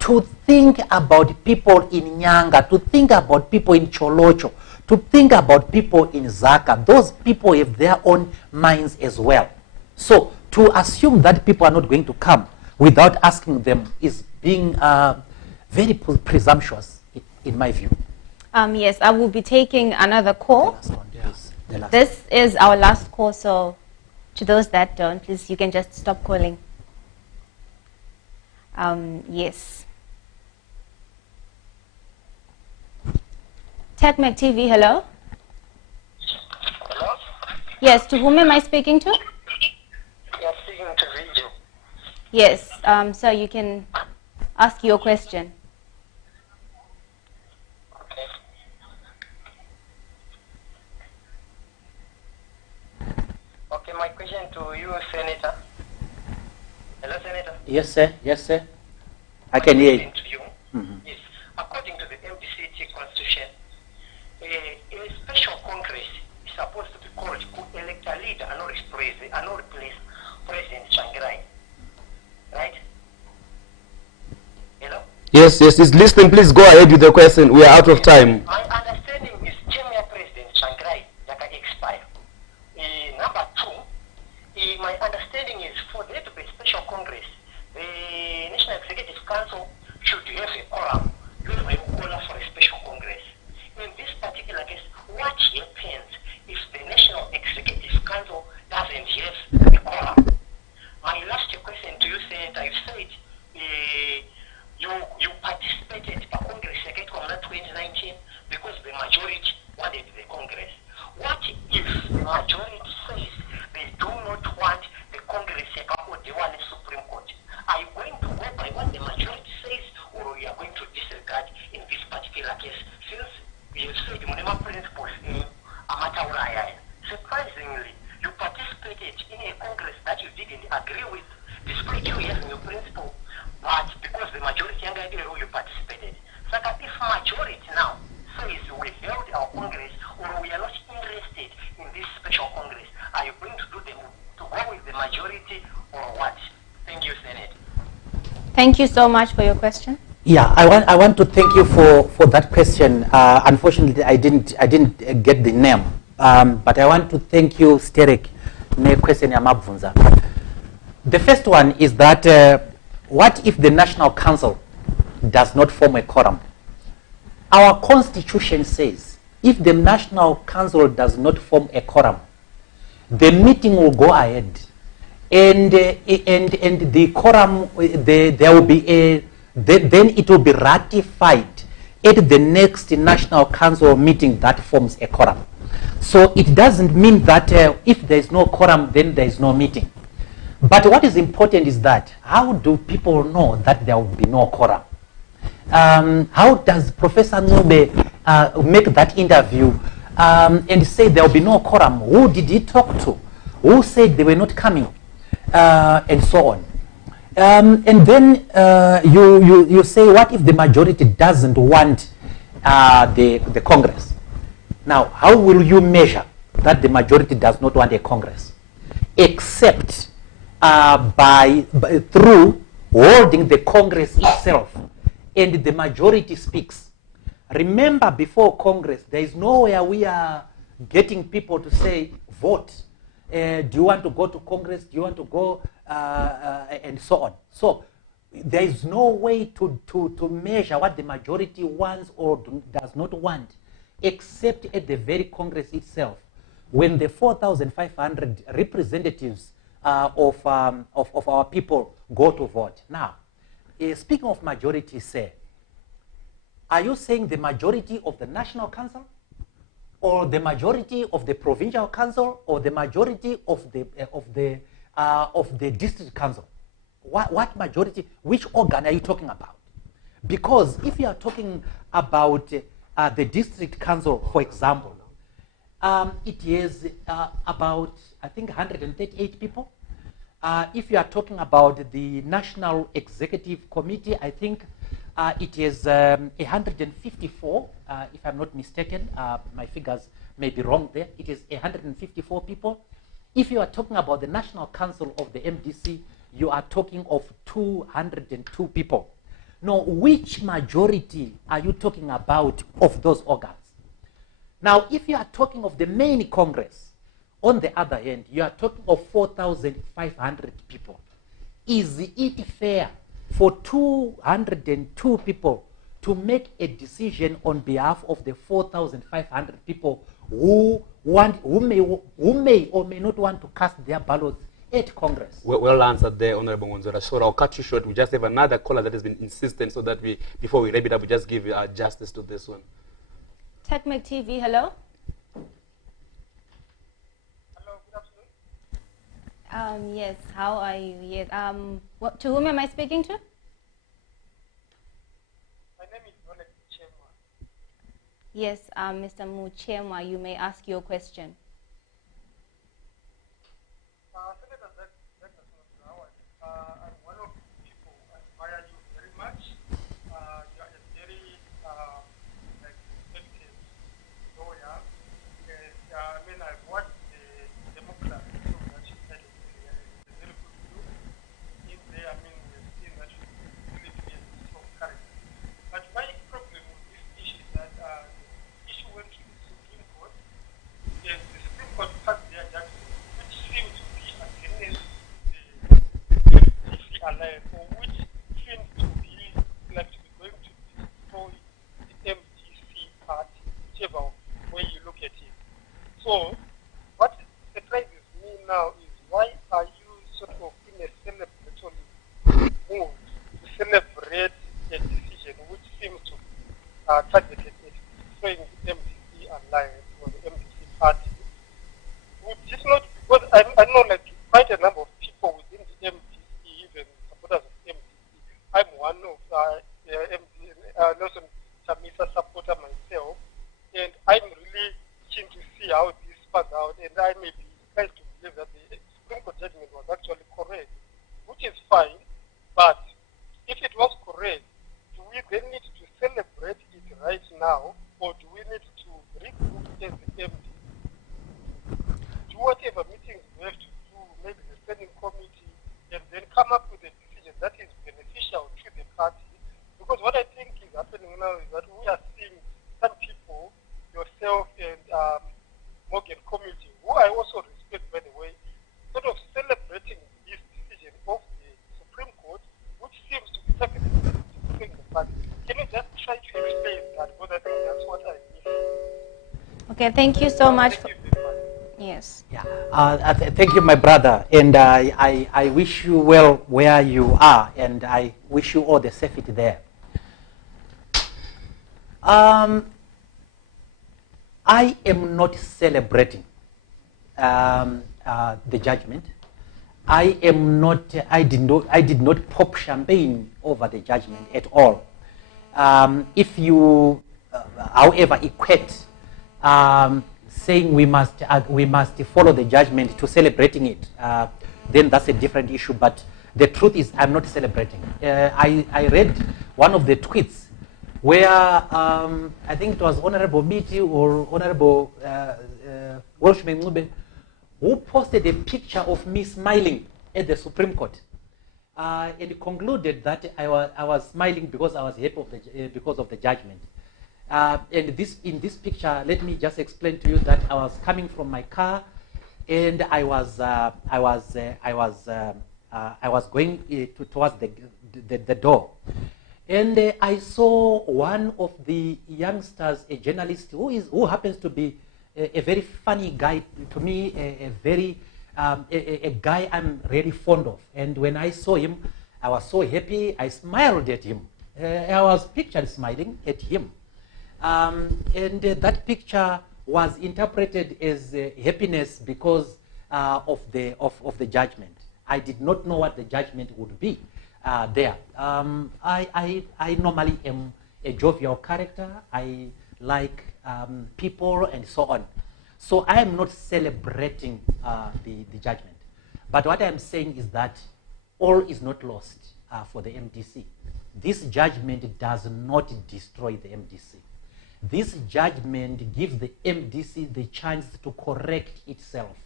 to think about people in Nyanga, to think about people in Cholocho, to think about people in Zaka. Those people have their own minds as well. So to assume that people are not going to come without asking them is being very presumptuous, in my view. Yes, I will be taking another call. The last one, yes. The last This is our last call, so to those that don't, please, you can just stop calling. Yes. TechMac TV, hello? Hello? Yes, to whom am I speaking to? You're speaking to Vijay. Yes, so you can ask your question. Okay. Okay, my question to you, Senator. Hello, Senator. Yes, sir. Yes, sir. I can hear you. To you. Yes. According to the MDCT Constitution, a special Congress is supposed to be called to elect a leader and not replace President Shangirai. Right? Hello? Yes, he's listening. Please go ahead with the question. We are out of time. My understanding is Premier President Shangirai that can expire. Number two, my understanding is for there to be a special Congress, the National Executive Council should have a quorum. You have a quorum for a special Congress. In this particular case, what happens if the National Executive Council doesn't have a quorum? My last question to you, Senator, you said you participated in the Congress in 2019 because the majority wanted the Congress. What if the majority says they do not want the Congress they want a Supreme Court? Are you going to go by what the majority says, or you are going to disregard in this particular case? Since you said the minimum principles in Amatauraya, surprisingly, you participated in a Congress that you didn't agree with, despite you having your principle, but because the majority you participated. So that if majority now says we held our Congress, or we are not interested in this special Congress, are you going to do them to go with the majority or what? Thank you, Senate. Thank you so much for your question. Yeah, I want to thank you for that question. Unfortunately, I didn't get the name, but I want to thank you, Sterek. Ne question ya mabvunza. The first one is that what if the National Council does not form a quorum? Our Constitution says if the National Council does not form a quorum, the meeting will go ahead, and the quorum there will be then it will be ratified at the next National Council meeting that forms a quorum. So it doesn't mean that if there is no quorum, then there is no meeting. But what is important is that how do people know that there will be no quorum? How does Professor Nube make that interview and say there will be no quorum? Who did he talk to? Who said they were not coming? And so on. And then you say, what if the majority doesn't want the Congress? Now, how will you measure that the majority does not want a Congress? Except through holding the Congress itself, and the majority speaks. Remember, before Congress, there is nowhere we are getting people to say, vote. Do you want to go to Congress? Do you want to go? And so on. So there is no way to measure what the majority wants or does not want, except at the very Congress itself, when the 4,500 representatives of our people go to vote. Now, speaking of majority, say, are you saying the majority of the National Council, or the majority of the provincial council, or the majority of the district council? What majority? Which organ are you talking about? Because if you are talking about the district council, for example, it is about, I think, 138 people. If you are talking about the National Executive Committee, I think it is 154, if I'm not mistaken. My figures may be wrong there. It is 154 people. If you are talking about the National Council of the MDC, you are talking of 202 people. Now, which majority are you talking about of those organs? Now, if you are talking of the main Congress, on the other hand, you are talking of 4,500 people. Is it fair for 202 people to make a decision on behalf of the 4,500 people who may or may not want to cast their ballots at Congress? Well answered there, Honorable Mwonzora. So I'll cut you short. We just have another caller that has been insistent, so that before we wrap it up, we just give justice to this one. TechMake TV, hello. Hello, good afternoon. Yes, how are you? Yes. To whom am I speaking to? My name is Mwonzora. Yes, Mr. Muchemwa, you may ask your question. Senator Douglas Mwonzora, I'm one of the people who admire you very much. You are a very respected lawyer. And I mean, I've watched the Democrat show that you had earlier. It's a very good view. In there, I mean, we've seen that you really be a strong character. But my problem with this issue is that the issue went to the Supreme Court, and the Supreme Court passed their judgment, which seems to be against the MDC alliance, or which seems to be like to be going to destroy the MDC party, whichever way you look at it. So, what surprises me now is, why are you sort of in a celebratory mood to celebrate a decision which seems to be targeted at destroying the MDC alliance or the MDC party? Would it not, because I know like quite a number of people within the MDC, even supporters of MDC. I'm one of Nelson Chamisa supporter myself, and I'm really keen to see how this pans out, and I may be inclined to believe that the Supreme Court judgment was actually correct, which is fine, but if it was correct, do we then need to celebrate it right now, or do we need to regroup as the MDC? Do whatever meetings we have to do, maybe the standing committee, and then come up with a decision that is beneficial to the party. Because what I think is happening now is that we are seeing some people, yourself and Morgan Committee, who I also respect, by the way, sort of celebrating this decision of the Supreme Court, which seems to be targeted at destroying the party. Can you just try to explain that? Because I think that's what I need. Okay, thank you so much. Thank you very much. Yes. Yeah. Thank you, my brother, and I wish you well where you are, and I wish you all the safety there. I am not celebrating the judgment. I am not. I did not pop champagne over the judgment at all. If you, however, equate saying we must follow the judgment to celebrating it, then that's a different issue. But the truth is, I'm not celebrating. I read one of the tweets where I think it was Honorable Biti or Honorable Welshman Ngube, who posted a picture of me smiling at the Supreme Court, and concluded that I was smiling because I was happy because of the judgment. And in this picture, let me just explain to you that I was coming from my car, and I was going towards the door, and I saw one of the youngsters, a journalist who happens to be a very funny guy to me, a guy I'm really fond of. And when I saw him, I was so happy. I smiled at him. I was pictured smiling at him. And that picture was interpreted as happiness because of the judgment. I did not know what the judgment would be there. I normally am a jovial character. I like people and so on. So I am not celebrating the judgment. But what I am saying is that all is not lost for the MDC. This judgment does not destroy the MDC. This judgment gives the MDC the chance to correct itself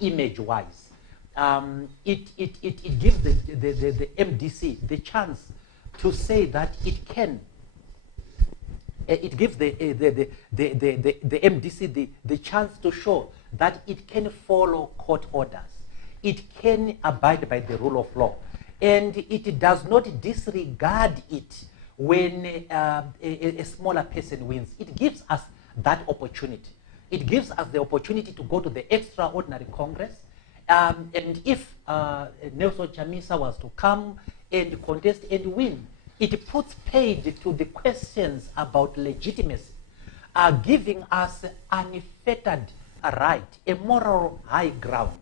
image-wise. It gives the MDC the chance to say that it can. It gives the MDC the chance to show that it can follow court orders. It can abide by the rule of law. And it does not disregard it when a smaller person wins. It gives us that opportunity. It gives us the opportunity to go to the extraordinary Congress. And if Nelson Chamisa was to come and contest and win, it puts paid to the questions about legitimacy, giving us unfettered right, a moral high ground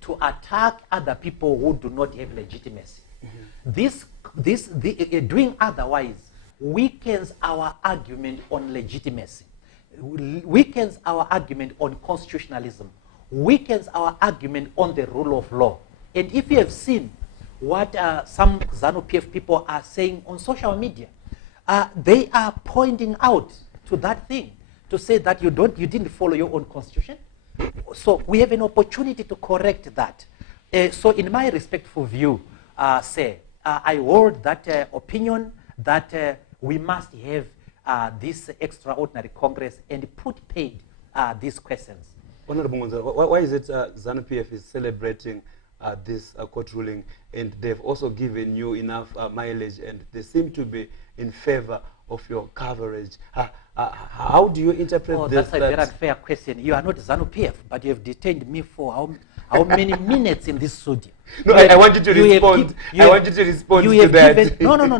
to attack other people who do not have legitimacy. Mm-hmm. Doing otherwise weakens our argument on legitimacy, weakens our argument on constitutionalism, weakens our argument on the rule of law. And if you have seen what some ZANU-PF people are saying on social media, they are pointing out to that thing, to say that you didn't follow your own constitution. So we have an opportunity to correct that. So in my respectful view, I hold that opinion that we must have this extraordinary Congress and put paid these questions. Honorable Mwonzora, why is it ZANU-PF is celebrating this court ruling, and they've also given you enough mileage, and they seem to be in favor of your coverage? How do you interpret this? That's a very unfair question. You are not ZANU-PF, but you have detained me for how many minutes in this studio? No, I want you to respond. I want you to respond to that. No.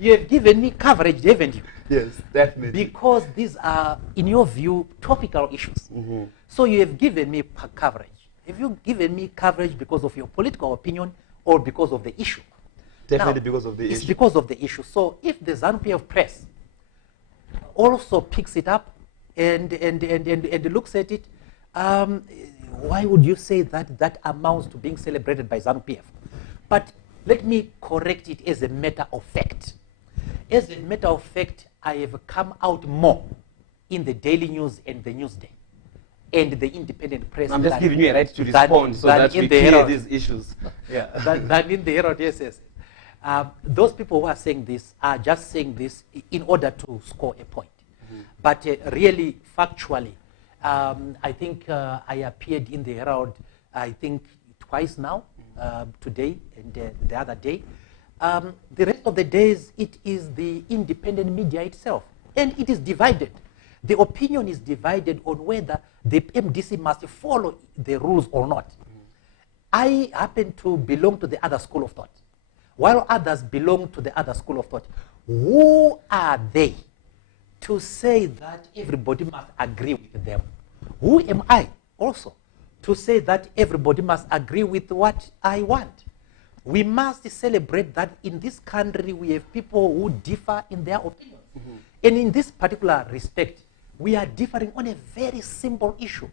You have given me coverage, haven't you? Yes, definitely. Because these are, in your view, topical issues. Mm-hmm. So you have given me coverage. Have you given me coverage because of your political opinion or because of the issue? Definitely now, because of the issue. It's because of the issue. So if the ZANU-PF press also picks it up and looks at it, why would you say that amounts to being celebrated by ZANU-PF? But let me correct it as a matter of fact. As a matter of fact, I have come out more in the Daily News and the Newsday and the independent press. I'm just giving you a right to respond so that we clear these issues. Yeah, than in the Herald, yes. Those people who are saying this are just saying this in order to score a point. Mm-hmm. But really, factually, I think I appeared in the Herald, I think twice now, today and the other day. The rest of the days, it is the independent media itself. And it is divided. The opinion is divided on whether the MDC must follow the rules or not. I happen to belong to the other school of thought, while others belong to the other school of thought. Who are they to say that everybody must agree with them? Who am I also to say that everybody must agree with what I want? We must celebrate that in this country we have people who differ in their opinions. Mm-hmm. And in this particular respect, we are differing on a very simple issue.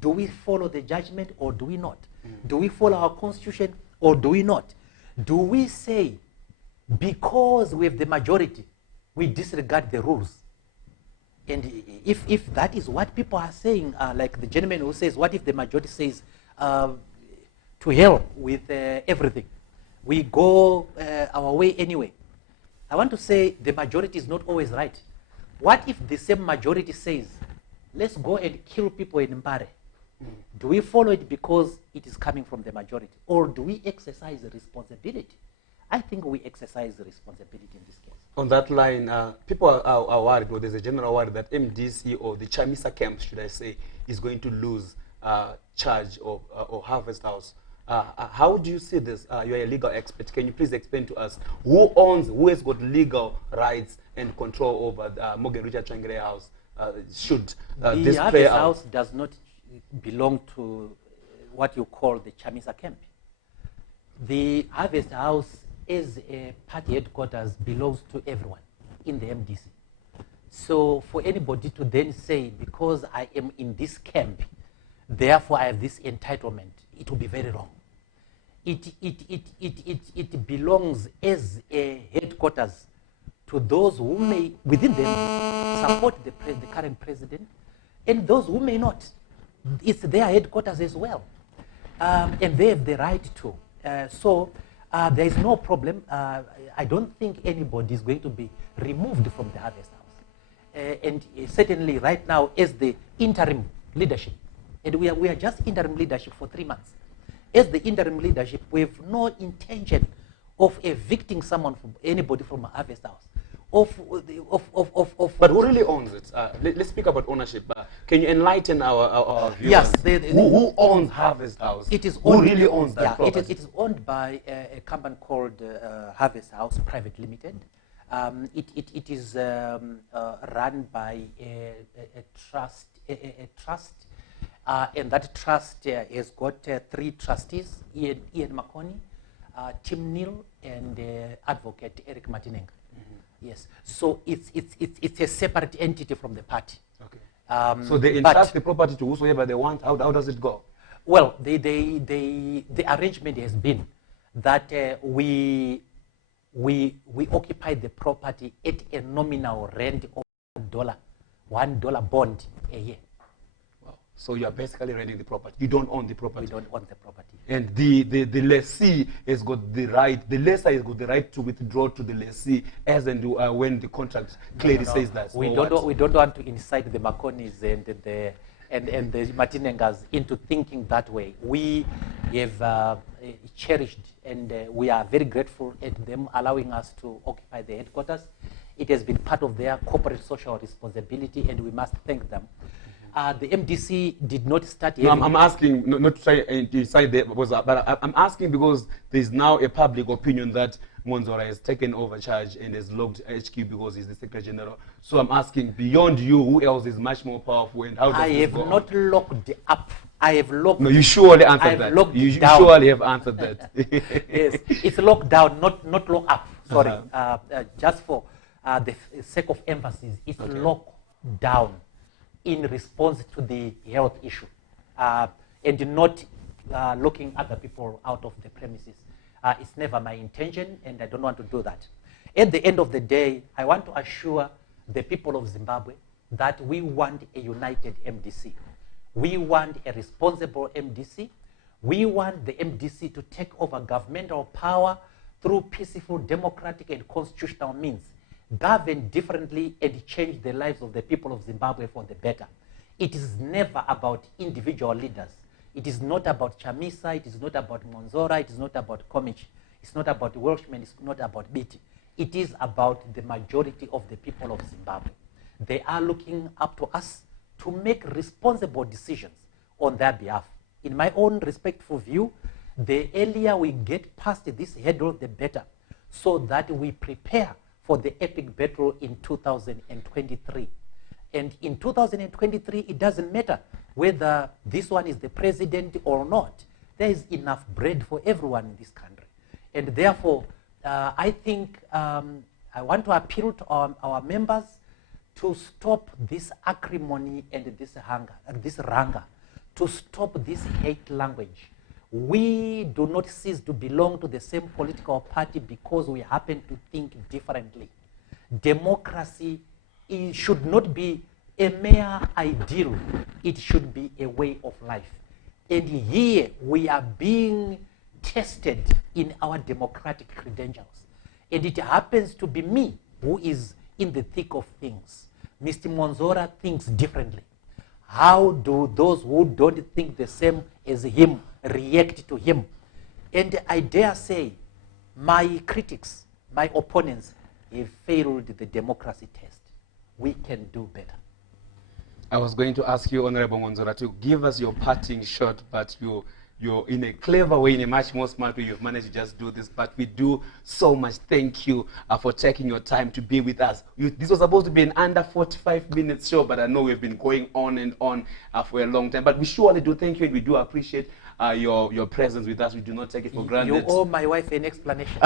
Do we follow the judgment or do we not? Mm-hmm. Do we follow our constitution or do we not? Do we say, because we have the majority, we disregard the rules? And if that is what people are saying, like the gentleman who says, what if the majority says, to hell with everything? We go our way anyway. I want to say the majority is not always right. What if the same majority says, let's go and kill people in Mbare? Do we follow it because it is coming from the majority? Or do we exercise the responsibility? I think we exercise the responsibility in this case. On that line, people are worried, or there's a general worry that MDC or the Chamisa camp, should I say, is going to lose charge of Harvest House. How do you see this? You're a legal expert. Can you please explain to us who has got legal rights and control over Morgan Richard Tsvangirai House should The this play Harvest out? House does not belong to what you call the Chamisa camp. The Harvest House as a party headquarters belongs to everyone in the MDC. So for anybody to then say, because I am in this camp, therefore I have this entitlement, it will be very wrong. It belongs as a headquarters to those who may, within them, support the current president, and those who may not. It's their headquarters as well. And they have the right to. So there is no problem. I don't think anybody is going to be removed from the Harvest House. And certainly right now, as the interim leadership, and we are just interim leadership for 3 months. As the interim leadership, we have no intention of evicting someone from anybody from a Harvest House. But who really owns it? Let's speak about ownership. Can you enlighten our viewers? Yes. Who owns Harvest House? It is who owned, really owns that property? It is owned by a company called Harvest House Private Limited. It is run by a trust, and that trust has got 3 trustees: Ian Makoni, Tim Neal, and Advocate Eric Martinenga. Yes, so it's a separate entity from the party. Okay. So they entrust the property to whosoever they want. How does it go? Well, the arrangement has been that we occupy the property at a nominal rent of $1 bond a year. So you are basically renting the property. You don't own the property. We don't own the property. And the lessee has got the right, the lessor has got the right to withdraw to the lessee as and when the contract clearly says that. We don't want to incite the Maconis and the Martinengas into thinking that way. We have cherished and we are very grateful at them allowing us to occupy the headquarters. It has been part of their corporate social responsibility, and we must thank them. The MDC did not start. No, I'm asking, not to try and decide that, but I'm asking because there's now a public opinion that Mwonzora has taken over charge and has locked HQ because he's the Secretary General. So I'm asking, beyond you, who else is much more powerful, and how does I this have go not on? locked up. I have locked. No, you surely answered I've that. You down. surely have answered that. Yes, it's locked down, not locked up. Sorry, just for the sake of emphasis, it's locked down in response to the health issue, and not locking other people out of the premises. It's never my intention, and I don't want to do that. At the end of the day, I want to assure the people of Zimbabwe that we want a united MDC. We want a responsible MDC. We want the MDC to take over governmental power through peaceful, democratic, and constitutional means, govern differently and change the lives of the people of Zimbabwe for the better. It is never about individual leaders. It is not about Chamisa, it is not about Mwonzora, it is not about Komich, it's not about Welshman, it's not about Biti. It is about the majority of the people of Zimbabwe. They are looking up to us to make responsible decisions on their behalf. In my own respectful view, the earlier we get past this hurdle, the better, so that we prepare for the epic battle in 2023. And in 2023, it doesn't matter whether this one is the president or not. There is enough bread for everyone in this country. And therefore, I think I want to appeal to our members to stop this acrimony and this rancor, to stop this hate language. We do not cease to belong to the same political party because we happen to think differently. Democracy should not be a mere ideal. It should be a way of life. And here we are being tested in our democratic credentials. And it happens to be me who is in the thick of things. Mr. Mwonzora thinks differently. How do those who don't think the same as him react to him? And I dare say, my critics, my opponents, have failed the democracy test. We can do better. I was going to ask you, Honorable Mwonzora, to give us your parting shot, but you you're in a clever way, in a much more smart way, you've managed to just do this. But we do so much thank you for taking your time to be with us. This was supposed to be an under 45 minutes show, but I know we've been going on and on for a long time. But we surely do thank you, and we do appreciate your presence with us. We do not take it for granted. You owe my wife an explanation.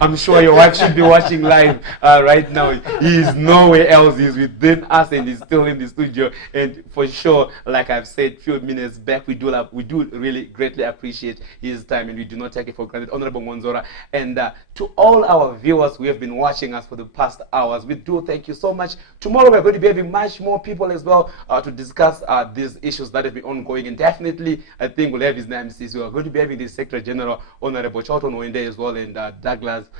I'm sure your wife should be watching live right now. He is nowhere else. He's within us, and he's still in the studio. And for sure, like I've said a few minutes back, we do really greatly appreciate his time, and we do not take it for granted. Honorable Mwonzora, and to all our viewers who have been watching us for the past hours, we do thank you so much. Tomorrow we're going to be having much more people as well to discuss these issues that have been ongoing, and definitely I think we'll have his MCs. We are going to be having the Secretary General, Honorable Charlton Wende as well, and Douglas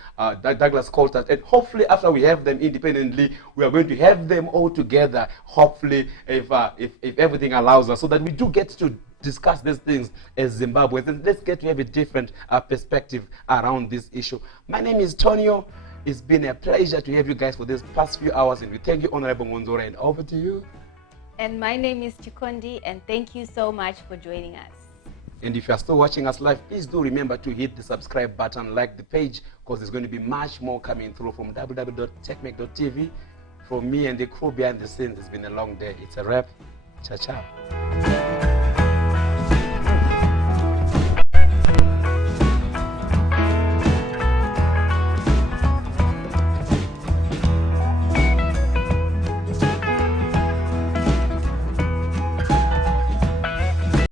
Coulter. And hopefully after we have them independently, we are going to have them all together, hopefully if everything allows us, so that we do get to discuss these things as Zimbabweans, and let's get to have a different perspective around this issue. My name is Tonio. It's been a pleasure to have you guys for these past few hours, and we thank you, Honorable Mwonzora, and over to you. And my name is Chikondi, and thank you so much for joining us. And if you are still watching us live, please do remember to hit the subscribe button, like the page, because there's going to be much more coming through from www.techmake.tv. From me and the crew behind the scenes, it's been a long day. It's a wrap. Ciao, ciao.